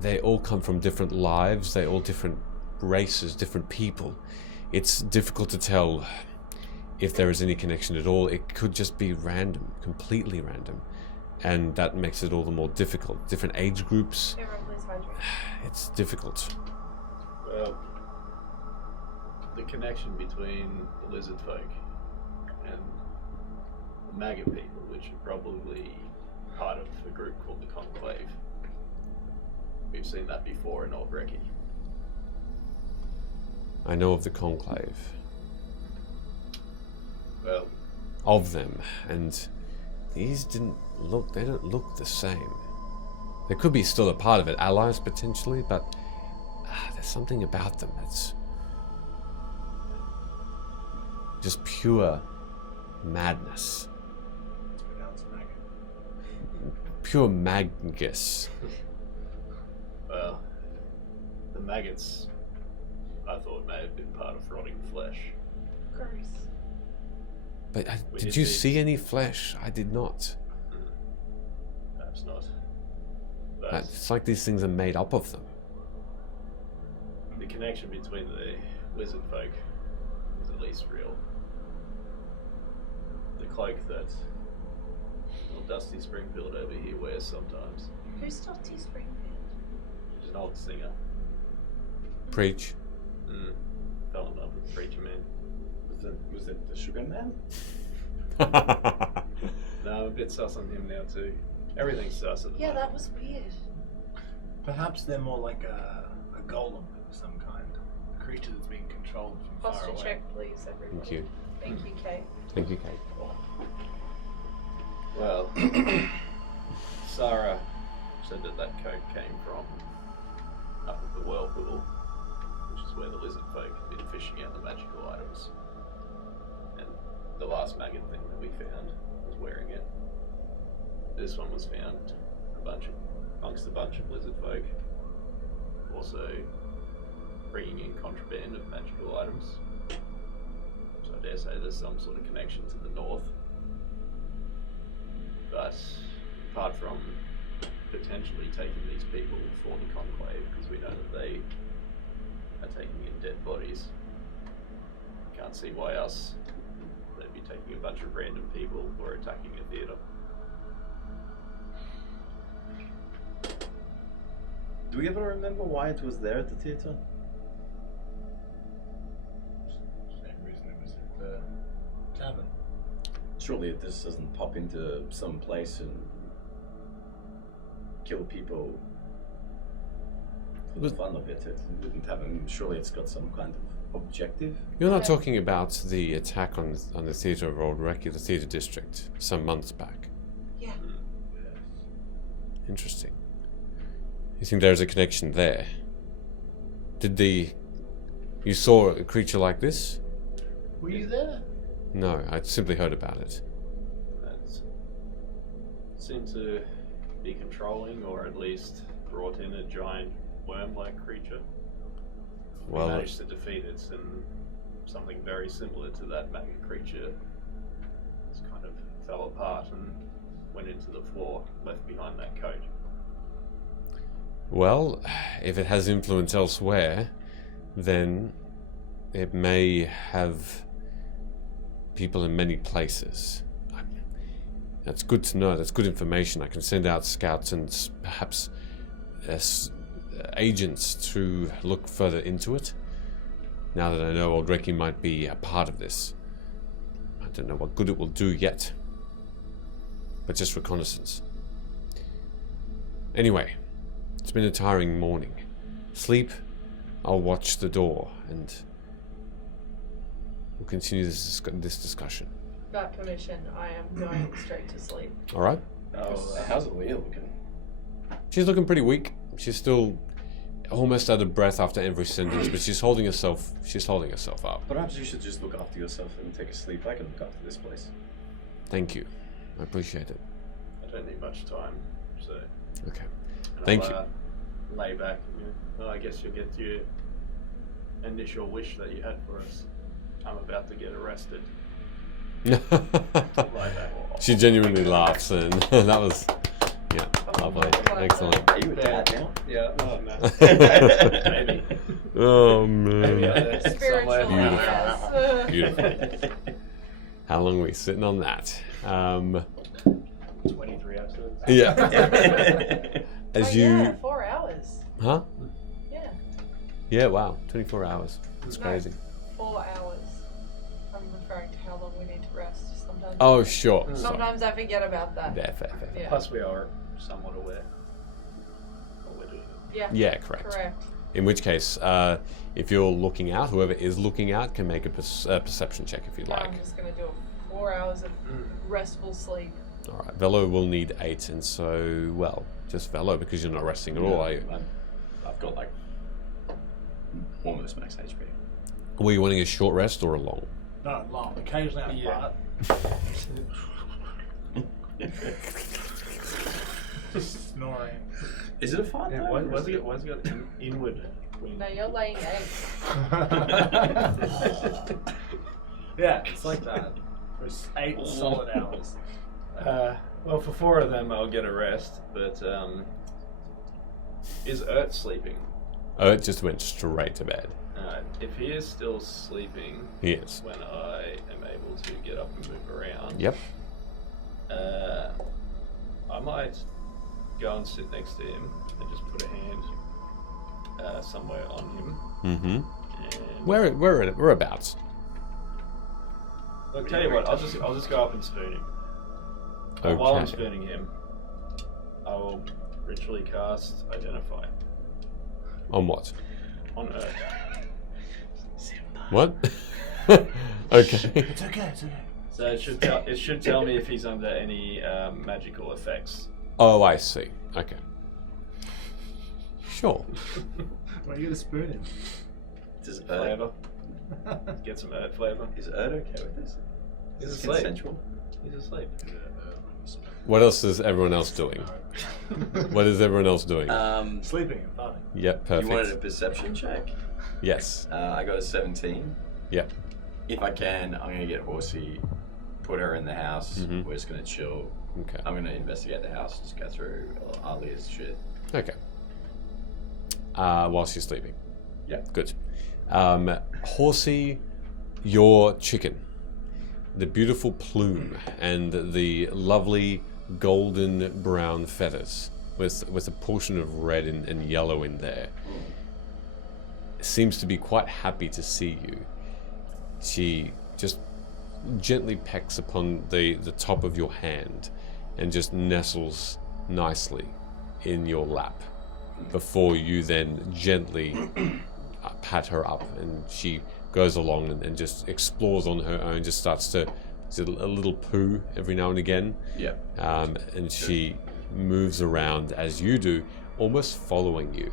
They all come from different lives. They're all different races, different people. It's difficult to tell if there is any connection at all. It could just be random, completely random. And that makes it all the more difficult. Different age groups. Everyone please hydrate. It's difficult. Well, the connection between the lizard folk and the maggot people, which are probably part of a group called the Conclave. We've seen that before in Old Breckie. I know of the Conclave. Well, Of them. And these they don't look the same. They could be still a part of it, allies potentially, but there's something about them that's just pure madness. Let's go down to Maggot. Pure magus. well, the maggots, I thought may have been part of rotting flesh. Gross. But We did did you these. see any flesh? I did not. Perhaps not. But It's like these things are made up of them. the connection between the lizard folk is at least real. The cloak that Dusty Springfield over here wears sometimes. Who's Dusty Springfield? She's an old singer. Preach. Fell in love with the preacher man. Was that the sugar man? No, I'm a bit sus on him now too. Everything's sus at the Yeah, moment. that was weird. Perhaps they're more like a golem of some kind. A creature that's being controlled from far Posture away. check, please, everybody. Thank you. Thank you, Kate. Thank you, Kate. Well, Sarah said that coke came from up at the Whirlpool, which is where the lizard folk have been fishing out the magical items. And the last maggot thing that we found was wearing it. This one was found amongst a bunch of lizard folk, also bringing in contraband of magical items. So I dare say there's some sort of connection to the north. But apart from potentially taking these people for the conclave, because we know that they are taking in dead bodies, can't see why else they'd be taking a bunch of random people who are attacking a theatre. Do we ever remember why it was there at the theatre? Same reason it was at the tavern. Surely this doesn't pop into some place and kill people for the fun of it. It wouldn't have. Surely it's got some kind of objective. You're not talking about the attack on the theatre of Old Recce, the theatre district, some months back. Yeah. Interesting. You think there's a connection there? You saw a creature like this? Were you there? No, I simply heard about it. That seemed to be controlling, or at least brought in a giant worm-like creature. We Well, managed to defeat it, and something very similar to that maggot creature just kind of fell apart and went into the floor, left behind that coat. well, if it has influence elsewhere, then it may have people in many places. That's good to know. That's good information. I can send out scouts and perhaps agents to look further into it. Now that I know Old Recce might be a part of this. I don't know what good it will do yet. But just reconnaissance. Anyway, it's been a tiring morning. Sleep, I'll watch the door, and we'll continue this discussion. That permission, I am going straight to sleep. All right? How's Leah looking? She's looking pretty weak. She's still almost out of breath after every sentence, but she's holding herself up. Perhaps you should just look after yourself and take a sleep. I can look after this place. Thank you. I appreciate it. I don't need much time, so Okay. and Thank I'll, you. Lay back. Well, I guess you'll get your initial wish that you had for us. I'm about to get arrested. Lie back. She genuinely laughs, and that was, yeah, lovely, excellent. Are you a dad now? Yeah. Oh, no. Maybe. Oh Maybe man, out there Spiritual, somewhere. yes. beautiful. How long are we sitting on that? 23 episodes. Yeah. As Oh, you, yeah, 4 hours. huh? Yeah, Yeah, wow, 24 hours. That's No. crazy. 4 hours. I'm referring to how long we need to rest. Sometimes. Oh, sure. Sorry. Sometimes I forget about that. Yeah, fair. Yeah. Plus, we are somewhat aware what we're doing. Yeah. Yeah, correct. Correct. In which case, if you're looking out, whoever is looking out can make a perception check if you'd Now like. I'm just gonna do 4 hours of restful sleep. All right, Velo will need 8, and so, well, just Velo because you're not resting at all, are you? I've got like almost max HP. Were you wanting a short rest or a long? No, long. Occasionally I Yeah. fart. Just snoring. Is it a fart? Yeah, though, or why's is it got inward? No, you're laying eggs. Yeah, it's like that. For 8 solid hours. Well, for 4 of them, I'll get a rest. But is Ert sleeping? Oh, it just went straight to bed. If he is still sleeping He is. when I am able to get up and move around, Yep. I might go and sit next to him and just put a hand somewhere on him. Mm-hmm. And Whereabouts? Look, tell you what, I'll just go up and spoon him. And while I'm Okay. spooning him, I will ritually cast Identify On what? on Earth. What? Okay. It's okay. It's okay. So it should tell me if he's under any magical effects. Oh, I see. Okay. Sure. Why you get a spoon in? Does Erd, Flavor. Get some Erd flavor. is Erd okay with this? He's Is this asleep. consensual? He's asleep. What else is everyone else doing? What is everyone else doing? Sleeping and farting. Yep, You wanted a perfect. perception check? Yes. I got a 17. Yep. If I can, I'm gonna get Horsey, put her in the house. Mhm. We're just gonna chill. Okay. I'm gonna investigate the house, just go through Alia's shit. Okay. Whilst you're sleeping. Yeah. Good. Horsey, your chicken. The beautiful plume and the lovely golden brown feathers with a portion of red and yellow in there. Seems to be quite happy to see you. She just gently pecks upon the top of your hand and just nestles nicely in your lap before you then gently pat her up, and she goes along and just explores on her own, just starts to do a little poo every now and again. Yeah. And she moves around as you do, almost following you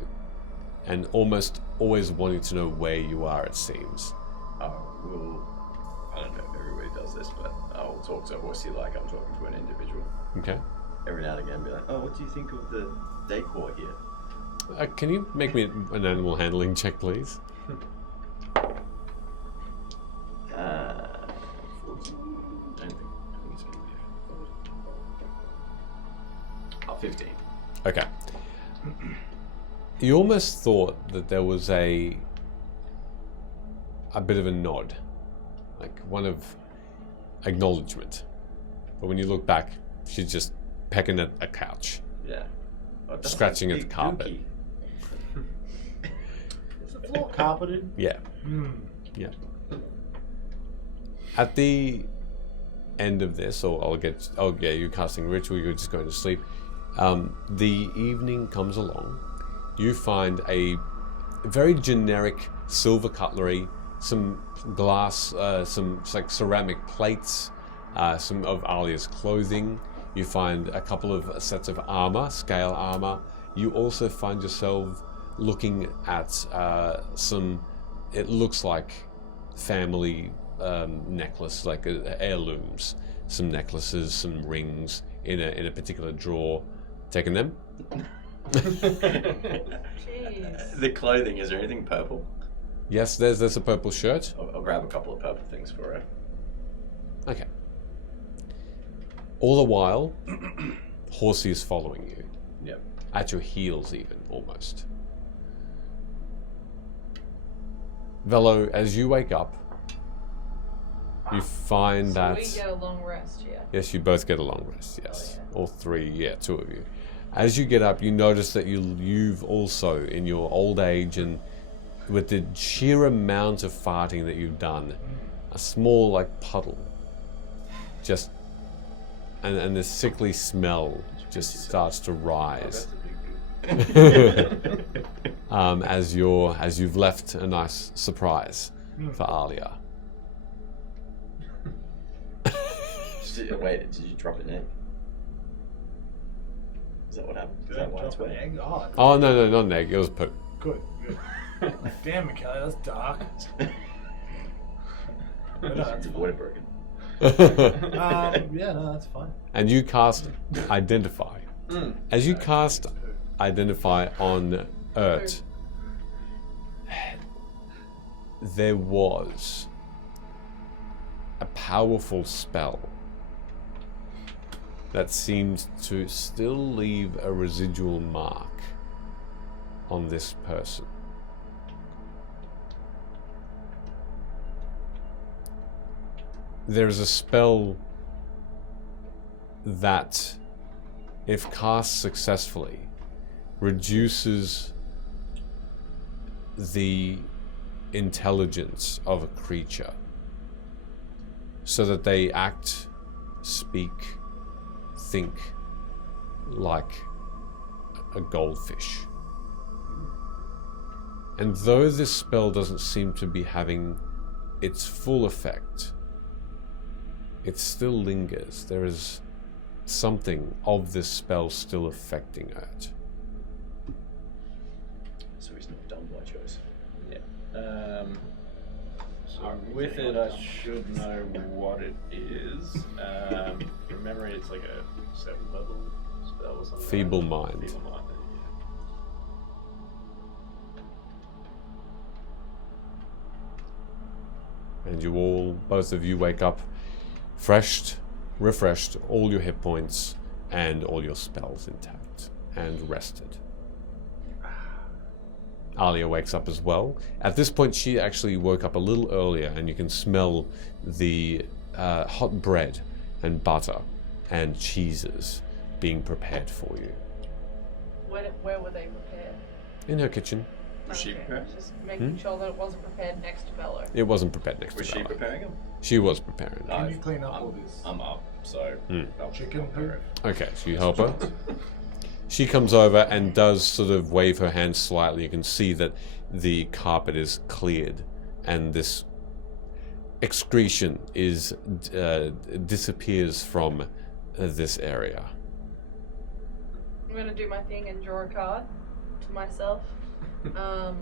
and almost always wanting to know where you are, it seems. I don't know if everybody does this, but I'll talk to Horsey like I'm talking to an individual. Okay. Every now and again, be like, oh, what do you think of the decor here? Can you make me an animal handling check, please? 14. I think it's going to be 15. Okay. You almost thought that there was a bit of a nod, like one of acknowledgement. But when you look back, she's just pecking at a couch. Yeah. Oh, that's Scratching like at the big carpet. dookie. Is the floor carpeted? Yeah. Hmm. Yeah. At the end of this, or you're casting ritual, you're just going to sleep. The evening comes along. You find a very generic silver cutlery, some glass, some like ceramic plates, some of Alia's clothing. You find a couple of sets of armor, scale armor. You also find yourself looking at some, it looks like family necklace, like heirlooms, some necklaces, some rings in a particular drawer. Taking them? Jeez. The clothing, is there anything purple? Yes, there's a purple shirt. I'll grab a couple of purple things for her. Okay. All the while, Horsey is following you. Yep. At your heels even, almost. Velo, as you wake up, you find So that... we get a long rest, yeah. Yes, you both get a long rest, yes. Oh, yeah. All three, yeah, two of you. As you get up, you notice that you've also, in your old age and with the sheer amount of farting that you've done, a small, like, puddle just... And the sickly smell just starts to rise. As you've left a nice surprise for Alia. Wait, did you drop an egg? Is that what happened? Is Did I that why it's drop an wet? egg? Oh, Oh, no, not an egg. It was poo. good. Damn it, Kelly, that's dark. But no, that's It's fine. water broken. Yeah, no, that's fine. And you cast Identify. As you cast Identify on Ert, there was a powerful spell that seemed to still leave a residual mark on this person. There is a spell that, if cast successfully, reduces the intelligence of a creature so that they act, speak, think like a goldfish. And though this spell doesn't seem to be having its full effect, it still lingers. There is something of this spell still affecting it. So he's not done by choice. Yeah. So with it, I should know what it is. From memory, it's like a 7th level spell or something. Feeble like that. Mind. Feeble mind. And you all, both of you, wake up refreshed, all your hit points and all your spells intact and rested. Alia wakes up as well. At this point, she actually woke up a little earlier, and you can smell the hot bread and butter and cheeses being prepared for you Where were they prepared? in her kitchen. Was she prepared? Just making sure that it wasn't prepared next to Bello. It wasn't prepared next Was to she Bella. preparing him? She was preparing. Can you clean up all this? I'm up, so I'll Chicken prepare poo? it. Okay, so you help her. She comes over and does sort of wave her hand slightly. You can see that the carpet is cleared, and this excretion is disappears from this area. I'm gonna do my thing and draw a card to myself. And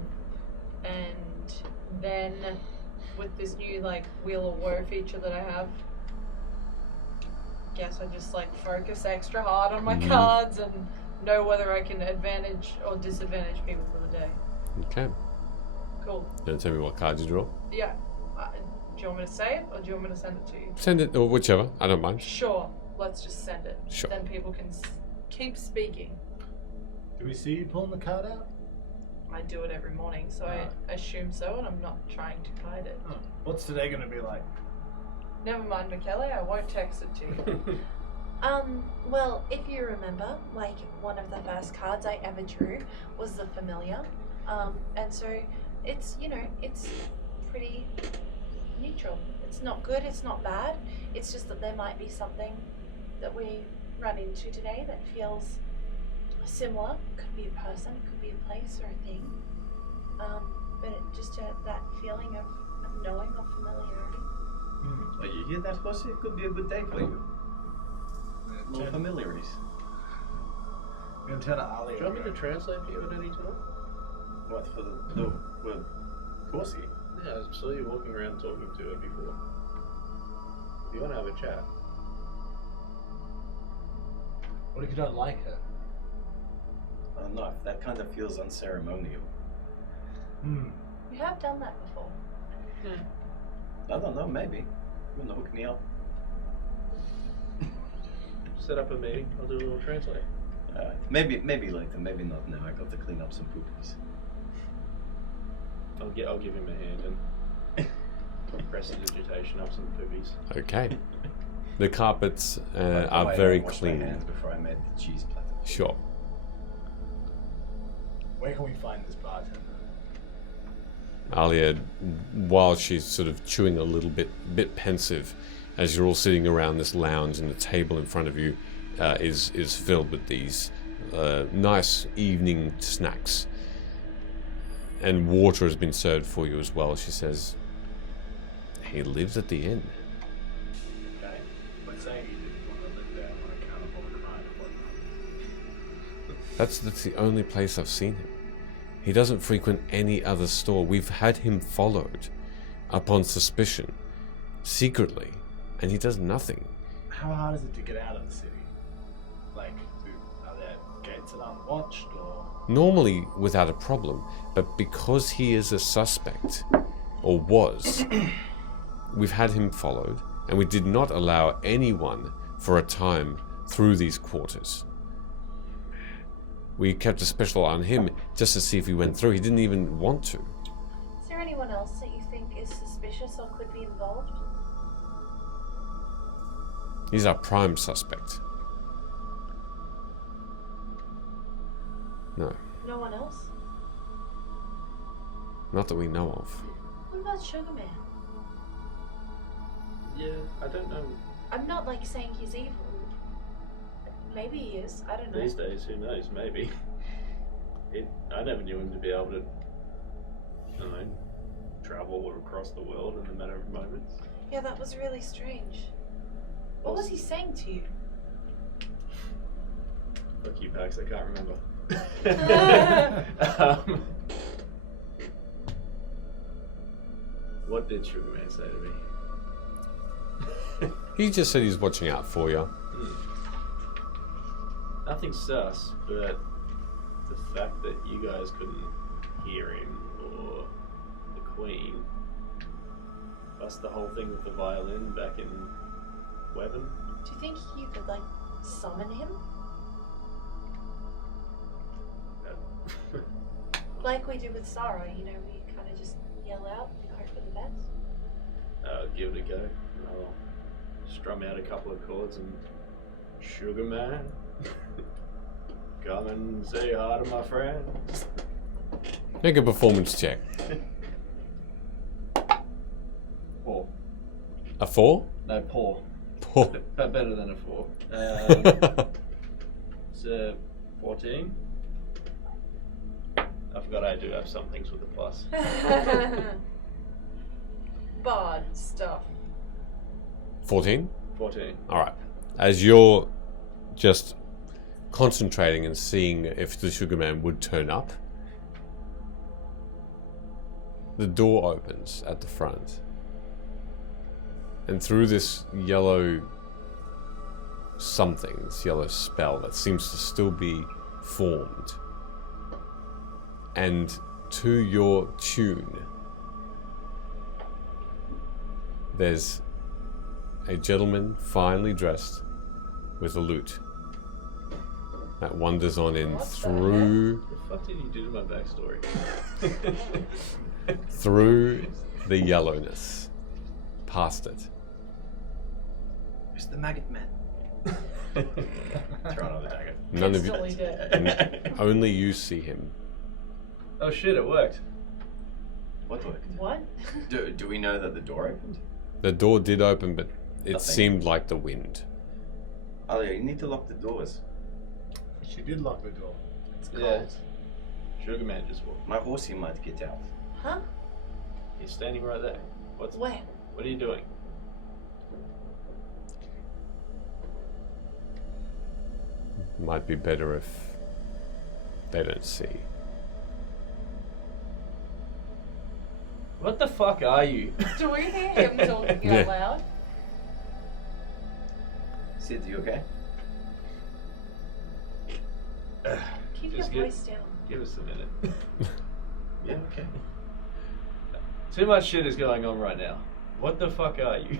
then with this new like Wheel of Woe feature that I have, guess I just like focus extra hard on my cards and know whether I can advantage or disadvantage people for the day. Okay. Cool. You want to tell me what card you draw? Yeah. Do you want me to say it or do you want me to send it to you? Send it, or whichever. I don't mind. Sure. Let's just send it. Sure. Then people can keep speaking. Do we see you pulling the card out? I do it every morning, so I assume so, and I'm not trying to hide it. Oh. What's today going to be like? Never mind, Michele, I won't text it to you. Well, if you remember, like one of the first cards I ever drew was the Familiar. And so it's, it's pretty neutral. It's not good, it's not bad. It's just that there might be something that we run into today that feels similar. Could be a person, could be a place or a thing. But that feeling of knowing, of familiarity. Oh, you hear that, Jose? It could be a good day for you. More familiarities. I'm going to turn to Ali. Do you want me to translate for you at any time? What, for well, Corsi? Yeah, I saw you walking around talking to her before. If you want to have a chat. What if you don't like her? I don't know, that kind of feels unceremonial. You have done that before. I don't know, maybe. You want to hook me up? Set up a meeting. I'll do a little translate. Maybe later, maybe not now. I got to clean up some poopies. I'll give him a hand and prestidigitation of some poopies. Okay. The carpets By the way, are very I washed my clean. hands before I made the cheese platter. Sure. Where can we find this bartender? Alia, while she's sort of chewing a little bit pensive, as you're all sitting around this lounge and the table in front of you is filled with these nice evening snacks. And water has been served for you as well. She says, he lives at the inn. Okay. Let's say he didn't want to live there on account of all the crime and whatnot. That's the only place I've seen him. He doesn't frequent any other store. We've had him followed upon suspicion, secretly, and he does nothing. How hard is it to get out of the city? Like, are there gates that aren't watched, or...? Normally without a problem, but because he is a suspect, or was, we've had him followed, and we did not allow anyone for a time through these quarters. We kept a special eye on him just to see if he went through. He didn't even want to. Is there anyone else that you think is suspicious or could be involved? He's our prime suspect. No, No one else? not that we know of. What about Sugar Man? Yeah, I don't know. I'm not like saying he's evil. Maybe he is. I don't know. These days, who knows? Maybe. I never knew him to be able to, travel across the world in a matter of moments. Yeah, that was really strange. What was he saying to you? Fuck you, Pax, I can't remember. What did Sugar Man say to me? He just said he's watching out for you. Nothing sus, but the fact that you guys couldn't hear him or the Queen, plus the whole thing with the violin back in Weapon. Do you think you could, like, summon him? Like we did with Sarah, you know, we kind of just yell out and hope for the best. Give it a go. And I'll strum out a couple of chords and Sugar Man, come and say hi to my friend. Make a performance check. 4. A 4? No, poor. Poor. But better than a 4. It's 14. I forgot I do have some things with a plus. Bard stuff. 14? 14. Alright. As you're just concentrating and seeing if the Sugar Man would turn up, the door opens at the front. And through this yellow something, this yellow spell that seems to still be formed, and to your tune, there's a gentleman finely dressed with a lute that wanders on in through What the fuck did you do to my backstory? through the yellowness, past it. Who's the maggot man? Throw another dagger. None of Instantly you, dead. only you see him. Oh shit, it worked. What worked? What? Do we know that the door opened? The door did open, but it Nothing. seemed like the wind. Oh yeah, you need to lock the doors. She did lock the door. It's cold. Yeah. Sugar Man just walked. My horsey might get out. Huh? He's standing right there. What Where? are you doing? Might be better if they don't see. What the fuck are you? Do we hear him talking Yeah. out loud? Sid, you okay? Keep your Just get- voice down. Give us a minute. Yeah, okay. Too much shit is going on right now. What the fuck are you?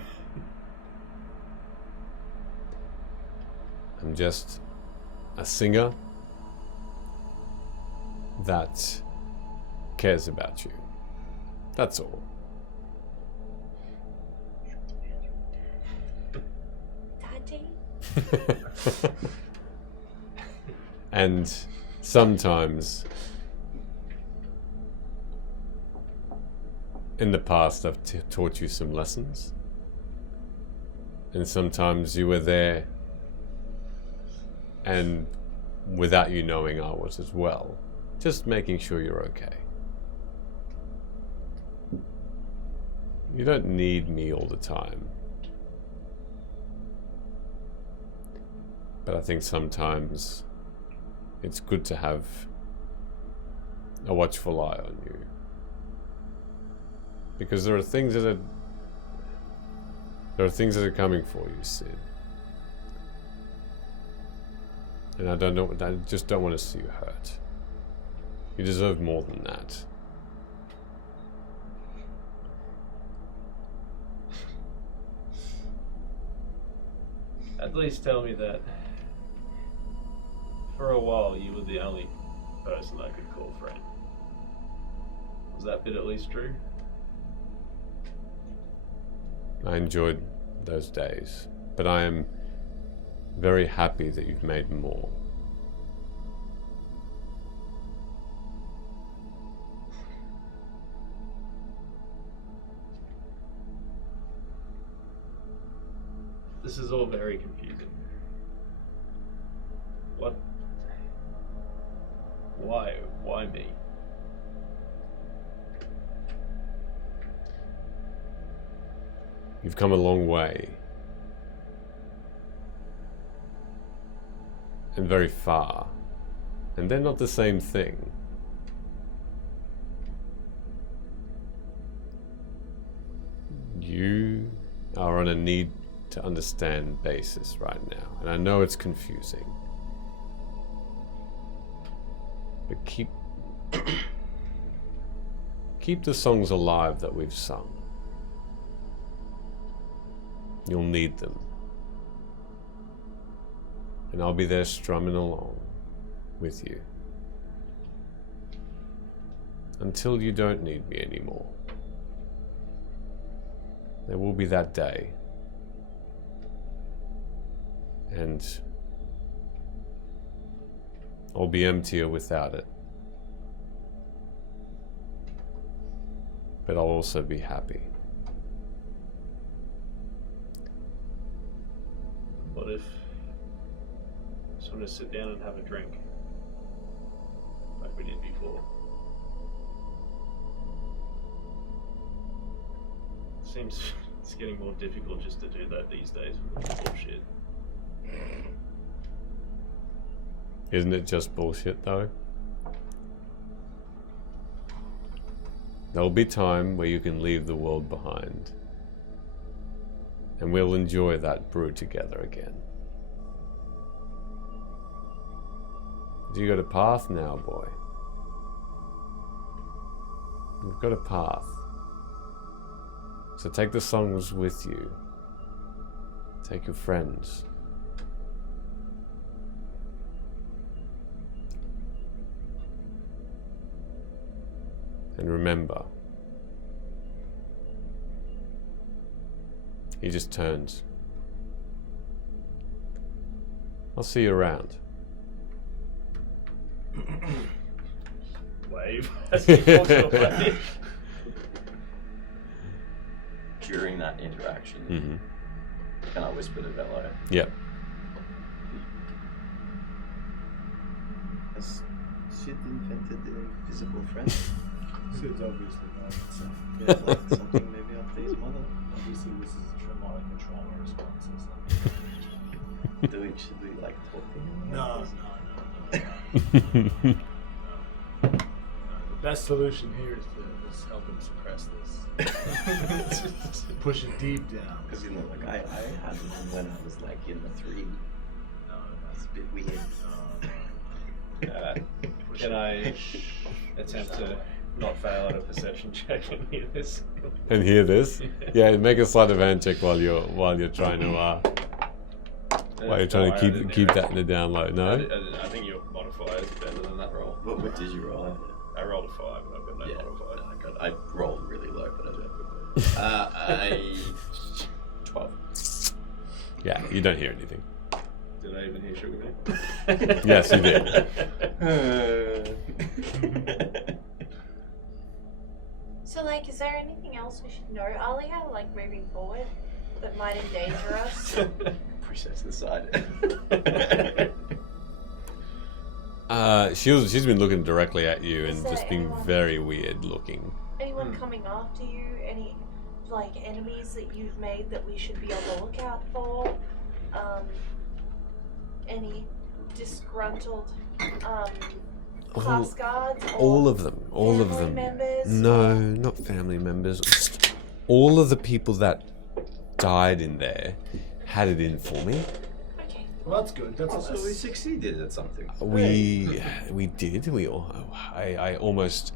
I'm just a singer that cares about you. That's all. Daddy? And sometimes in the past I've taught you some lessons. And sometimes you were there and without you knowing I was as well. Just making sure you're okay. You don't need me all the time. But I think sometimes it's good to have a watchful eye on you. Because there are things that are coming for you, Sid. And I just don't want to see you hurt. You deserve more than that. At least tell me that for a while you were the only person I could call friend. Was that bit at least true? I enjoyed those days, but I am very happy that you've made more. This is all very confusing. What? Why? Why me? You've come a long way. And very far. And they're not the same thing. You are on a need to understand basis right now. And I know it's confusing. But keep the songs alive that we've sung. You'll need them. And I'll be there strumming along with you. Until you don't need me anymore. There will be that day. And I'll be emptier without it. But I'll also be happy. What if I just want to sit down and have a drink? Like we did before. Seems it's getting more difficult just to do that these days with the bullshit. Isn't it just bullshit though? There'll be time where you can leave the world behind. And we'll enjoy that brew together again. You got a path now, boy. You've got a path. So take the songs with you. Take your friends. And remember, he just turns. I'll see you around. Wave as he walks away. During that interaction, can I whisper to Velo? Yep. Has Sid invented the invisible friend? Sid's obviously not. So Yeah, like something maybe after his mother. obviously this is traumatic and trauma responses. Should we like talk to him? No. The best solution here is to just help him suppress this. Push it deep down. Because you know, like I had one when I was like in the 3. No, It's a bit weird. Can I attempt to not fail at a perception check and hear this? And hear this? Yeah, make a sleight of hand check while you're trying to keep that in the down low. No? I think your modifier is better than that roll. What did you roll? I rolled a 5 and I've got no modifier. I rolled really low, but I don't. 12. Yeah, you don't hear anything. Did I even hear Sugar Man? Yes, you did. So, like, is there anything else we should know, Alia, like, moving forward that might endanger us? Push that to the side. She's been looking directly at you and Is there just being anyone- very weird looking. Anyone coming after you? Any, like, enemies that you've made that we should be on the lookout for? Any disgruntled, class guards? Or All of them. All of family them. members? No, not family members. Just all of the people that died in there had it in for me. Okay. Well, that's good. That's So we succeeded at something. We did. I almost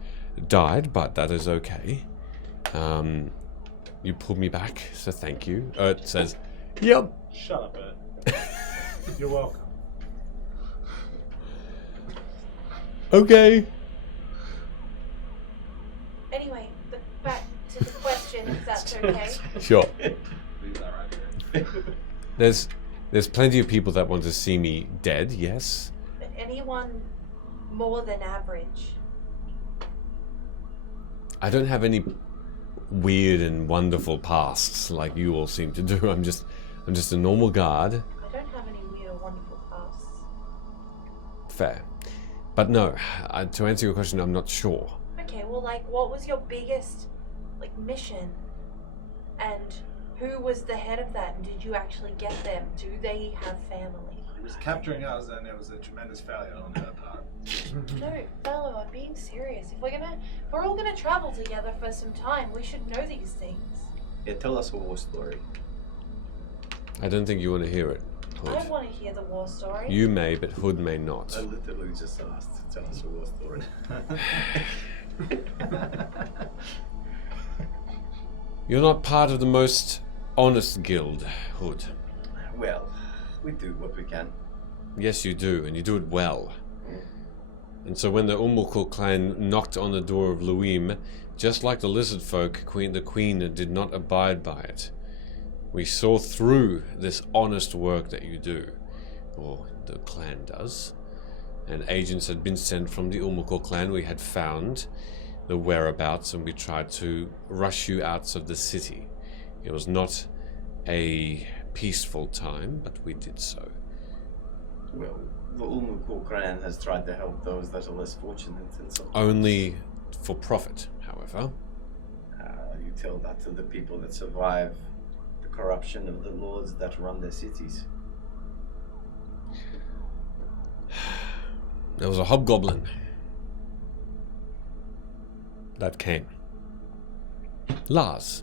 died, but that is okay. You pulled me back, so thank you. It says, "Yep." Shut up, Ed. You're welcome. Okay. Anyway, back to the question, if that's okay. Sure. Leave that right there. There's plenty of people that want to see me dead. Yes. But anyone more than average? I don't have any weird and wonderful pasts like you all seem to do. I'm just a normal guard. I don't have any weird or wonderful pasts. Fair. But no, to answer your question, I'm not sure. Okay, well, like, what was your biggest, like, mission? And Who was the head of that, and did you actually get them? Do they have family? He was capturing us, and it was a tremendous failure on her part. No, fellow, I'm being serious. If we're all gonna travel together for some time, we should know these things. Yeah, tell us a war story. I don't think you want to hear it, I Hood. want to hear the war story. You may, but Hood may not. I literally just asked to tell us a war story. You're not part of the most honest guild, Hood. Well, we do what we can. Yes, you do, and you do it well. And so when the Umulkul clan knocked on the door of Luim, just like the lizard folk, the queen did not abide by it. We saw through this honest work that you do, or the clan does, and agents had been sent from the Umulkul clan. We had found the whereabouts, and we tried to rush you out of the city. It was not a peaceful time, but we did so. Well, the Ulmukul clan has tried to help those that are less fortunate, and so Only for profit, however. you tell that to the people that survive the corruption of the lords that run their cities. There was a hobgoblin that came. Lars.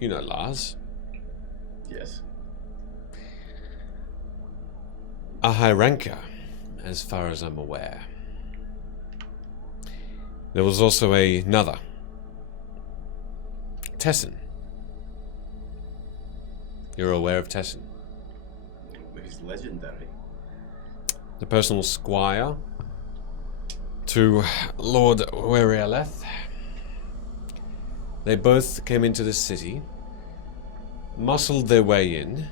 You know Lars. Yes. A high ranker, as far as I'm aware. There was also another. Tessin. You're aware of Tessin? He's legendary. The personal squire to Lord Werialeth. They both came into the city, muscled their way in,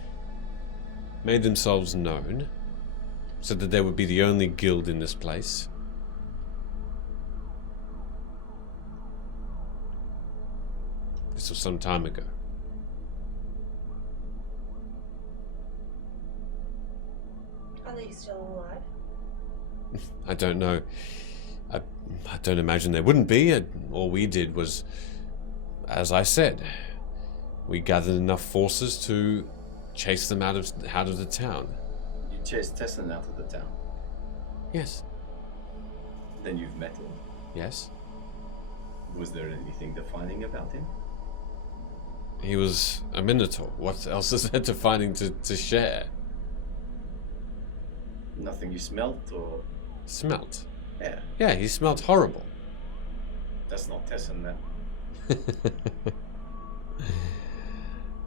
made themselves known, said that they would be the only guild in this place. This was some time ago. Are they still alive? I don't know. I don't imagine there wouldn't be. All we did was, as I said, we gathered enough forces to chase them out of the town. You chased Tessin out of the town. Yes. Then you've met him. Yes. Was there anything defining about him? He was a minotaur. What else is there defining to share? Nothing you smelt, or Smelt. yeah, Yeah, he smelled horrible. that's not Tessin then.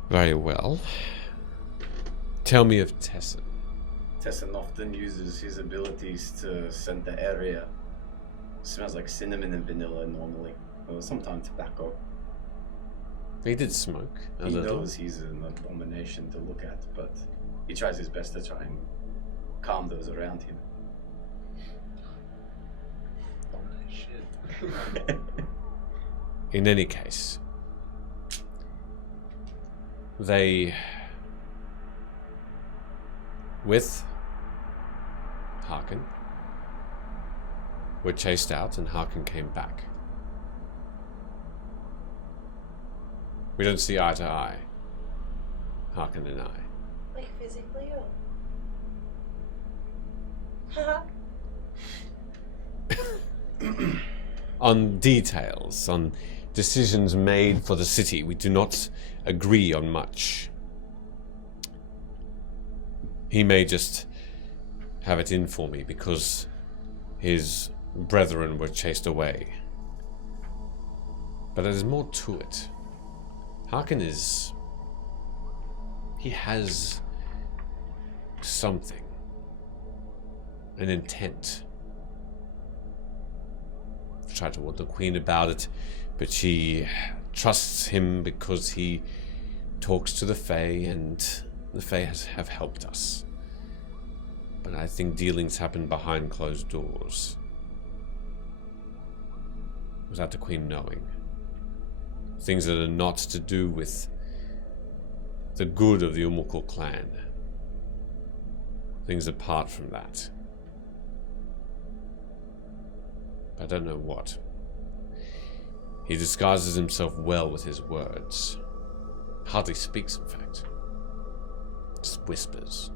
Very well. Tell me of Tessin. Tessin often uses his abilities to scent the area. Smells like cinnamon and vanilla normally, or sometimes tobacco. He did smoke a He little. knows he's an abomination to look at, but he tries his best to try and calm those around him. Shit. In any case, they, with Harkin, were chased out, and Harkin came back. We don't see eye to eye, Harkin and I. Like physically or? Haha. On details, on decisions made for the city, we do not agree on much. He may just have it in for me because his brethren were chased away. But there's more to it. Harkin is... he has something. An intent. I've tried to warn the Queen about it, but she trusts him because he talks to the Fae, and the Fae have helped us. But I think dealings happen behind closed doors. Without the Queen knowing. Things that are not to do with the good of the Umulkul clan. Things apart from that. I don't know what. He disguises himself well with his words. Hardly speaks, in fact. Just whispers.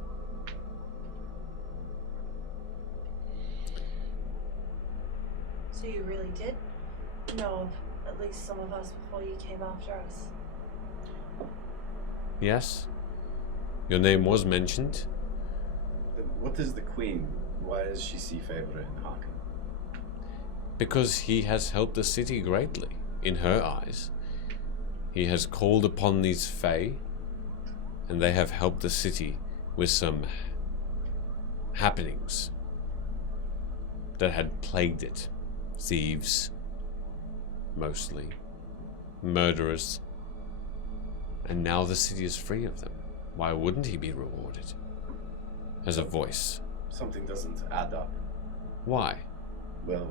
So you really did know of at least some of us before you came after us? Yes? Your name was mentioned. What is the Queen? Why does she see favor in Harkin? Because he has helped the city greatly, in her eyes. He has called upon these Fae, and they have helped the city with some happenings that had plagued it. Thieves, mostly. Murderers. And now the city is free of them. Why wouldn't he be rewarded? As a voice. Something doesn't add up. Why? Well,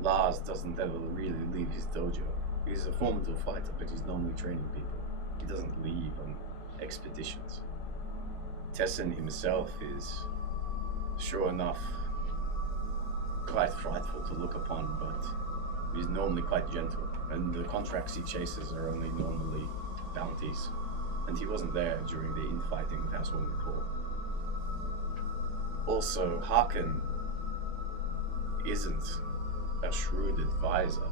Lars doesn't ever really leave his dojo. He's a formidable fighter, but he's normally training people. He doesn't leave on expeditions. Tessin himself is, sure enough, quite frightful to look upon, but he's normally quite gentle. And the contracts he chases are only normally bounties. And he wasn't there during the infighting with Housewoman Paul. Also, Harkin isn't a shrewd advisor.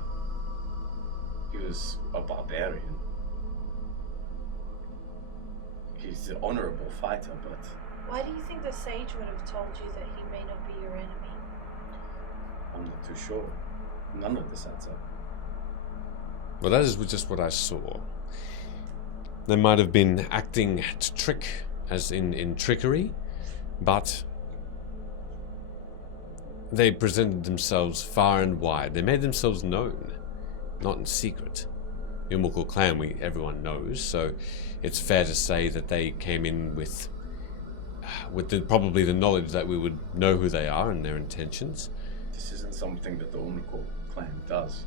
He was a barbarian. He's an honorable fighter, but Why do you think the sage would have told you that he may not be your enemy? I'm not too sure. None of this adds up. Well, that is just what I saw. They might have been acting to trick, as in trickery, but they presented themselves far and wide. They made themselves known, not in secret. The Umukul clan, everyone knows, so it's fair to say that they came in with probably the knowledge that we would know who they are and their intentions. This isn't something that the Umukul clan does.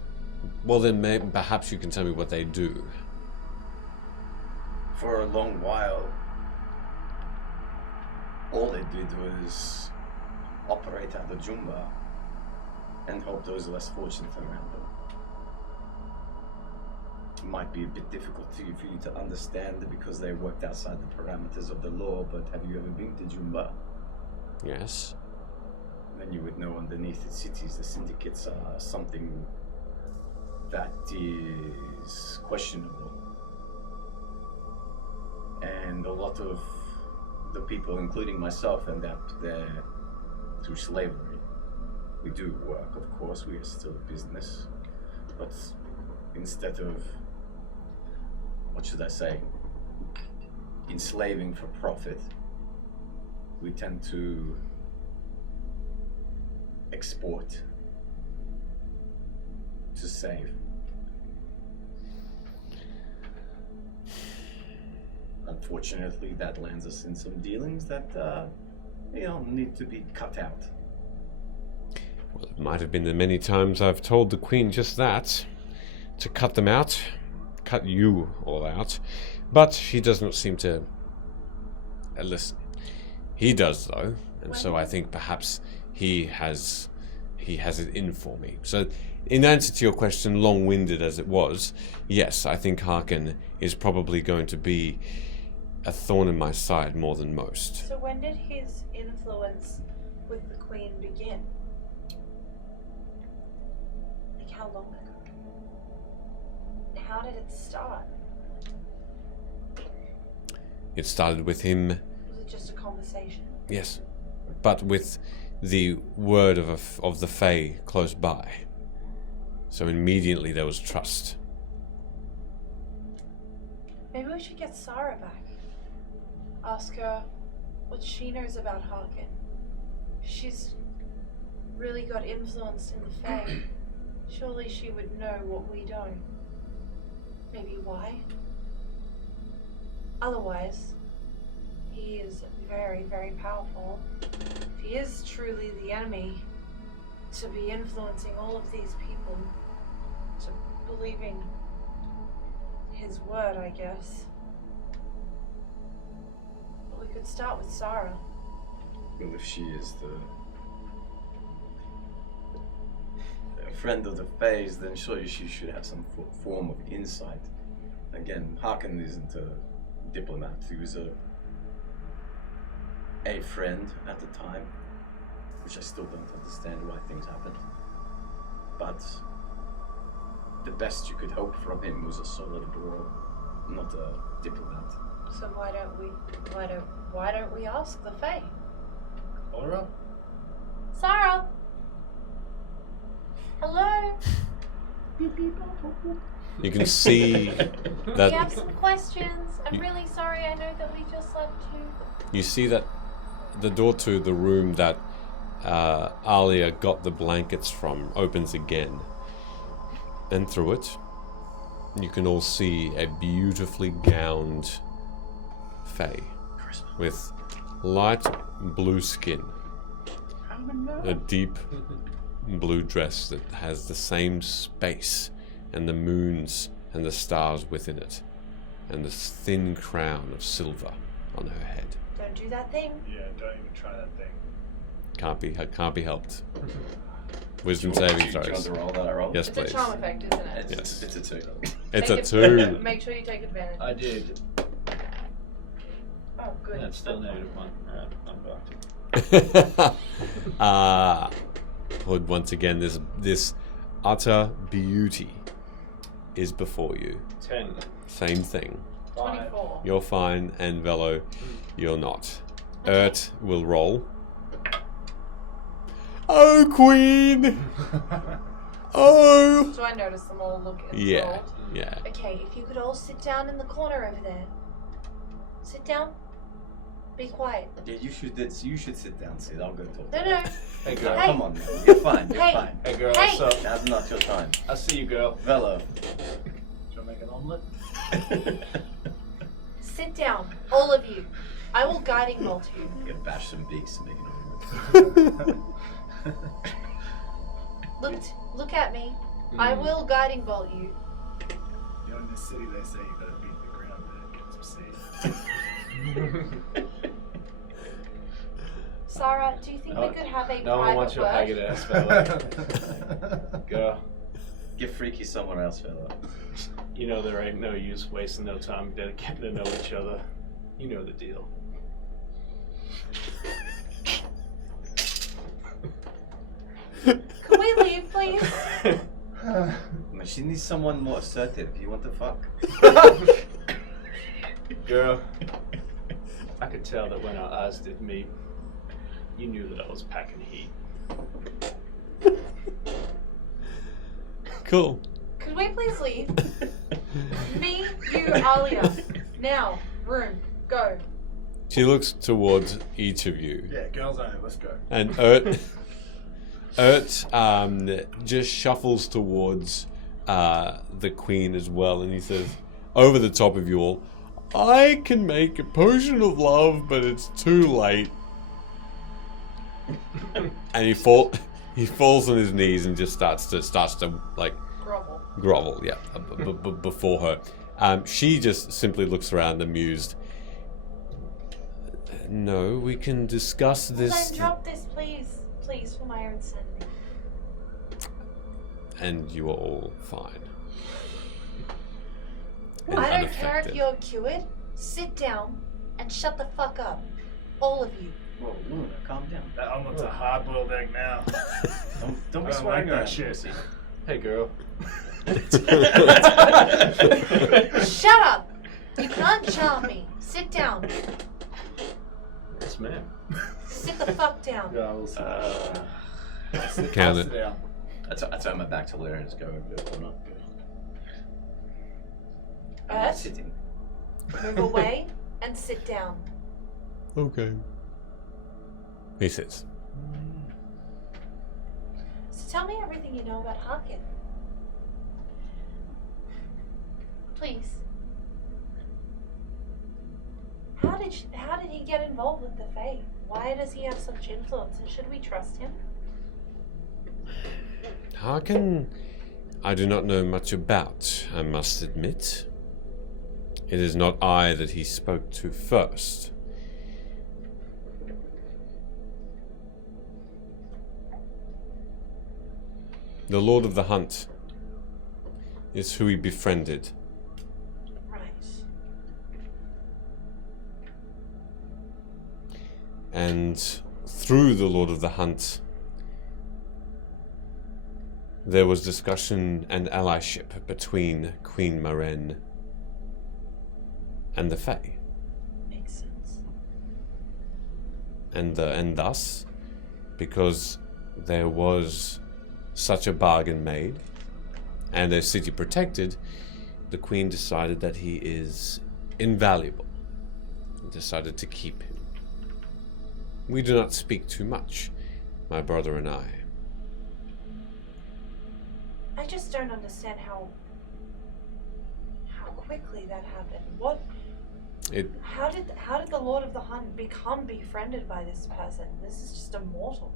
Well, then perhaps you can tell me what they do. For a long while, all they did was operate out of Jumba and help those less fortunate around them. It might be a bit difficult for you to understand because they worked outside the parameters of the law, but have you ever been to Jumba? Yes. Then you would know underneath the cities, the syndicates are something that is questionable. And a lot of the people, including myself, end up there through slavery. We do work, of course, we are still a business, but instead of, what should I say, enslaving for profit, we tend to export to save. Unfortunately, that lands us in some dealings that, need to be cut out. Well, it might have been the many times I've told the Queen just that, to cut them out, cut you all out, but she does not seem to listen. He does, though, and so I think perhaps he has it in for me. So, in answer to your question, long-winded as it was, yes, I think Harkin is probably going to be a thorn in my side more than most. So when did his influence with the Queen begin? Like how long ago? And how did it start? It started with him, Was it just a conversation? yes, but with the word of the Fae close by. So immediately there was trust. Maybe we should get Sarah back. Ask her what she knows about Harkin. She's really got influence in the Fae. Surely she would know what we don't. Maybe why? Otherwise, he is very, very powerful. If he is truly the enemy, to be influencing all of these people to believing his word, I guess. But we could start with Sarah. Well, if she is the friend of the Fays, then surely she should have some form of insight again, Harkin isn't a diplomat. He was a friend at the time, which I still don't understand why things happened. But the best you could hope from him was a solid bro, not a diplomat. So why don't we ask the Fae? Call her up. Sarah. Hello. You can see We that have some questions. I'm really sorry. I know that we just left you. you see that the door to the room that Alia got the blankets from opens again, and through it, you can all see a beautifully gowned Fae with light blue skin, a deep blue dress that has the same space and the moons and the stars within it, and this thin crown of silver on her head. Don't do that thing. Yeah, don't even try that thing. Can't be helped. Wisdom saving Do you want throws. to roll that I roll? Yes, It's a please. charm effect, isn't it? It's, Yes. it's a 2. It's Take a it- 2. Make sure you take advantage. I did. Oh, good. That's still -1. I'm back. Hood, once again, this utter beauty is before you. 10. Same thing. 24. You're fine, and Velo, you're not. Ert will roll. Oh, Queen! Oh! So I noticed them all look Yeah, enthralled. yeah. Okay, if you could all sit down in the corner over there. Sit down. Be quiet. Yeah, you should sit down, Sid. I'll go talk to No, her. no. Hey, girl. Hey. Come on, man. You're fine. You're Hey. fine. Hey, girl. Hey. What's up? Now's not your time. I see you, girl. Velo. Should I make an omelet? Sit down, all of you. I will guiding bolt you. I'm gonna bash some beaks to make an omelet. Look at me. I will guiding bolt you. You know, in this city they say you gotta beat the ground to get some seed. Sarah, do you think No- we could have a No one wants private your word? haggard ass, fella. Girl, Get freaky somewhere else, fella. you know there ain't no use wasting no time getting to know each other. You know the deal. Could we leave, please? Man, she needs someone more assertive. You want to fuck? Girl, I could tell that when our eyes did meet, you knew that I was packing heat. Cool. Could we please leave? Me, you, Alia. Now, room, go. She looks towards each of you. Yeah, girls only. Let's go. And Ert just shuffles towards the queen as well, and he says, over the top of you all, I can make a potion of love, but it's too late. And he falls on his knees and just starts to like grovel, yeah, before her. She just simply looks around amused. No, we can discuss this. Then drop this, please. Please, for my own sanity. And you are all fine. And I don't care if unaffected. you're cured. Sit down and shut the fuck up. All of you. Whoa, Luna, calm down. That omelet's a hard-boiled egg now. Don't I be don't swearing like around that shit. pussy. Hey, girl. Shut up! You can't charm me. Sit down. Yes, ma'am. Sit the fuck down. Yeah, I will sit down. Count I'll sit it. down. I turn my back to Luna and just go over the corner. I'm Ert, not sitting. move away and sit down. Okay. He sits. So tell me everything you know about Harkin. Please. How did he get involved with the Fae? Why does he have such influence? And should we trust him? Harkin, I do not know much about, I must admit. It is not I that he spoke to first. The Lord of the Hunt is who he befriended And through the Lord of the Hunt, there was discussion and allyship between Queen Maren and the Fae. Makes sense. And thus, because there was such a bargain made and a city protected, the Queen decided that he is invaluable and decided to keep him. We do not speak too much, my brother and I. I just don't understand how quickly that happened. How did the Lord of the Hunt become befriended by this person? This is just a mortal.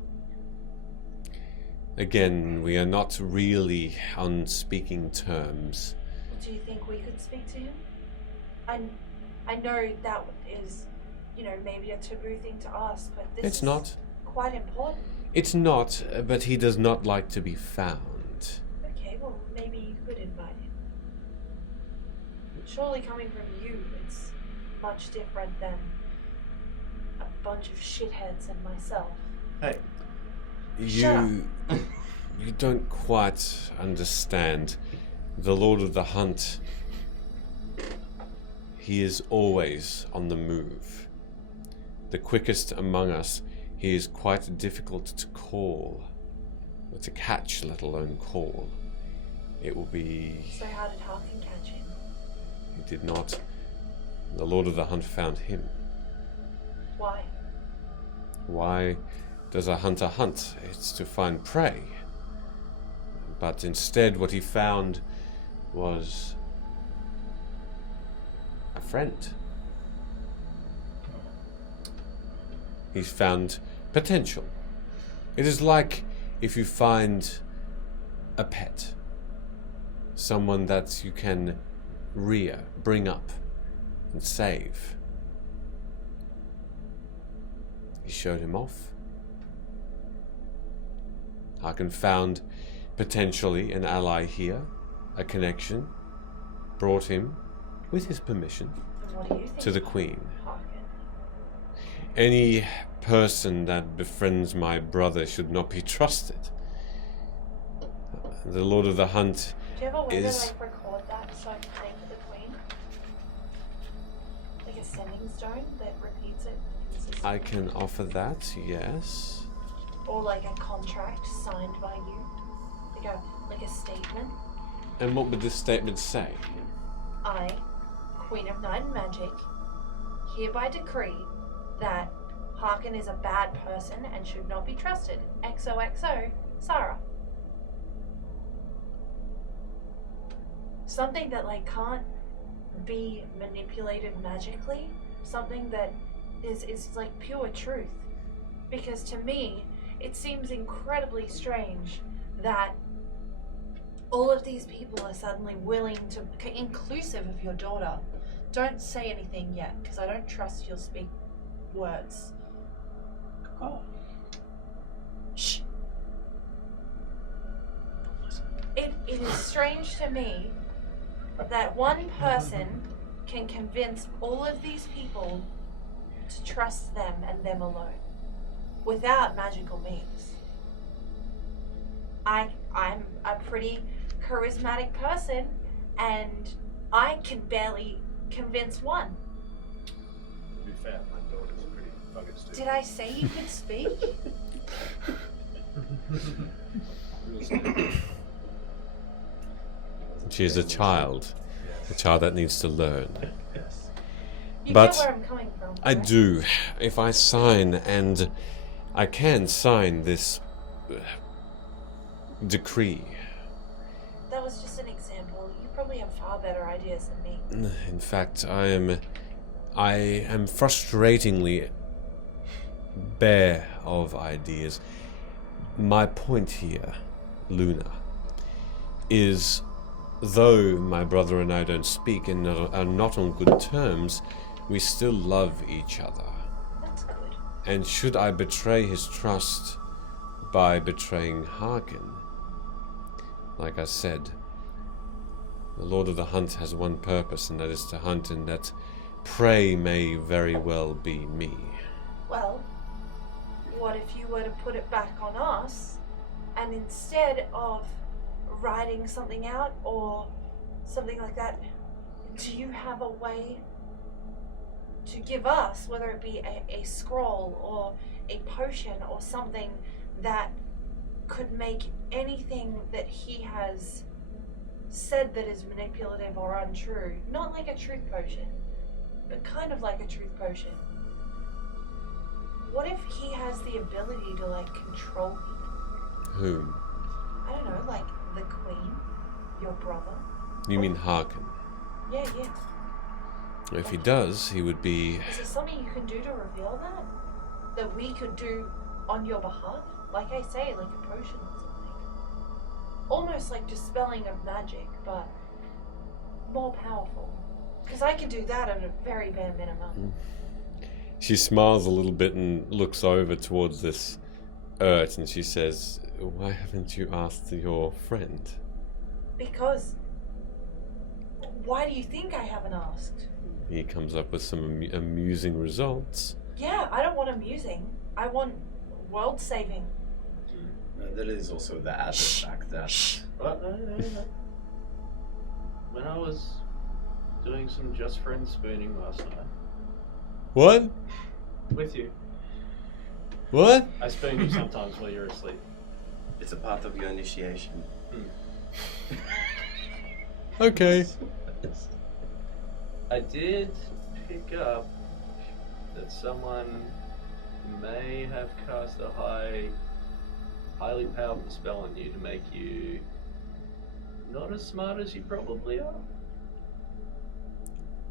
Again, we are not really on speaking terms. Do you think we could speak to him? I know that is, maybe a taboo thing to ask, but this It's is not. quite important. It's not, but he does not like to be found. Okay, well, maybe you could invite him. Surely coming from you, it's much different than a bunch of shitheads and myself. Hey, You don't quite understand. The Lord of the Hunt, he is always on the move. The quickest among us, he is quite difficult to call, or to catch, let alone call. It will be... So how did Harkin catch him? He did not. The Lord of the Hunt found him. Why? Why does a hunter hunt? It's to find prey. But instead what he found was a friend. He's found potential. It is like if you find a pet. Someone that you can rear, bring up, and save. He showed him off. Harkin found potentially an ally here, a connection, brought him, with his permission, And what do you think to the about Queen. Harkin? Any person that befriends my brother should not be trusted. The Lord of the Hunt Do you have a way is... to record that so I can play for the Queen? Like a sending stone that repeats it in the system? I can offer that, yes. Or like a contract signed by you? Like a statement? And what would this statement say? I, Queen of Night and Magic, hereby decree that Harkin is a bad person and should not be trusted. XOXO, Sarah. Something that can't be manipulated magically. Something that is like pure truth. Because to me, it seems incredibly strange that all of these people are suddenly willing to, inclusive of your daughter. Don't say anything yet, because I don't trust you'll speak words. Oh. Shh. It is strange to me that one person can convince all of these people to trust them and them alone, without magical means. I'm a pretty charismatic person, and I can barely convince one. To be fair, my daughter's pretty buggers too. Did I say you could speak? She is a child that needs to learn. yes. You But get where I'm coming from. I right? do. If I sign, and I can sign this decree. That was just an example. You probably have far better ideas than me. In fact, I am frustratingly bare of ideas. My point here, Luna, is though my brother and I don't speak and are not on good terms, we still love each other. That's good. And should I betray his trust by betraying Harkin? Like I said, the Lord of the Hunt has one purpose, and that is to hunt, and that prey may very well be me. Well, you were to put it back on us, and instead of writing something out or something like that, do you have a way to give us, whether it be a scroll or a potion or something that could make anything that he has said that is manipulative or untrue, not like a truth potion, but kind of like a truth potion? What if he has the ability to like control people? Whom? I don't know, like the queen, your brother. You mean Harkin? Yeah. If he does, he would be. Is there something you can do to reveal that? That we could do on your behalf? Like I say, like a potion or something. Almost like dispelling of magic, but more powerful. Because I can do that at a very bare minimum. She smiles a little bit and looks over towards this Urt, and she says, "Why haven't you asked your friend?" Because why do you think I haven't asked? He comes up with some amusing results. Yeah, I don't want amusing. I want world saving. There is also the added fact that But no. When I was doing some just friends spooning last night What? with you, What? I spoon you sometimes while you're asleep. it's a part of your initiation. Okay. I did pick up that someone may have cast a highly powerful spell on you to make you not as smart as you probably are.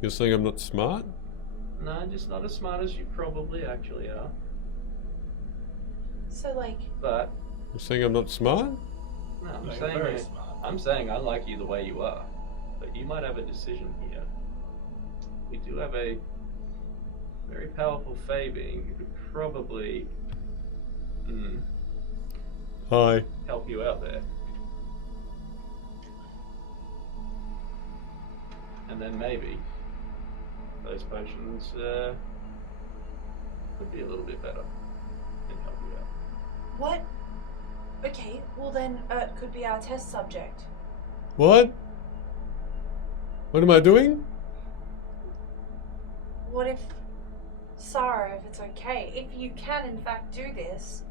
You're saying I'm not smart? No, just not as smart as you probably actually are. So like, But You're saying I'm not smart? no, No, you're very smart. I'm saying I like you the way you are. But you might have a decision here. We do have a very powerful Fae being who could probably Hi. help you out there. And then maybe those potions could be a little bit better and help you out. what? Okay, well then Urt could be our test subject. What? What am I doing? What if, Sarah, if it's okay, if you can in fact do this,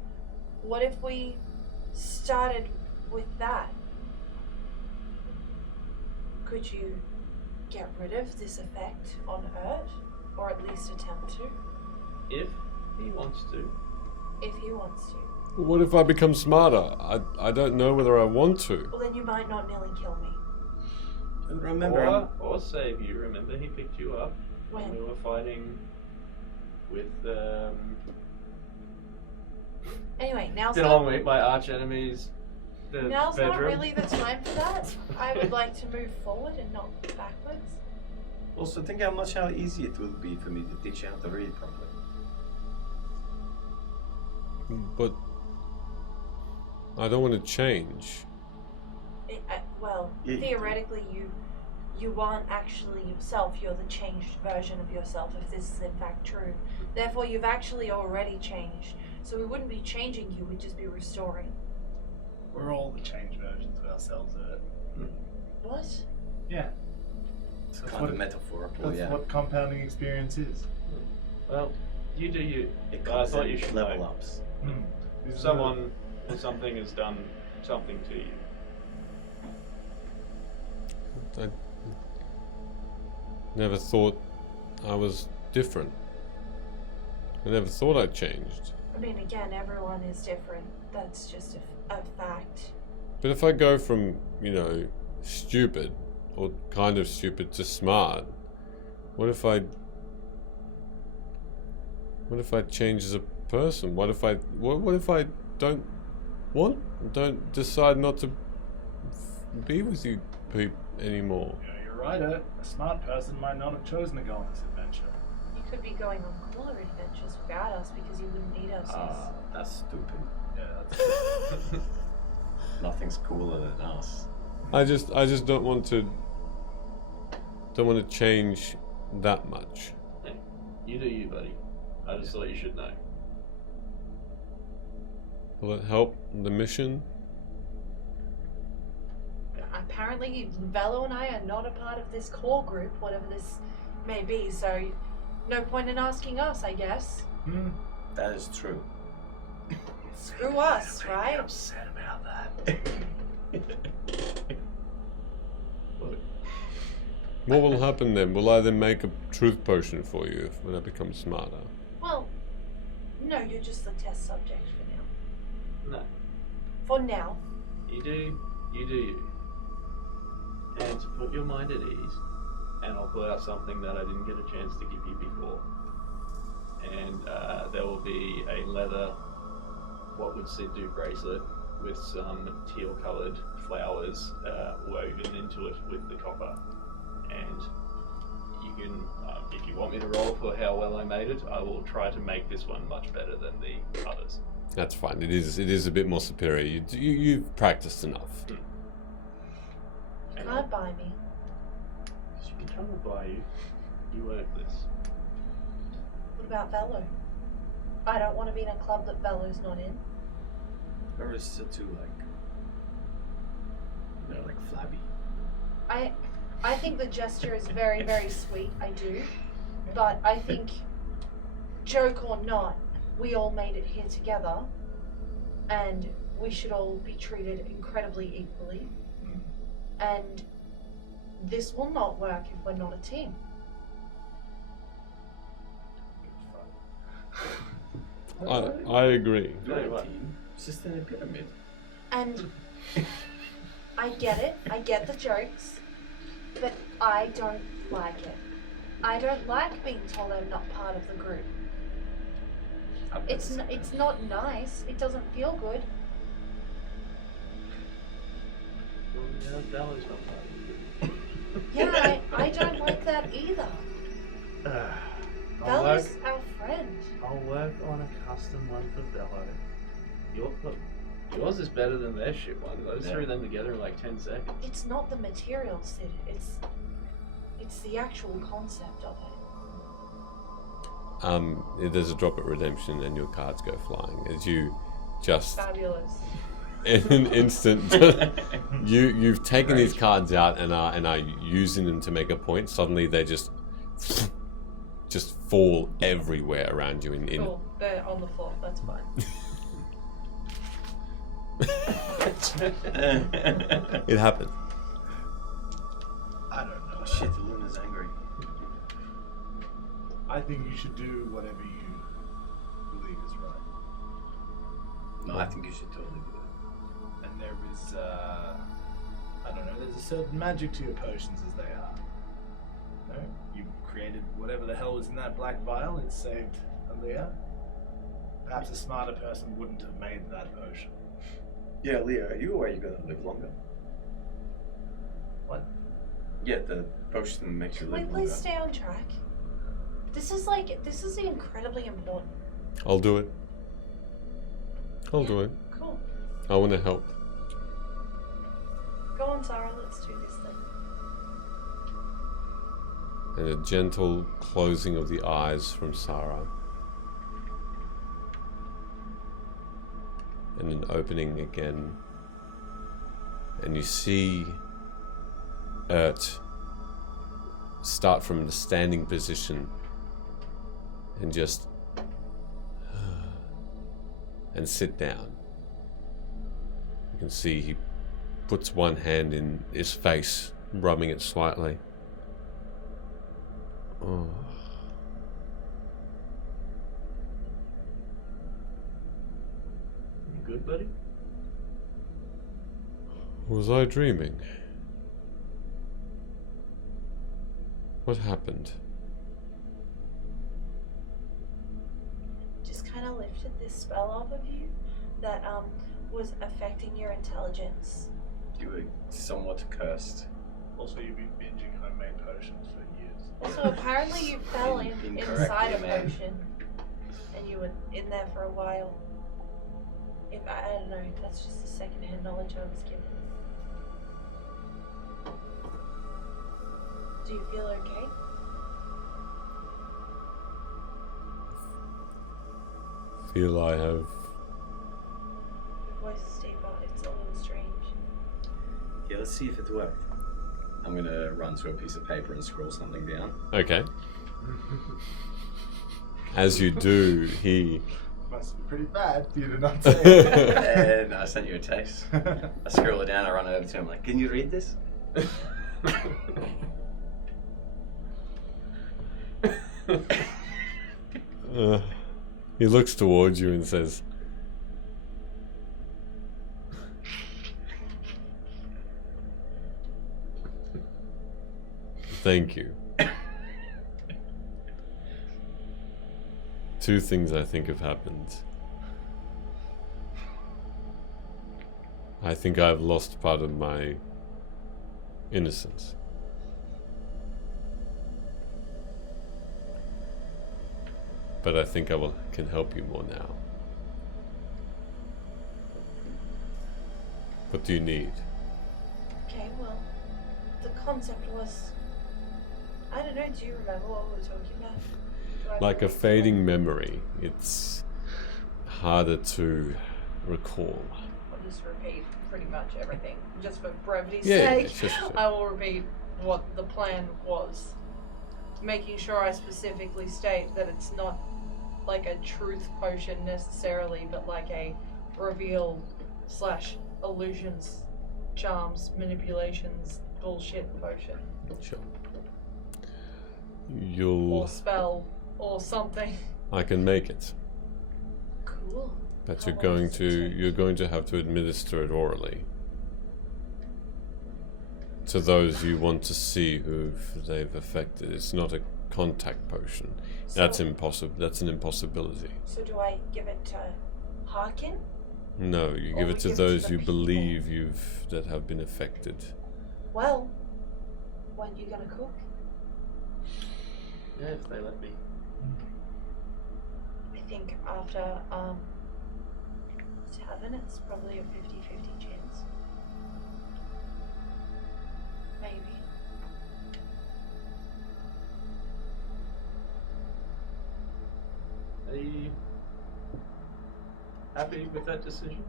what if we started with that? Could you get rid of this effect on Urt? Or at least attempt to? If he wants to. If he wants to. What if I become smarter? I don't know whether I want to. Well then you might not nearly kill me. And remember, Or save you. Remember he picked you up when we When? were fighting with Anyway, now's get not, along with my arch enemies. The now's bedroom. not really the time for that. I would like to move forward and not backwards. also think how easy it will be for me to teach you how to read properly. But I don't want to change. Well, Yeah. theoretically, you aren't actually yourself. You're the changed version of yourself, if this is in fact true. Therefore, you've actually already changed. So we wouldn't be changing you; we'd just be restoring. We're all the changed versions of ourselves, What? Yeah. It's That's kind what of it- metaphorical, That's yeah. what compounding experience is. Well, you do you. It I comes thought in you should level know. ups. This is Someone or something has done something to you. I never thought I was different. I never thought I changed. I mean, again, everyone is different. That's just a fact. But if I go from, stupid or kind of stupid to smart, what if I change as a person? What if I don't decide not to be with you anymore? Yeah, you're right, a smart person might not have chosen to go on this adventure. You could be going on cooler adventures without us because you wouldn't need us. Ah, that's stupid. Yeah, that's Nothing's cooler than us. I just don't want to change that much. Hey, you do you, buddy. I just thought you should know. Will it help the mission? Apparently, Velo and I are not a part of this core group, whatever this may be, so no point in asking us, I guess. That is true. Screw us, right? Upset about that. What will happen then? Will I then make a truth potion for you when I become smarter? Well, no, you're just the test subject for now. No, For now. you do you. And to put your mind at ease, and I'll pull out something that I didn't get a chance to give you before. And there will be a leather, what would Sid do, bracelet with some teal-coloured flowers woven into it with the copper. And you can, if you want me to roll for how well I made it, I will try to make this one much better than the others. That's fine. It is a bit more superior. You've practiced enough. And Can't buy me. she can try to buy you. You earned this. What about Velo? I don't want to be in a club that Velo's not in. Or is it too like flabby? I think the gesture is very, very sweet, I do. But I think, joke or not, we all made it here together. And we should all be treated incredibly equally. And this will not work if we're not a team. I agree. Not a team. It's just in a pyramid. And I get it, I get the jokes, but I don't like it. I don't like being told I'm not part of the group. It's not nice. It doesn't feel good. Well, yeah, Bella's not part of the group. Yeah, I don't like that either. Bella's our friend. I'll work on a custom one for Bello. Yours is better than their shit one. I just threw them together in like 10 seconds. It's not the material, Sid. It's the actual concept of it. There's a drop at redemption and your cards go flying as you just Fabulous. in an instant you've taken these cards out and are using them to make a point. Suddenly they just fall everywhere around you in Cool. They're on the floor. That's fine. it happened. I don't know. Shit, the Luna's angry. I think you should do whatever you believe is right. No, I think you should totally do it. And there is, I don't know, there's a certain magic to your potions as they are. No? You created whatever the hell was in that black vial, it saved Aaliyah. Perhaps a smarter person wouldn't have made that potion. Yeah, Leo, are you aware you're gonna live longer? What? Yeah, the potion makes you Can live we longer. please stay on track? This is incredibly important. I'll do it. I'll do it. Cool. I want to help. Go on, Sarah, let's do this then. And a gentle closing of the eyes from Sarah. And an opening again. And you see Ert start from the standing position and just and sit down. You can see he puts one hand in his face, rubbing it slightly. Oh. You good, buddy? Was I dreaming? What happened? Just kind of lifted this spell off of you that was affecting your intelligence. You were somewhat cursed. Also, you've been binging homemade potions for years. Also, apparently you fell Incorrectly, inside a man. potion, and you were in there for a while. If I don't know, that's just the second-hand knowledge I was given. Do you feel okay? Feel I have voices deeper. It's a little strange. Yeah, let's see if it worked. I'm gonna run to a piece of paper and scroll something down. Okay. As you do, he. Must be pretty bad for you to not say it. And I sent you a text. I scroll it down, I run over to him like, can you read this? He looks towards you and says, "Thank you." Two things I think have happened. I think I've lost part of my innocence. But I think can help you more now. What do you need? Okay, well, the concept was. I don't know, do you remember what we were talking about? Do I Like a remember? fading memory, it's harder to recall. I'll just repeat pretty much everything, just for brevity's Yeah, sake. it's just- I will repeat what the plan was, making sure I specifically state that it's not like a truth potion necessarily, but like a reveal / illusions, charms, manipulations, bullshit potion, Sure. or You'll. spell, or something. I can make it, Cool. but How you're long going does it to take? you're going to have to administer it orally to those you want to see who they've affected. It's not a contact potion. That's So- impossible. That's an impossibility. So do I give it to Harkin? No, you Or give we it to give it to those the you people. believe that have been affected. Well, when you gonna cook? Yeah, if they let me. I think after 7, it's probably a 50-50 chance. Maybe. Are you happy with that decision?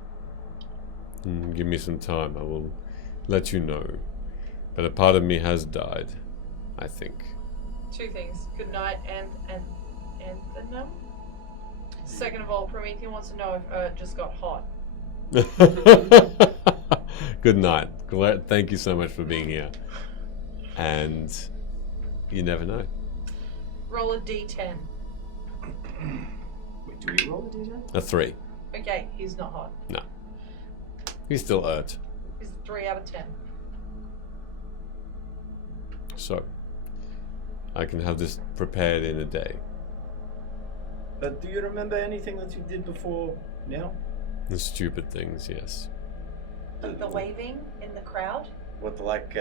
Give me some time. I will let you know. But a part of me has died, I think. 2 things. Good night and the no. Second of all, Promethean wants to know if just got hot. Good night. Thank you so much for being here. And you never know. Roll a d10. Wait, do we roll a d10? A 3. Okay, he's not hot. No. He's still hurt. He's a 3 out of 10. So, I can have this prepared in a day. But do you remember anything that you did before now? The stupid things, yes. The waving in the crowd? What, like,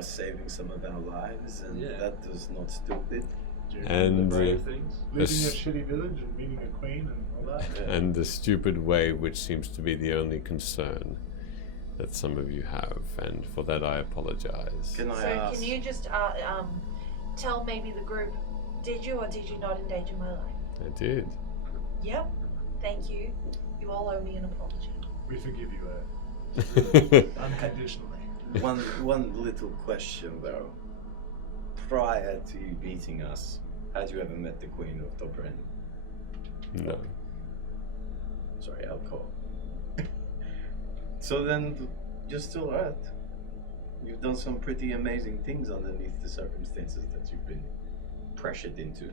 saving some of our lives, and Yeah. that was not stupid. And the brave things. Leaving a This- shitty village and meeting a queen and all that. Yeah. and the stupid way which seems to be the only concern that some of you have, and for that I apologize. Can I So ask? can you just tell maybe the group, did you or did you not endanger my life? I did. Yep. Thank you. You all owe me an apology. We forgive you, unconditionally. One little question though. Prior to you beating us, had you ever met the Queen of Dobren? No. Sorry, Alcor. So then, you're still Earth. You've done some pretty amazing things underneath the circumstances that you've been pressured into.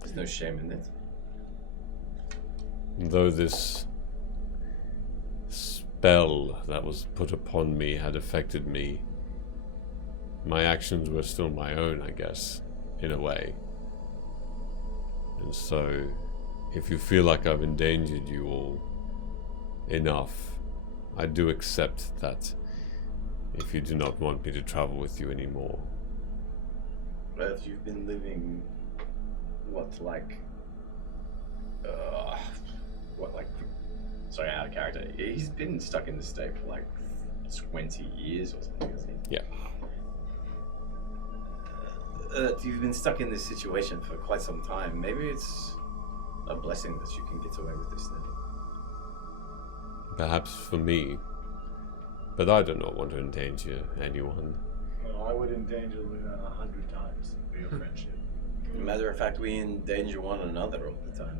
There's no shame in it. Though this spell that was put upon me had affected me, my actions were still my own, I guess, in a way. And so, if you feel like I've endangered you all enough, I do accept that if you do not want me to travel with you anymore. Earth, you've been living, sorry, out of character. He's been stuck in this state for like 20 years or something, hasn't he? Yeah. You've been stuck in this situation for quite some time. Maybe it's a blessing that you can get away with this now. perhaps for me. But I do not want to endanger anyone. Well, I would endanger Luna 100 times for your friendship. Matter of fact, we endanger one another all the time.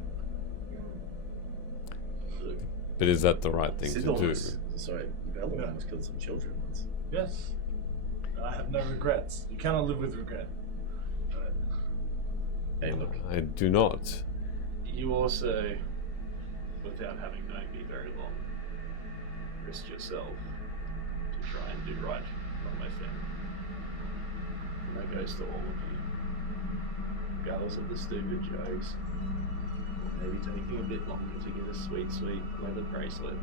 Look, But is that the right thing Sid to do? almost, sorry, Bella No. almost killed some children once. Yes. I have no regrets. You cannot live with regret. But Hey, look, I do not. You also, without having known me very long, risked yourself to try and do right by my family. And that goes to all of you. Regardless of the stupid jokes, or maybe taking a bit longer to get a sweet, sweet leather bracelet.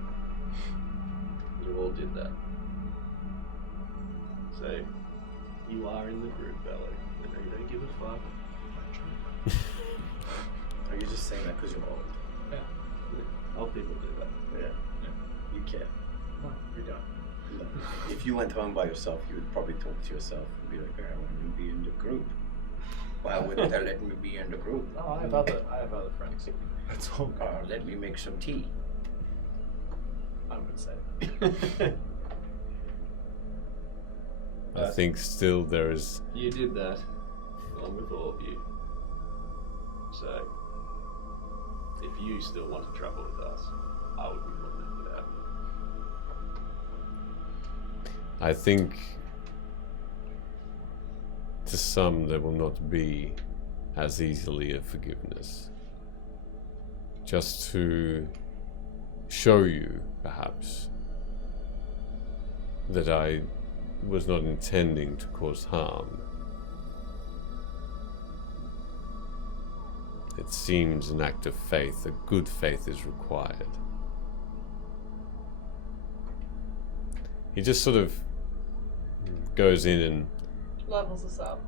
You all did that. So, you are in the group, Bello. I know you don't give a fuck. are you just saying that because you're old? Old people do that. Yeah. You care. no, we don't. No. If you went home by yourself, you would probably talk to yourself and be like, I want to be in the group. Why wouldn't they let me be in the group? No, I have other friends. That's all. Or let me make some tea. I would say. I think still there is. You did that, along with all of you. So, if you still want to travel with us, I would be more than happy to have you. I think to some there will not be as easily a forgiveness. Just to show you, perhaps, that I was not intending to cause harm. It seems an act of faith, a good faith is required. He just sort of goes in and Levels us up.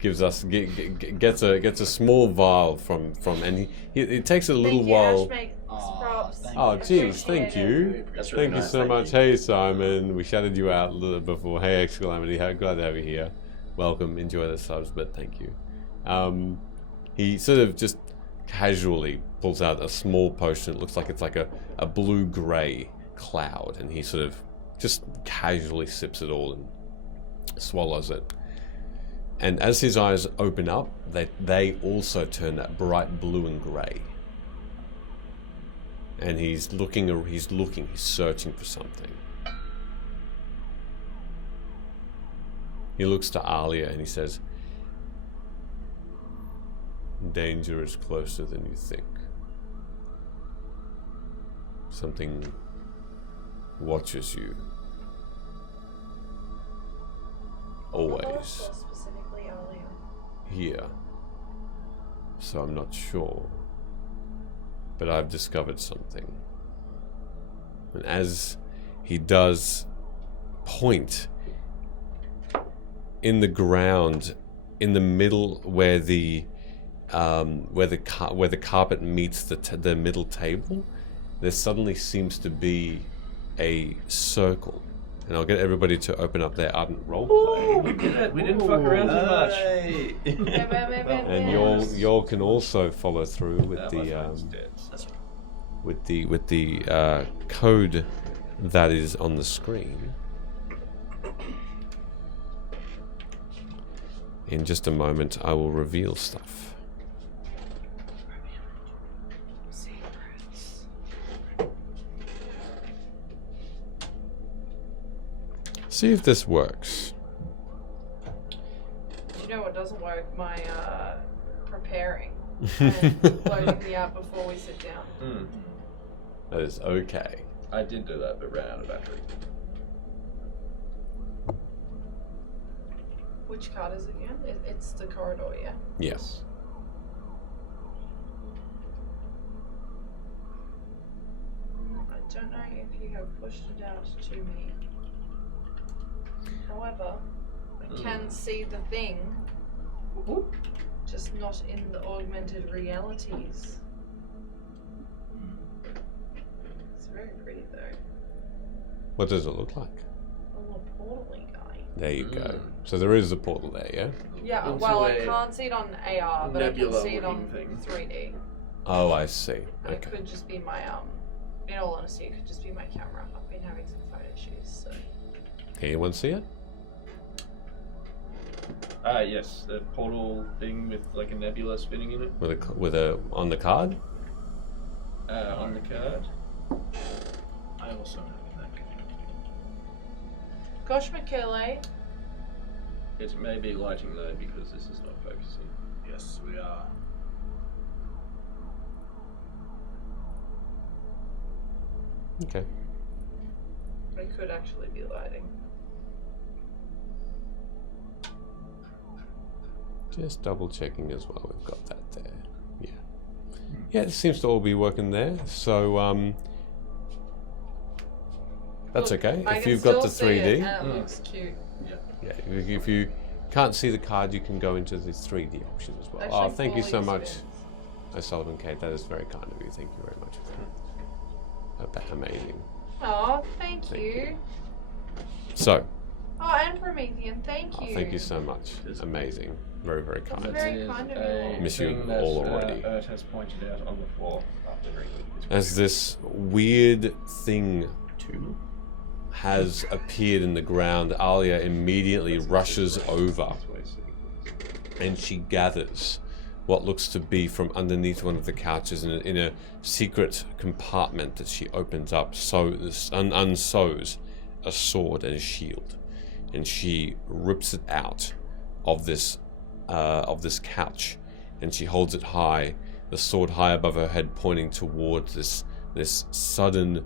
gives us gets a small vial from and he takes a little Thank you, while. Ash, mate. Props. thank Oh, you. geez, thank Appreciate you. That's really Thank you nice, so thank much. you. Hey, Simon. We shouted you out a little before. Hey, X Calamity. Glad to have you here. Welcome. Enjoy the subs, but thank you. He sort of just casually pulls out a small potion. It looks like it's like a blue-gray cloud, and he sort of just casually sips it all and swallows it. And as his eyes open up, they also turn that bright blue and grey. And he's searching for something. He looks to Alia and he says, danger is closer than you think. Something watches you. Always. Specifically, Alia. Here. So I'm not sure. But I've discovered something. And as he does point in the ground, in the middle where the carpet meets the middle table, there suddenly seems to be a circle. And I'll get everybody to open up their ardent roleplay. We did it. We didn't fuck around too much. Hey. And y'all can also follow through with My the phone's dead. with the code that is on the screen. In just a moment, I will reveal stuff. See if this works. Do you know what doesn't work? My preparing and loading the app before we sit down. That is okay. I did do that, but ran out of battery. Which card is it again? It's the corridor, yeah. Yes. I don't know if you have pushed it out to me. However, I can see the thing, just not in the augmented realities. It's very pretty though. What does it look like? A little portal-y guy. There you go. So there is a portal there, yeah? Yeah, Into well, I a can't see it on AR, but I can nebula see it on looking thing. 3D. Oh, I see. It Okay. could just be my In all honesty, it could just be my camera. I've been having some phone issues, so. Anyone see it? Yes, the portal thing with like a nebula spinning in it With a on the card? on the card. I also know that. Gosh, Michele. It may be lighting though because this is not focusing. Yes, we are. Okay. I could actually be lighting. Just double checking as well. We've got that there. Yeah. Yeah, it seems to all be working there. So that's Look, okay. I If can you've got the still see it, 3D, and it looks cute. yeah. If you can't see the card, you can go into the 3D option as well. Actually, Oh, thank you so fully much, Sullivan Kate. That is very kind of you. Thank you very much for that. Amazing. Oh, thank Thank you. So, Oh, and Promethean, thank you. thank you so much. Amazing. Very, very kind. very It is kind of a you. Miss you thing that, all already. Ert has pointed out on the floor after reading this. As this weird thing has appeared in the ground, Alia immediately rushes over and she gathers what looks to be from underneath one of the couches in a secret compartment that she opens up, unsews a sword and a shield, and she rips it out of this couch, and she holds it high, the sword high above her head, pointing towards this sudden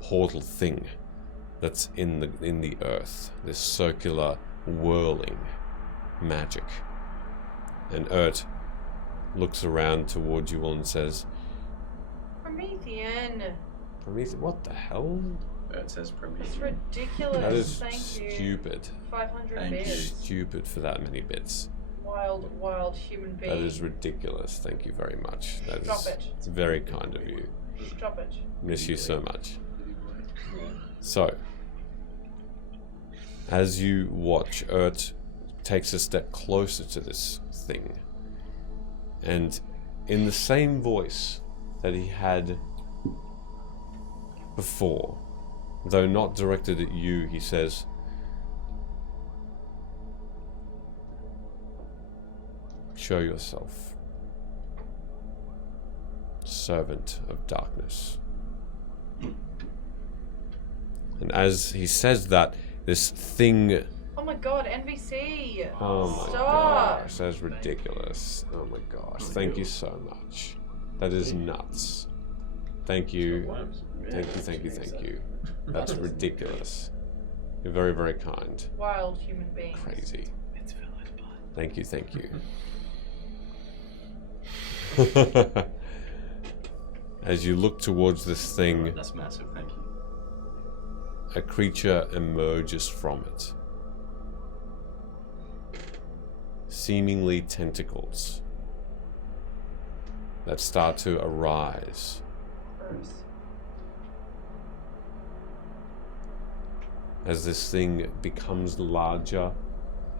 portal thing that's in the earth, this circular whirling magic. And Ert looks around towards you all and says, Promethean. Prometheus, what the hell? It says It's Prometheus. ridiculous. That is Thank you. stupid. 500 Thank you. bits. Stupid for that many bits. Wild human being. That is ridiculous. Thank you very much. That is Stop it. It's very kind of you. Stop it. Miss you so much. So, as you watch, Ert takes a step closer to this thing, and in the same voice that he had before, though not directed at you, he says, "Show yourself, servant of darkness." And as he says that, this thing... Oh my god, NVC! Oh my Stop! gosh, that's ridiculous. Oh my gosh, thank you so much. That is nuts. Thank you. Thank you. That's ridiculous. You're very, very kind. Wild human being. Crazy. Thank you. As you look towards this thing, That's massive, thank you. a creature emerges from it. Seemingly tentacles that start to arise. Earth. As this thing becomes larger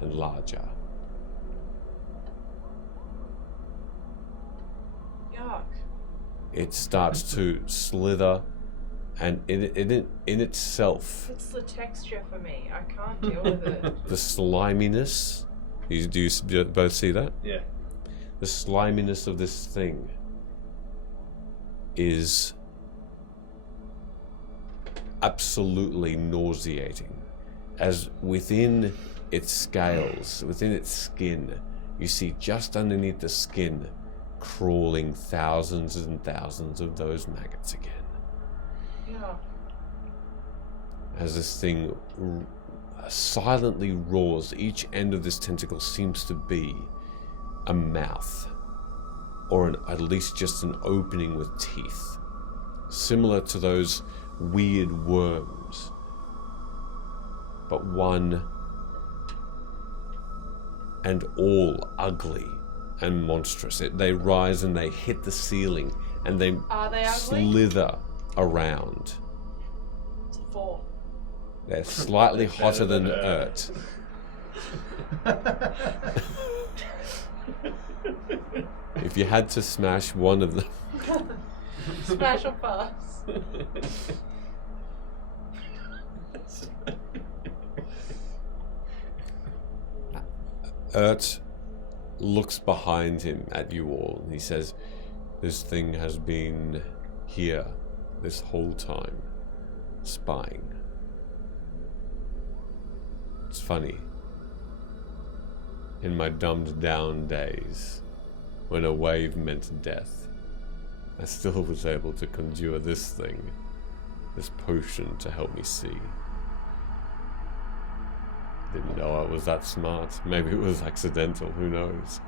and larger. Yuck. It starts to slither, and in itself, It's the texture for me. I can't deal with it. the sliminess. Do you both see that? Yeah. The sliminess of this thing is absolutely nauseating, as within its scales, within its skin, you see just underneath the skin crawling thousands and thousands of those maggots again. Yeah. As this thing silently roars, each end of this tentacle seems to be a mouth, or at least just an opening with teeth, similar to those weird worms, but one and all ugly and monstrous. They rise and they hit the ceiling and they Are they ugly? slither around. It's a 4. They're slightly hotter than Ert. If you had to smash one of them, Smash or pass? Ert looks behind him at you all and he says, "This thing has been here this whole time, spying. It's funny. In my dumbed down days, when a wave meant death, I still was able to conjure this thing, this potion to help me see. Didn't know I was that smart. Maybe it was accidental, who knows?"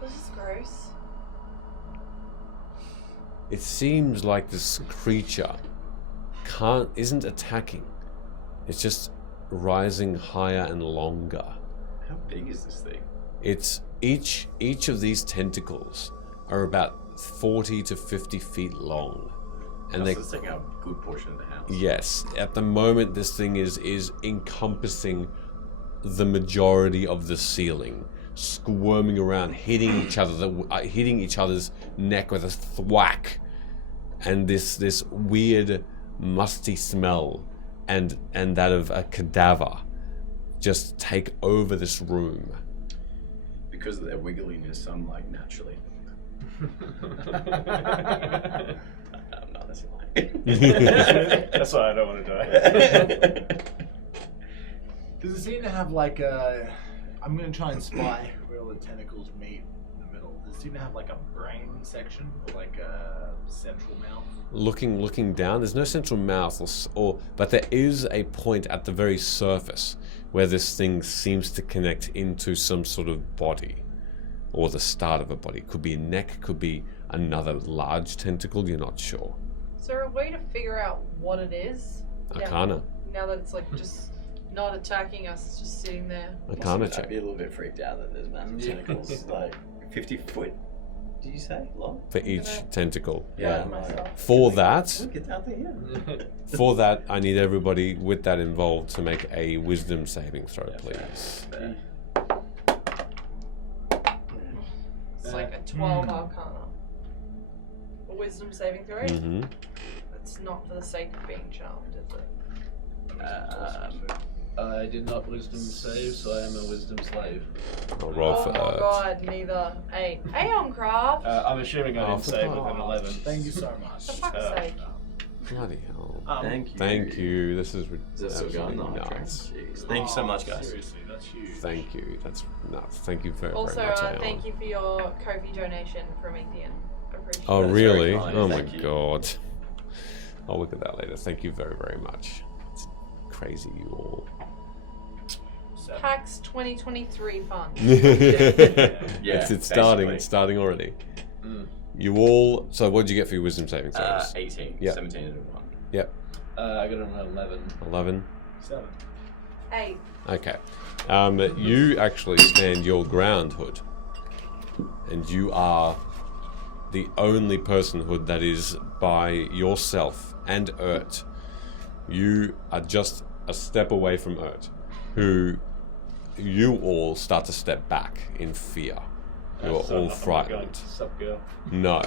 This is gross. It seems like this creature isn't attacking. It's just rising higher and longer. How big is this thing? It's each of these tentacles are about 40 to 50 feet long. And they That's taking up a good portion of the house. Yes, at the moment this thing is encompassing the majority of the ceiling, squirming around, hitting each other's neck with a thwack, and this weird musty smell and that of a cadaver just take over this room. Because of their wiggliness, I'm like naturally. No, that's a lie. That's why I don't want to die. Does it seem to have like a... I'm going to try and spy where all the tentacles meet in the middle. Does it seem to have like a brain section or like a central mouth? Looking down, there's no central mouth, but there is a point at the very surface where this thing seems to connect into some sort of body, or the start of a body. Could be a neck, could be another large tentacle. You're not sure. Is there a way to figure out what it is? Arcana. Now that it's like just not attacking us, it's just sitting there. Arcana I'd check. be a little bit freaked out that there's massive tentacles, like 50 foot. Did you say long? For each tentacle. Yeah. Myself. For that, Look, it's out there. I need everybody with that involved to make a wisdom saving throw, please. It's like a 12 Arcana. A wisdom saving throw? Mm-hmm. It's not for the sake of being charmed, is it? I did not wisdom save, so I am a wisdom slave. I'll roll Oh for my Ert. god, neither. 8. Aeoncraft! I'm assuming I didn't save with an 11. Thank you so much. For fuck's sake. Bloody hell. Thank you. Thank you. This is Is that still going? absolutely No, nuts. Jeez. Thank you so much, guys. Seriously, that's huge. Thank you. That's nuts. Thank you very, Also, very much. Aeon. thank you for your Kofi donation, Promethean. Appreciate Oh, it. That's very really? kind, Oh my thank you. god. I'll look at that later. Thank you very, very much. It's crazy, you all. PAX 2023 fund. It's starting. basically. It's starting already. Mm. You all. So, what did you get for your wisdom saving throws? 18. Yeah. 17 and 1. Yep. I got an 11. 11. 7. 8. Okay. You actually stand your ground, Hood, and you are the only person, Hood, that is by yourself and Ert. You are just a step away from Ert, who you all start to step back in fear. You are So all I'm not frightened. going, "Sup, girl." No.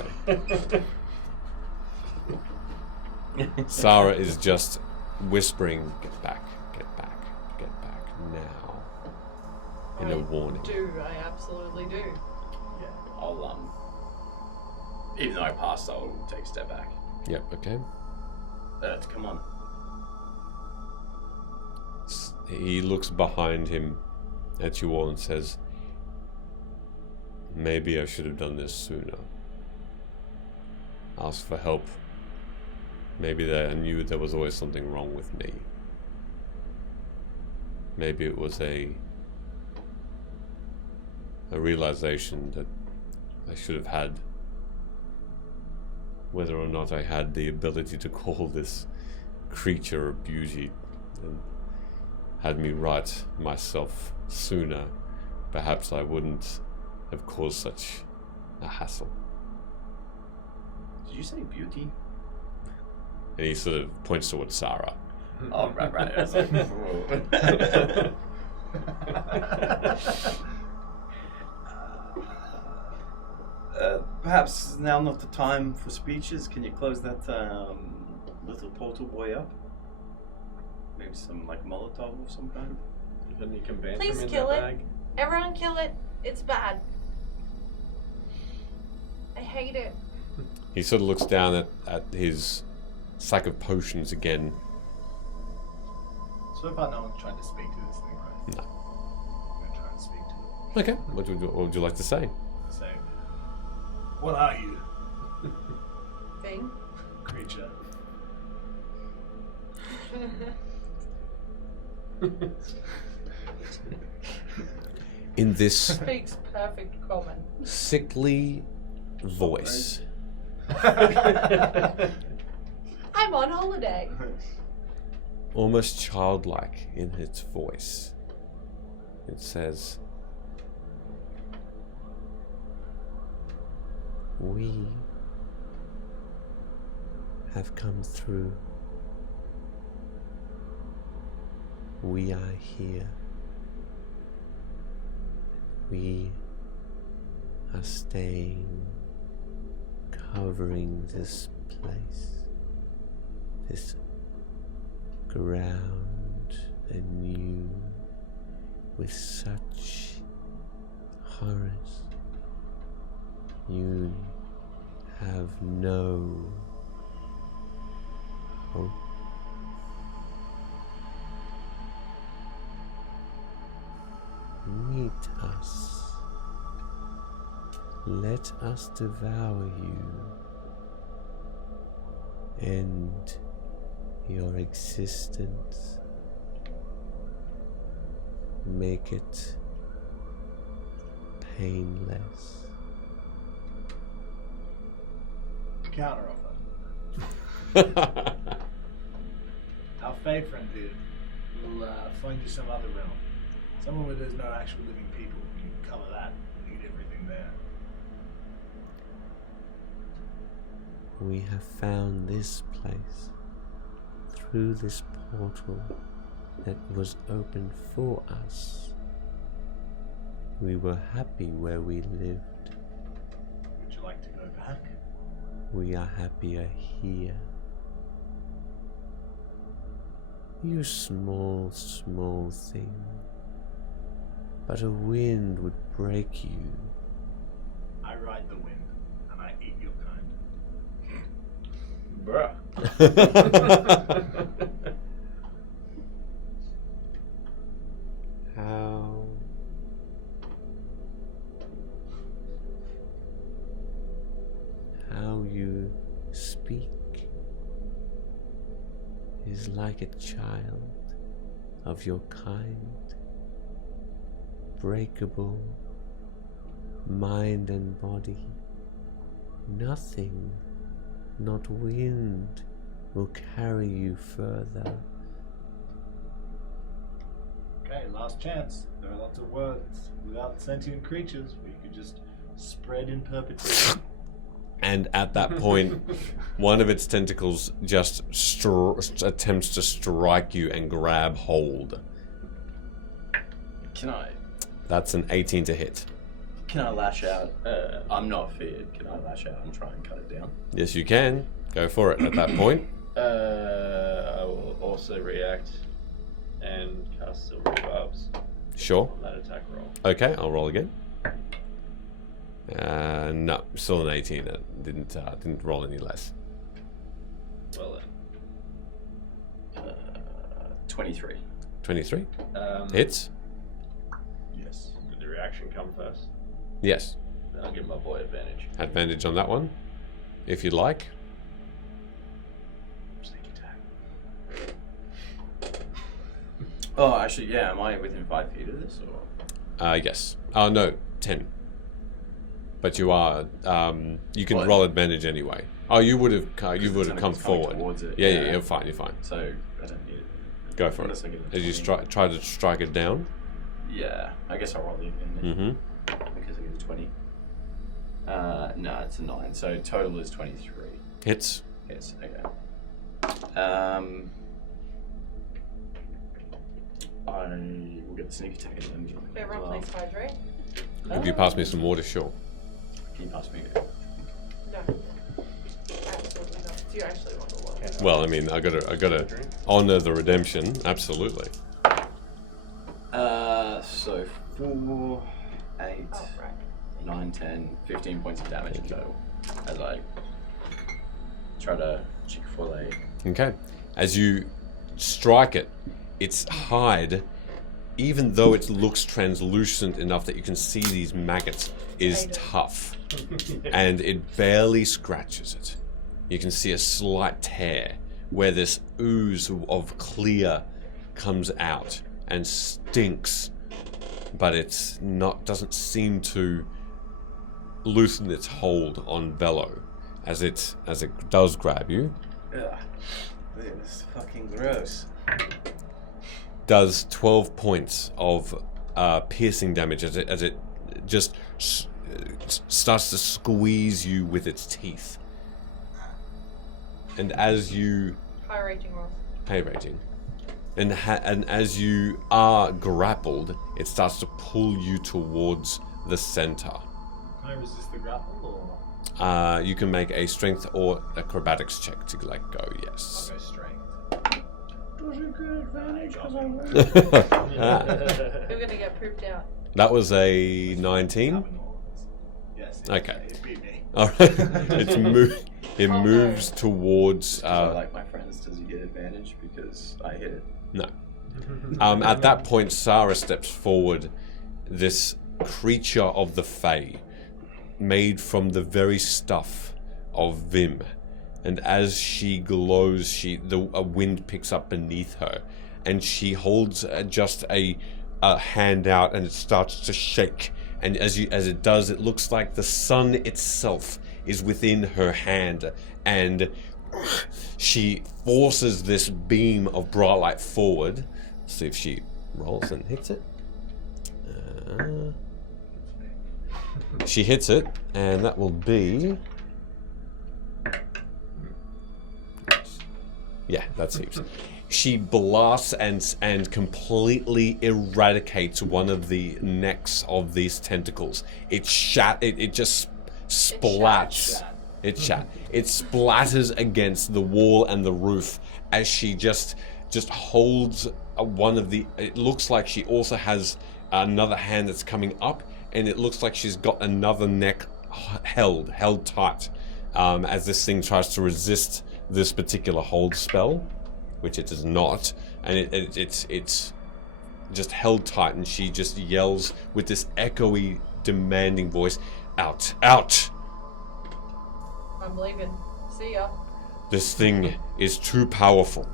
Sarah is just whispering, "Get back, get back, get back now." In a warning. I absolutely do. Yeah. I'll, even though I passed, I'll take a step back. Yep, okay. Come on. He looks behind him at you all and says, "Maybe I should have done this sooner. Ask for help. Maybe I knew there was always something wrong with me. Maybe it was a realization that I should have had. Whether or not I had the ability to call this creature a beauty and had me right myself sooner, perhaps I wouldn't have caused such a hassle." Did you say beauty? And he sort of points towards Sarah. Oh, right. I was like, Perhaps now not the time for speeches. Can you close that little portal boy up? Maybe some like Molotov of some kind. Then you can ban Please from in kill that it. bag. Everyone kill it. It's bad. I hate it. He sort of looks down at his sack of potions again. So far, no one's tried to speak to this thing, right? No. I'm gonna try and speak to it. Okay, what would you like to say? So, what are you, Thing. creature? In this Speaks perfect common. sickly voice, I'm on holiday. almost childlike in its voice, it says, "We have come through. We are here. We are staying, covering this place, this ground anew with such horrors. You have no hope. Meet us. Let us devour you. End your existence. Make it painless." Counter offer. Our Fey friend here will find you some other realm. Somewhere where there's no actual living people. You can cover that. Need everything there. We have found this place through this portal that was opened for us. We were happy where we lived. Would you like to go back? We are happier here. You small, small thing. But a wind would break you. I ride the wind, and I eat your kind. Bruh. How you speak is like a child of your kind, breakable, mind and body. Nothing, not wind, will carry you further. Okay, last chance. There are lots of words without sentient creatures. We could just spread in perpetuity. And at that point, one of its tentacles just attempts to strike you and grab hold. Can I That's an 18 to hit. lash out? I'm not feared. Can I lash out and try and cut it down? Yes, you can. Go for it at that point. I will also react and cast Silver Barbs Sure. on that attack roll. Okay, I'll roll again. No, still an 18. It didn't roll any less. Well then. 23. 23 Um, hits. Yes. Did the reaction come first? Yes, Then I'll give my boy advantage. advantage on that one, if you'd like. Sneak attack. Oh, actually, yeah. Am I within 5 feet of this? Or? Yes. Oh no, 10. But you are. You can What? roll advantage anyway. Oh, you would have. You the would have come tentacle's coming forward. towards it, Yeah, yeah. you're fine. You're fine. So I don't need it. Go for Unless I it. get a As you 20. try to strike it down. Yeah, I guess I'll roll the advantage Mm-hmm. because I get a 20. No, it's a 9. So total is 23. Hits. Yes, okay. I will get the sneak attack at the end. Everyone please hydrate. If you pass me some water, sure. Can you pass me? No. Absolutely not. Do you actually want the water? Well, I mean, I gotta honor the redemption. Absolutely. So 4, 8, Oh, right. 9, 10, 15 points of damage in total. As I try to Chick-fil-A. Okay. As you strike it, its hide, even though it looks translucent enough that you can see these maggots, is tough. And it barely scratches it. You can see a slight tear where this ooze of clear comes out and stinks, but it's not, doesn't seem to loosen its hold on Velo as it does grab you. Ugh. This is fucking gross. Does 12 points of piercing damage as it just starts to squeeze you with its teeth. And as you High rating rolls. pay rating, and as you are grappled, it starts to pull you towards the center. Can I resist the grapple or You can make a strength or acrobatics check to let go. Yes. I'll go strength? We're gonna get pooped out. That was a 19. Yes. Okay. It beat me. All right. It Oh, moves towards. Like my friends, does he get advantage because I hit it? No. At that point, Sarah steps forward. This creature of the Fae, made from the very stuff of Vim, and as she glows, a wind picks up beneath her, and she holds just a hand out, and it starts to shake. And as it does, it looks like the sun itself is within her hand, and she forces this beam of bright light forward. Let's see if she rolls and hits it. She hits it, and that will be... Yeah, that seems. She blasts and completely eradicates one of the necks of these tentacles. It just splats. It splatters against the wall and the roof as she just holds one of the... It looks like she also has another hand that's coming up, and it looks like she's got another neck held tight as this thing tries to resist this particular hold spell, which it does not, and it's just held tight, and she just yells with this echoey, demanding voice, "Out, out! I'm leaving. See ya. This thing is too powerful."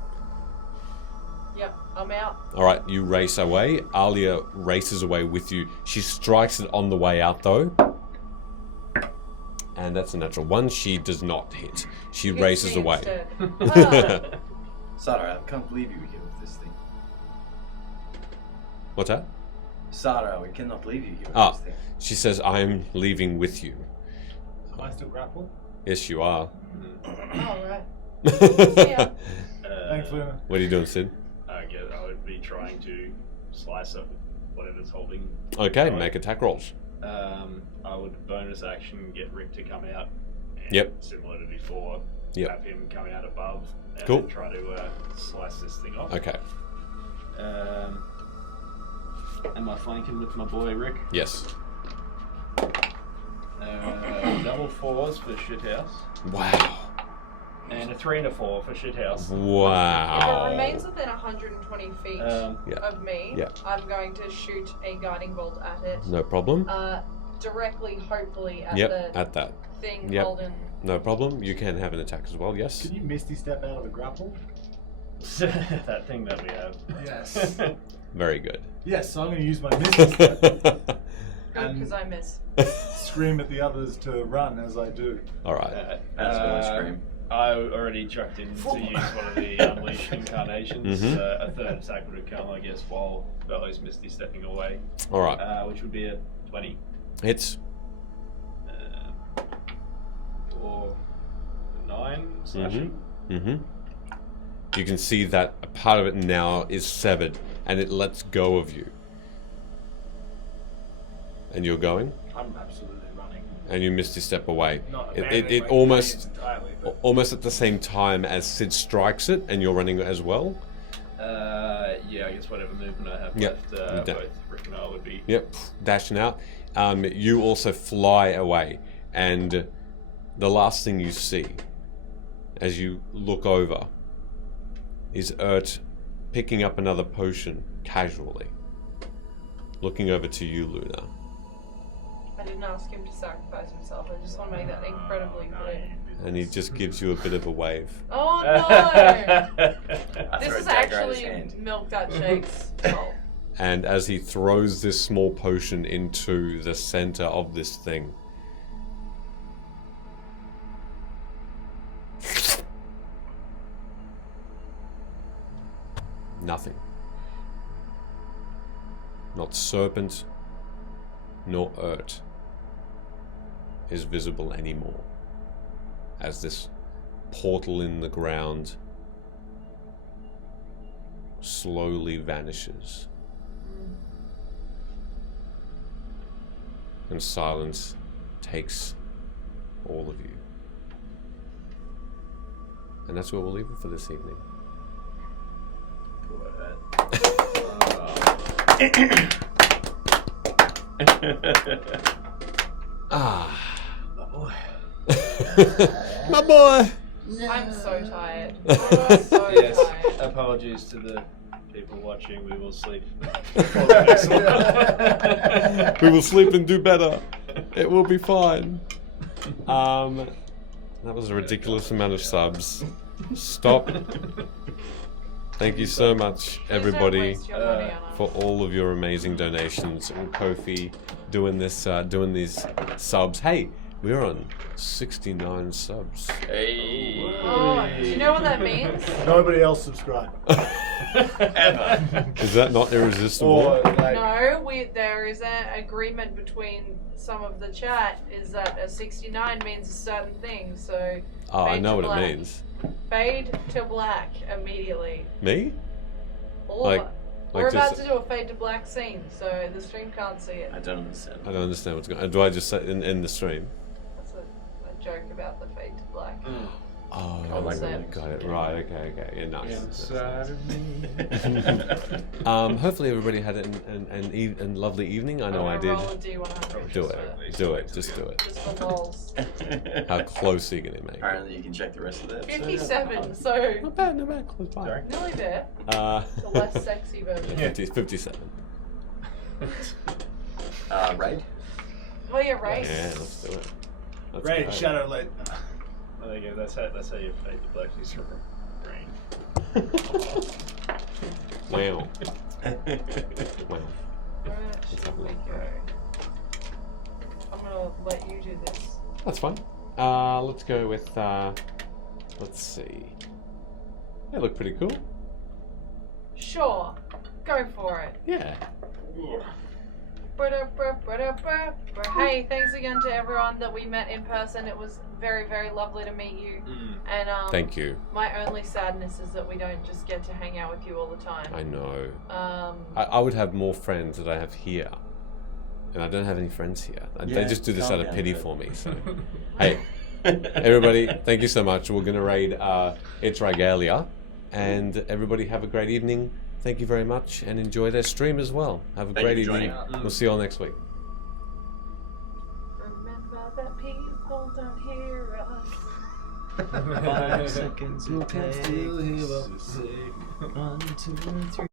Yep, I'm out. All right, you race away. Alia races away with you. She strikes it on the way out, though. And that's a natural one. She does not hit. She Hits races me away. instead. Sarah, I can't believe you were here with this thing. What's that? Sarah, we cannot leave you here with Ah, this thing. she says, "I am leaving with you." Am I still grapple? Yes, you are. All right. See ya. Thanks, Luna. What are you doing, Sid? I guess I would be trying to slice up whatever's holding. Okay, Right. make attack rolls. I would bonus action get Rick to come out. And Yep. Similar to before. Yep. Have him come out above. And Cool. then try to slice this thing off. Okay. Am I flanking with my boy Rick? Yes. Double 4s for shithouse. Wow. And a 3 and a 4 for shithouse. If it Wow. remains within 120 feet Yeah. of me, Yeah. I'm going to shoot a guiding bolt at it. No problem. Directly, hopefully, at Yep, the at that. thing Yep. holding. No problem. You can have an attack as well, yes? Can you Misty step out of the grapple? That thing that we have. Yes. Very good. Yes, so I'm going to use my Misty step Good, And- because I miss. scream at the others to run as I do. All right. As well as scream. I already chucked in to use one of the Unleashed Incarnations. Mhm. A third attack would have come, I guess, while Bellows Misty stepping away, All right. which would be a 20. Hits. Or 9 slashing. Mm-hmm. You can see that a part of it now is severed, and it lets go of you. And you're going? I'm absolutely running. and you misty step away. Not It abandoning my almost companions entirely, but almost at the same time as Sid strikes it, and you're running as well. Yeah, I guess whatever movement I have Yep. left, Da- both Rick and I would be. Yep, dashing out. You also fly away, and the last thing you see as you look over is Urt picking up another potion casually, looking over to you, Luna. I didn't ask him to sacrifice himself. I just want to make that incredibly clear. And he just gives you a bit of a wave. Oh no! I This throw a is dagger at his actually hand. milk that shakes. fault. And as he throws this small potion into the center of this thing, nothing. Not serpent, nor Urt is visible anymore. As this portal in the ground slowly vanishes. And silence takes all of you. And that's where we'll leave it for this evening. Ah. My boy. I'm so tired. I'm so Yes. tired. Apologies to the people watching. We will sleep. We will sleep and do better. It will be fine. That was a ridiculous amount of subs. Stop. Thank you so much, everybody, Please don't waste your money on for all of your amazing donations, and Kofi doing this, doing these subs. Hey, we're on 69 subs. Hey. Oh, do you know what that means? nobody else subscribed. Ever. Is that not irresistible? Or like, No, there is an agreement between some of the chat is that a 69 means a certain thing, so Oh, I fade know to what black. it means. Fade to black immediately. Me? All Like- of it. like We're just- about to do a fade to black scene, so the stream can't see it. I don't understand. I don't understand what's going on. Do I just say in the stream? That's a joke about the fade to black. Oh, Concept. got it. Right, okay. Yeah, nice. Inside of me. Hopefully everybody had an lovely evening. I know I I'm did. gonna roll a D100 Do just it. Do it. Just do it. Just for lols. How close are you going to make it? Apparently, you can check the rest of the episode. 57, so Not bad, close by. Sorry? nearly there. Uh, The less sexy version. 57. Raid. Oh yeah, right. Yeah, let's do it. Let's Raid, go. Shadow Lit. There you go. That's how you fade the black use your brain. Wow. Wow. Where should we go? I'm gonna let you do this. That's fine. Let's go with, let's see. They look pretty cool. Sure, go for it. Yeah. Hey, thanks again to everyone that we met in person. It was very, very lovely to meet you. And Thank you. my only sadness is that we don't just get to hang out with you all the time. I know. Um, I would have more friends that I have here. And I don't have any friends here. They Yeah, just do this calm out of down a pity bit. for me. So, hey, everybody, thank you so much. We're going to raid It's Regalia. And everybody have a great evening. Thank you very much. And enjoy their stream as well. Have a Thank great you for evening. joining. We'll see you all next week. remember that people don't hear us. 5 seconds it takes to say 1, 2, 3.